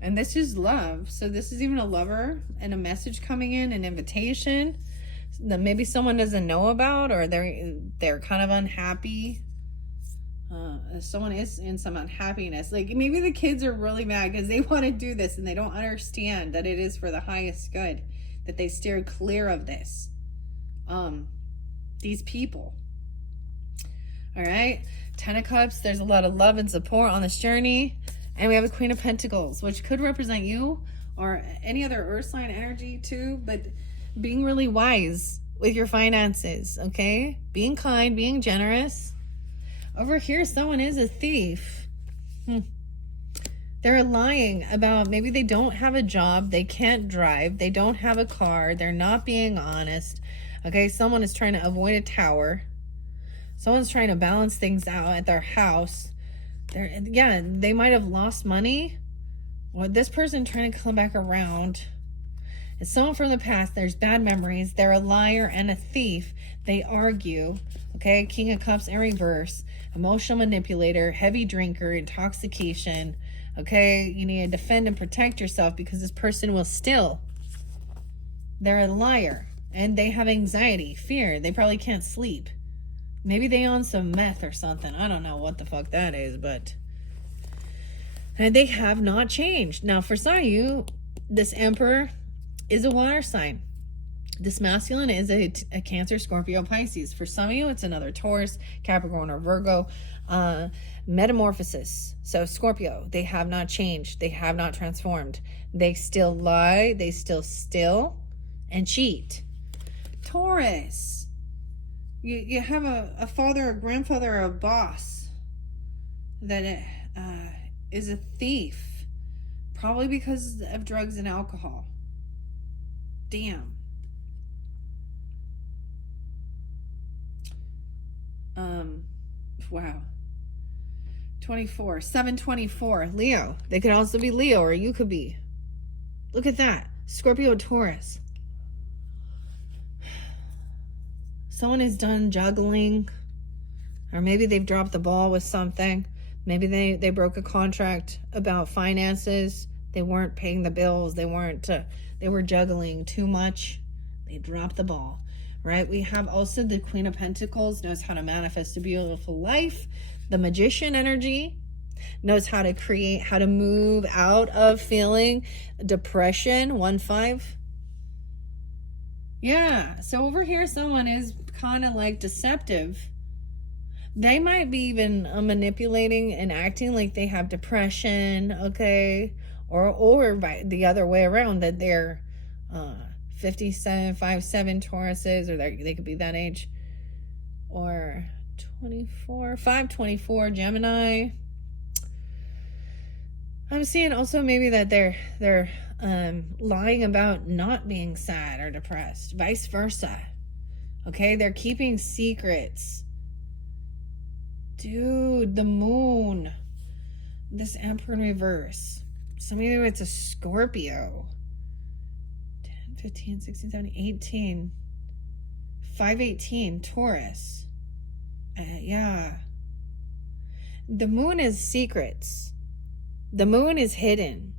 And this is love. So this is even a lover and a message coming in, an invitation that maybe someone doesn't know about, or they're kind of unhappy. Someone is in some unhappiness. Like maybe the kids are really mad because they want to do this and they don't understand that it is for the highest good, that they steer clear of this. These people. All right. 10 of Cups. There's a lot of love and support on this journey. And we have a Queen of Pentacles, which could represent you or any other earth sign energy too, but being really wise with your finances, okay? Being kind, being generous. Over here, someone is a thief. They're lying about maybe they don't have a job, they can't drive, they don't have a car, they're not being honest, okay? Someone is trying to avoid a tower. Someone's trying to balance things out at their house. They might have lost money. Or this person trying to come back around. It's someone from the past. There's bad memories. They're a liar and a thief. They argue. Okay, King of Cups in reverse. Emotional manipulator, heavy drinker, intoxication. Okay, you need to defend and protect yourself because this person will steal. They're a liar and they have anxiety, fear. They probably can't sleep. Maybe they own some meth or something. I don't know what the fuck that is, but... And they have not changed. Now, for some of you, this Emperor is a water sign. This masculine is a Cancer, Scorpio, Pisces. For some of you, it's another Taurus, Capricorn, or Virgo. Metamorphosis. So Scorpio, they have not changed. They have not transformed. They still lie. They still steal and cheat. Taurus. You have a father, a grandfather, or a boss that it is a thief, probably because of drugs and alcohol. Damn. Wow. 724. Leo. They could also be Leo, or you could be. Look at that. Scorpio, Taurus. Someone is done juggling, or maybe they've dropped the ball with something. Maybe they broke a contract about finances. They weren't paying the bills. They were juggling too much. They dropped the ball, right? We have also the Queen of Pentacles, knows how to manifest a beautiful life. The Magician energy knows how to create, how to move out of feeling depression. 1-5. Yeah, so over here, someone is kind of like deceptive. They might be even manipulating and acting like they have depression, okay? Or by the other way around, that they're 57, 5'7" Tauruses, or they could be that age. Or 5'24" Gemini. I'm seeing also maybe that they're lying about not being sad or depressed, vice versa. Okay, they're keeping secrets. Dude, the moon. This Emperor in reverse. Some of you, it's a Scorpio. 10, 15, 16, 17, 18. 518, Taurus. Yeah. The moon is secrets. The moon is hidden.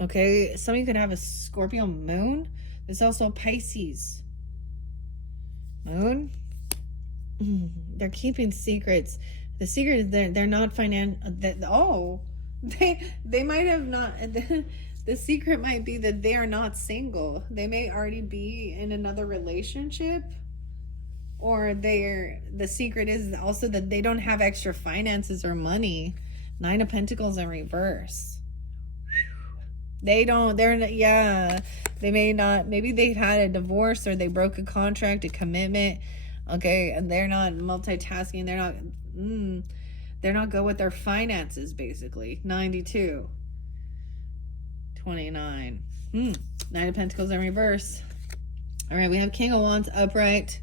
Okay, some of you could have a Scorpio moon. There's also Pisces moon. They're keeping secrets. The secret is they're not they might have not. The secret might be that they are not single. They may already be in another relationship, or the secret is also that they don't have extra finances or money. 9 of Pentacles in reverse. They may not, maybe they've had a divorce, or they broke a contract, a commitment, okay, and they're not multitasking, they're not good with their finances, basically. 92. 29. 9 of Pentacles in reverse. All right, we have King of Wands upright,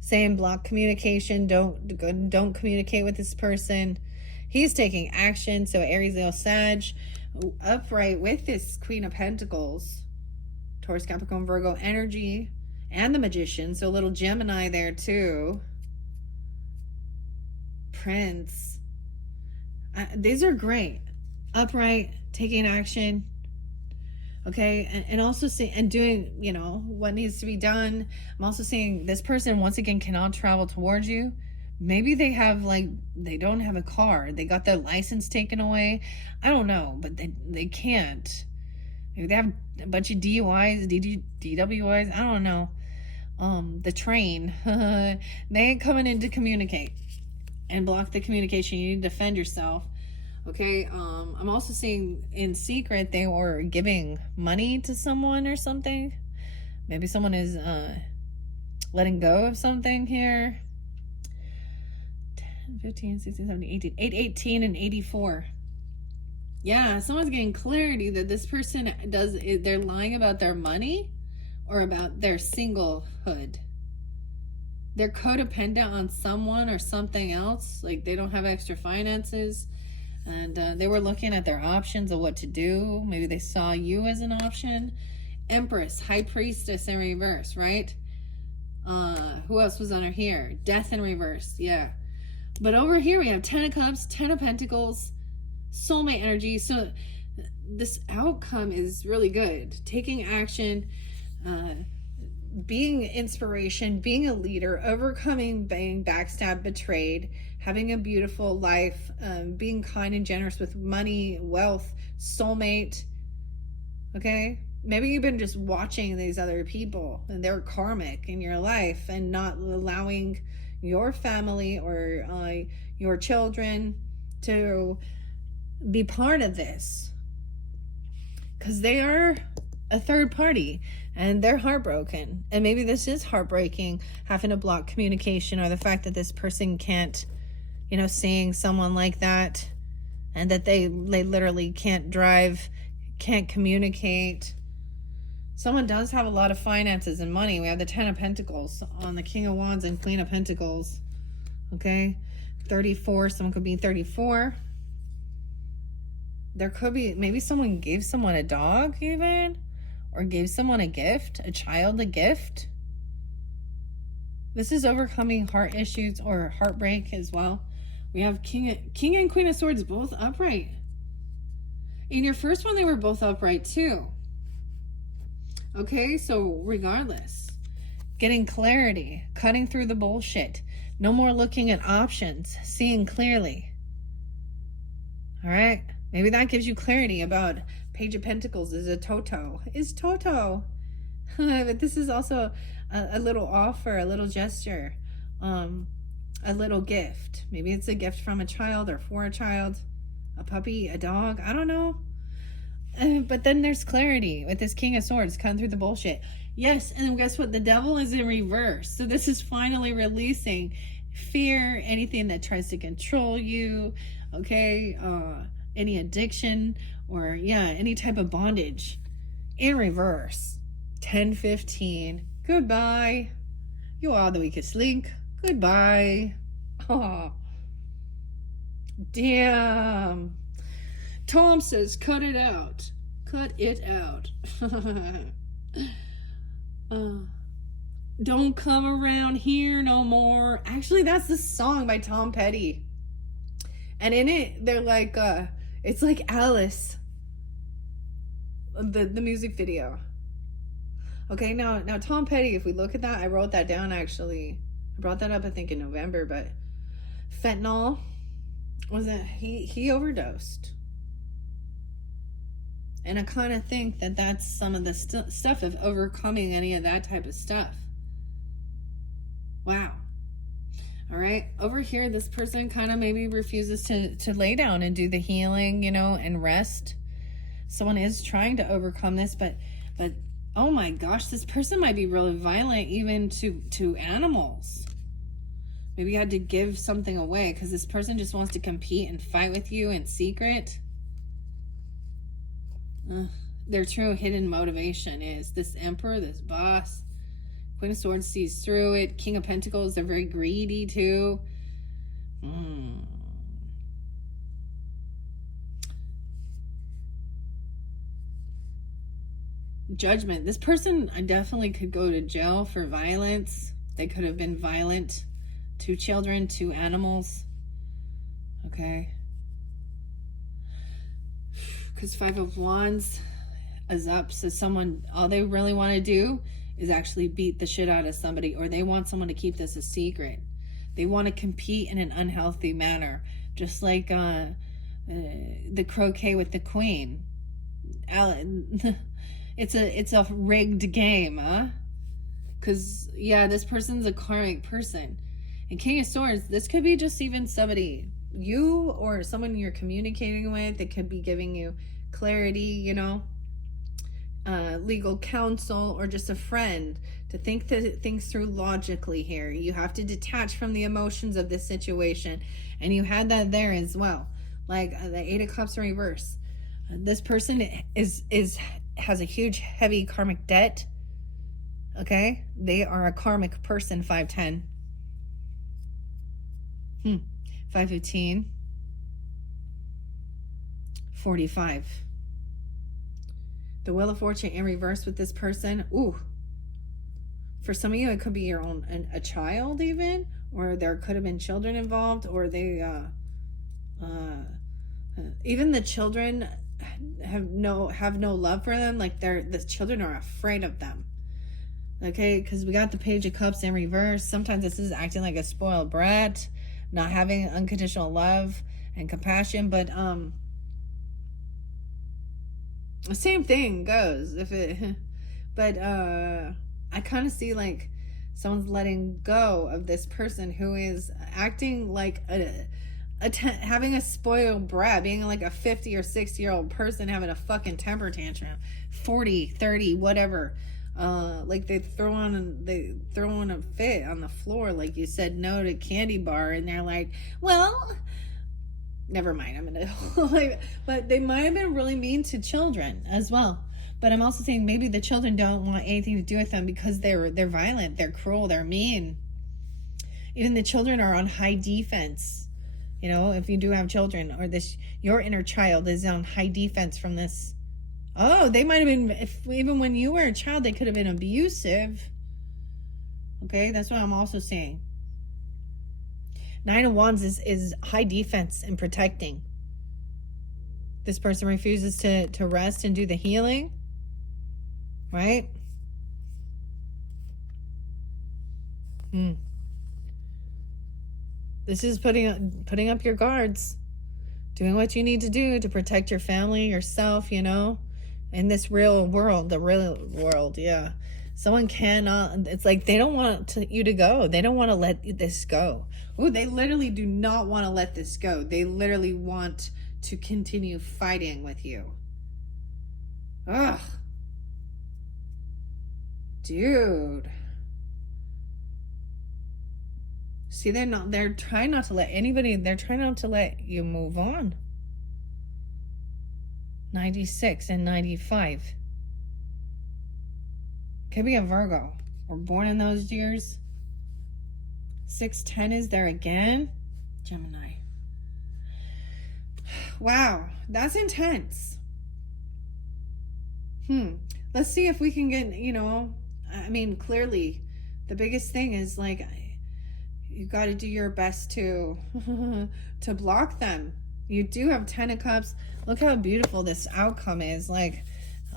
saying block communication, don't communicate with this person. He's taking action, so Aries, Leo, Sag. Upright with this Queen of Pentacles, Taurus, Capricorn, Virgo energy, and the Magician, so a little Gemini there too. Prince. These are great. Upright, taking action, okay, and also doing, what needs to be done. I'm also seeing this person, once again, cannot travel towards you. Maybe they don't have a car. They got their license taken away. I don't know, but they can't. Maybe they have a bunch of DUIs, DWIs. I don't know. The train. They ain't coming in to communicate and block the communication. You need to defend yourself. Okay. I'm also seeing in secret they were giving money to someone or something. Maybe someone is letting go of something here. 15, 16, 17, 18, 818 and 84. Yeah, someone's getting clarity that this person they're lying about their money or about their singlehood. They're codependent on someone or something else. Like they don't have extra finances, and they were looking at their options of what to do. Maybe they saw you as an option. Empress, High Priestess in reverse, right? Who else was under here? Death in reverse, yeah. But over here we have 10 of Cups, 10 of Pentacles, soulmate energy. So this outcome is really good. Taking action, being inspiration, being a leader, overcoming being backstabbed, betrayed, having a beautiful life, being kind and generous with money, wealth, soulmate. Okay? Maybe you've been just watching these other people and they're karmic in your life and not allowing your family or your children to be part of this, because they are a third party and they're heartbroken. And maybe this is heartbreaking, having to block communication, or the fact that this person can't, you know, seeing someone like that, and that they literally can't drive, can't communicate. Someone does have a lot of finances and money. We have the 10 of Pentacles on the King of Wands and Queen of Pentacles. Okay? 34. Someone could be 34. There could be, maybe someone gave someone a dog even. Or gave someone a gift. A child a gift. This is overcoming heart issues or heartbreak as well. We have King and Queen of Swords both upright. In your first one, they were both upright too. Okay, so regardless, getting clarity, cutting through the bullshit, no more looking at options, seeing clearly. All right, maybe that gives you clarity about Page of Pentacles is a Toto. Is Toto. But this is also a little offer, a little gesture, a little gift. Maybe it's a gift from a child or for a child, a puppy, a dog, I don't know. But then there's clarity with this King of Swords cutting through the bullshit. Yes, and guess what? The devil is in reverse. So this is finally releasing fear, anything that tries to control you, okay? Any addiction or, yeah, any type of bondage in reverse. 10-15. Goodbye. You are the weakest link. Goodbye. Oh, damn. Tom says, cut it out. Cut it out. Don't come around here no more. Actually, that's the song by Tom Petty. And in it, they're like, it's like Alice. The music video. Okay, now Tom Petty, if we look at that, I wrote that down actually. I brought that up, I think, in November, but fentanyl, was it, he overdosed. And I kind of think that that's some of the stuff of overcoming any of that type of stuff. Wow. All right. Over here, this person kind of maybe refuses to lay down and do the healing, you know, and rest. Someone is trying to overcome this, but oh my gosh, this person might be really violent even to animals. Maybe you had to give something away because this person just wants to compete and fight with you in secret. Their true hidden motivation is this emperor, this boss. Queen of Swords sees through it. King of Pentacles, they're very greedy too. Judgment. This person, I definitely could go to jail for violence. They could have been violent to children, to animals. Okay. Because 5 of Wands is up. So someone, all they really want to do is actually beat the shit out of somebody, or they want someone to keep this a secret. They want to compete in an unhealthy manner. Just like the croquet with the queen. It's a rigged game, huh? Because, yeah, this person's a karmic person. And King of Swords, this could be just even somebody, you or someone you're communicating with, that could be giving you clarity, you know, legal counsel, or just a friend to think things through logically here. You have to detach from the emotions of this situation. And you had that there as well. Like the 8 of Cups in reverse. This person has a huge, heavy karmic debt. Okay? They are a karmic person, 510. 515. 45. The Wheel of Fortune in reverse with this person. Ooh. For some of you, it could be your own, a child even, or there could have been children involved, or they, even the children have no love for them. Like the children are afraid of them. Okay, because we got the Page of Cups in reverse. Sometimes this is acting like a spoiled brat, not having unconditional love and compassion, but the same thing goes if it, but I kind of see like someone's letting go of this person who is acting like having a spoiled brat, being like a 50 or 60-year-old person having a fucking temper tantrum, 40, 30, whatever. Like they throw on a fit on the floor, like you said no to candy bar, and they're like, well, never mind, I'm gonna like, but they might have been really mean to children as well. But I'm also saying maybe the children don't want anything to do with them because they're violent, they're cruel, they're mean. Even the children are on high defense. You know, if you do have children, or this, your inner child is on high defense from this. Oh, they might have been, even when you were a child, they could have been abusive. Okay, that's what I'm also saying. Nine of Wands is high defense and protecting. This person refuses to rest and do the healing. Right? This is putting up your guards. Doing what you need to do to protect your family, yourself, you know, in this real world, the real world, yeah. Someone cannot, it's like they don't want you to go. They don't want to let this go. Oh, they literally do not want to let this go. They literally want to continue fighting with you. Ugh. Dude. See, they're trying not to let anybody, they're trying not to let you move on. 96 and 95. Could be a Virgo. We're born in those years. 610 is there again. Gemini. Wow, that's intense. Let's see if we can get, you know, I mean, clearly the biggest thing is like, you got to do your best to to block them. You do have 10 of Cups. Look how beautiful this outcome is. Like,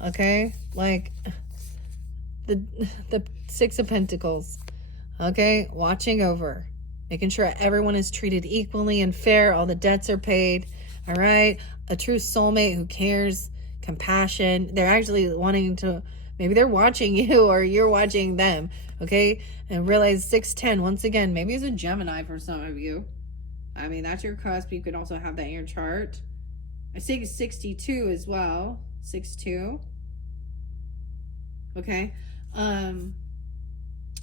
okay, like the 6 of Pentacles. Okay, watching over, making sure everyone is treated equally and fair. All the debts are paid. All right, a true soulmate who cares, compassion. They're actually wanting to. Maybe they're watching you or you're watching them, okay? And realize 610, once again, maybe it's a Gemini for some of you. I mean, that's your cusp. You could also have that in your chart. I say 62 as well. 6-2. Okay.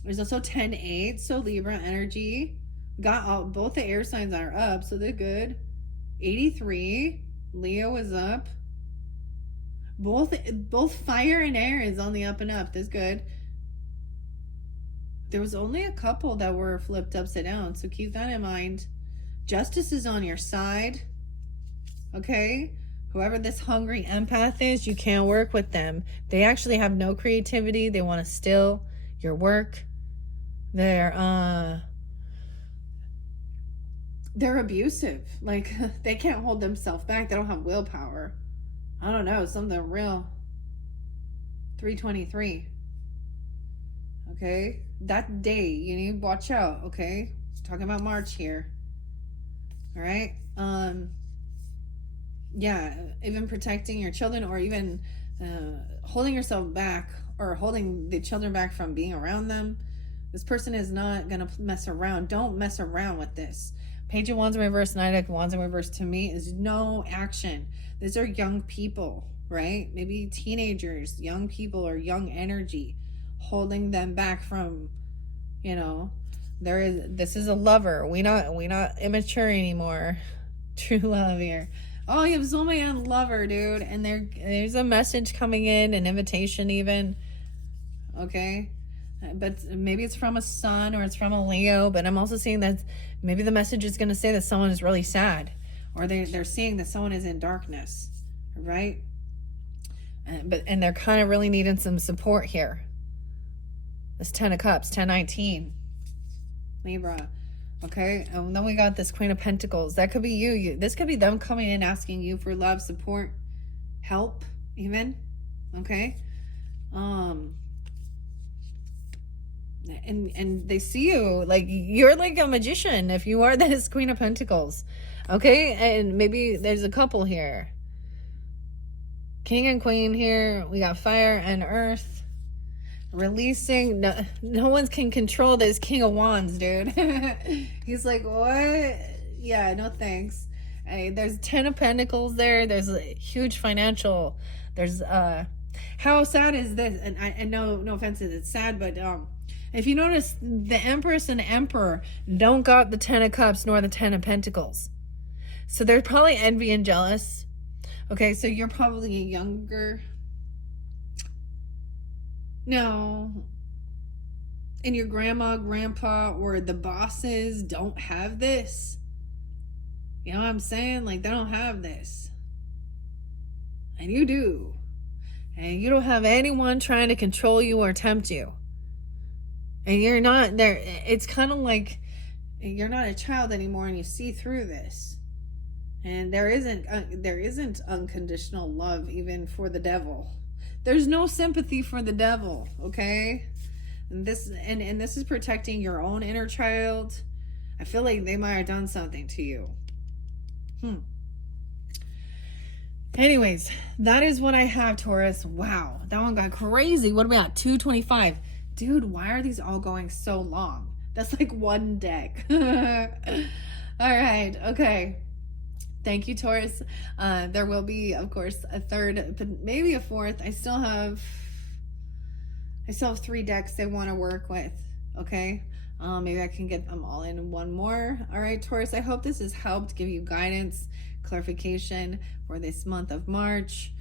There's also 10-8, so Libra energy. Got both the air signs are up, so they're good. 83, Leo is up. Both fire and air is on the up and up. That's good. There was only a couple that were flipped upside down, so keep that in mind. Justice is on your side. Okay? Whoever this hungry empath is, you can't work with them. They actually have no creativity. They want to steal your work. They're abusive. Like, they can't hold themselves back. They don't have willpower. I don't know, something real. 323. Okay? That day, you need to watch out, okay? Talking about March here. All right? Yeah, even protecting your children, or even holding yourself back, or holding the children back from being around them. This person is not going to mess around. Don't mess around with this. Page of Wands in reverse, Knight of Wands in reverse, to me is no action. These are young people, right? Maybe teenagers, young people, or young energy, holding them back from, you know, this is a lover. We not immature anymore. True love here. Oh, you have soulmate and lover, dude. And there's a message coming in, an invitation even. Okay? But maybe it's from a sun or it's from a Leo. But I'm also seeing that maybe the message is going to say that someone is really sad. Or they're seeing that someone is in darkness. Right? And they're kind of really needing some support here. This 10 of Cups, 1019. Libra. Okay, and then we got this Queen of Pentacles. That could be you. This could be them coming in asking you for love, support, help, even. Okay, and they see you like you're like a magician if you are this Queen of Pentacles. Okay, and maybe there's a couple here. King and Queen here. We got fire and earth. Releasing, no one can control this King of Wands, dude. He's like, what? Yeah, no thanks. Hey, there's 10 of Pentacles there. There's a huge financial, there's how sad is this? And no offense, it's sad, but if you notice, the Empress and Emperor don't got the Ten of Cups nor the Ten of Pentacles. So they're probably envy and jealous. Okay, so you're probably younger. No. And your grandma, grandpa, or the bosses don't have this. You know what I'm saying? Like, they don't have this. And you do. And you don't have anyone trying to control you or tempt you. And you're not there. It's kind of like you're not a child anymore and you see through this. And there isn't unconditional love even for the devil. There's no sympathy for the devil, okay? And this is protecting your own inner child. I feel like they might have done something to you. Anyways, that is what I have, Taurus. Wow, that one got crazy. What are we at? 225. Dude, why are these all going so long? That's like one deck. All right, okay. Thank you, Taurus. There will be, of course, a third, but maybe a fourth. I still have 3 decks I want to work with, okay? Maybe I can get them all in one more. All right, Taurus, I hope this has helped give you guidance, clarification for this month of March.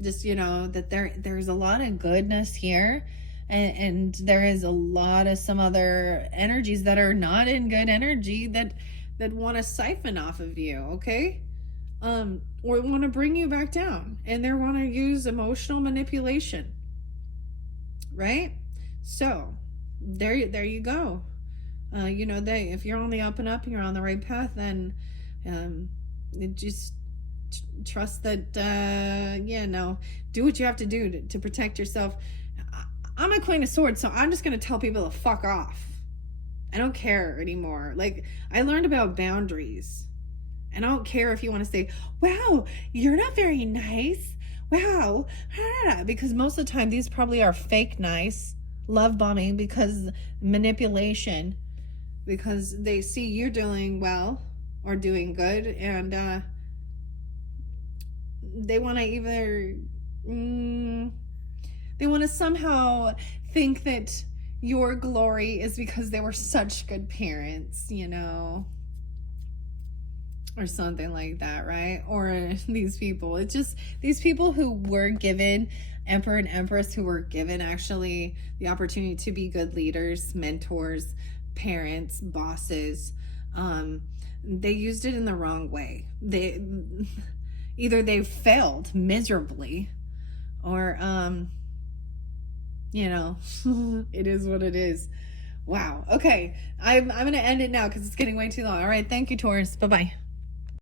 Just, you know, that there's a lot of goodness here, and there is a lot of some other energies that are not in good energy that want to siphon off of you, okay? Or want to bring you back down, and they want to use emotional manipulation, right? So there you go. You know, if you're on the up and up and you're on the right path, then just trust that, you know, do what you have to do to protect yourself. I'm a Queen of Swords, so I'm just going to tell people to fuck off. I don't care anymore. Like, I learned about boundaries. And I don't care if you want to say, wow, you're not very nice. Wow. Because most of the time, these probably are fake nice. Love bombing, because manipulation. Because they see you're doing well or doing good. And they want to either... they want to somehow think that your glory is because they were such good parents, you know, or something like that, right? Or these people, it's just these people who were given, Emperor and Empress, who were given actually the opportunity to be good leaders, mentors, parents, bosses, they used it in the wrong way. Either they failed miserably, or you know, it is what it is. Wow. Okay. I'm going to end it now because it's getting way too long. All right. Thank you, Taurus. Bye-bye.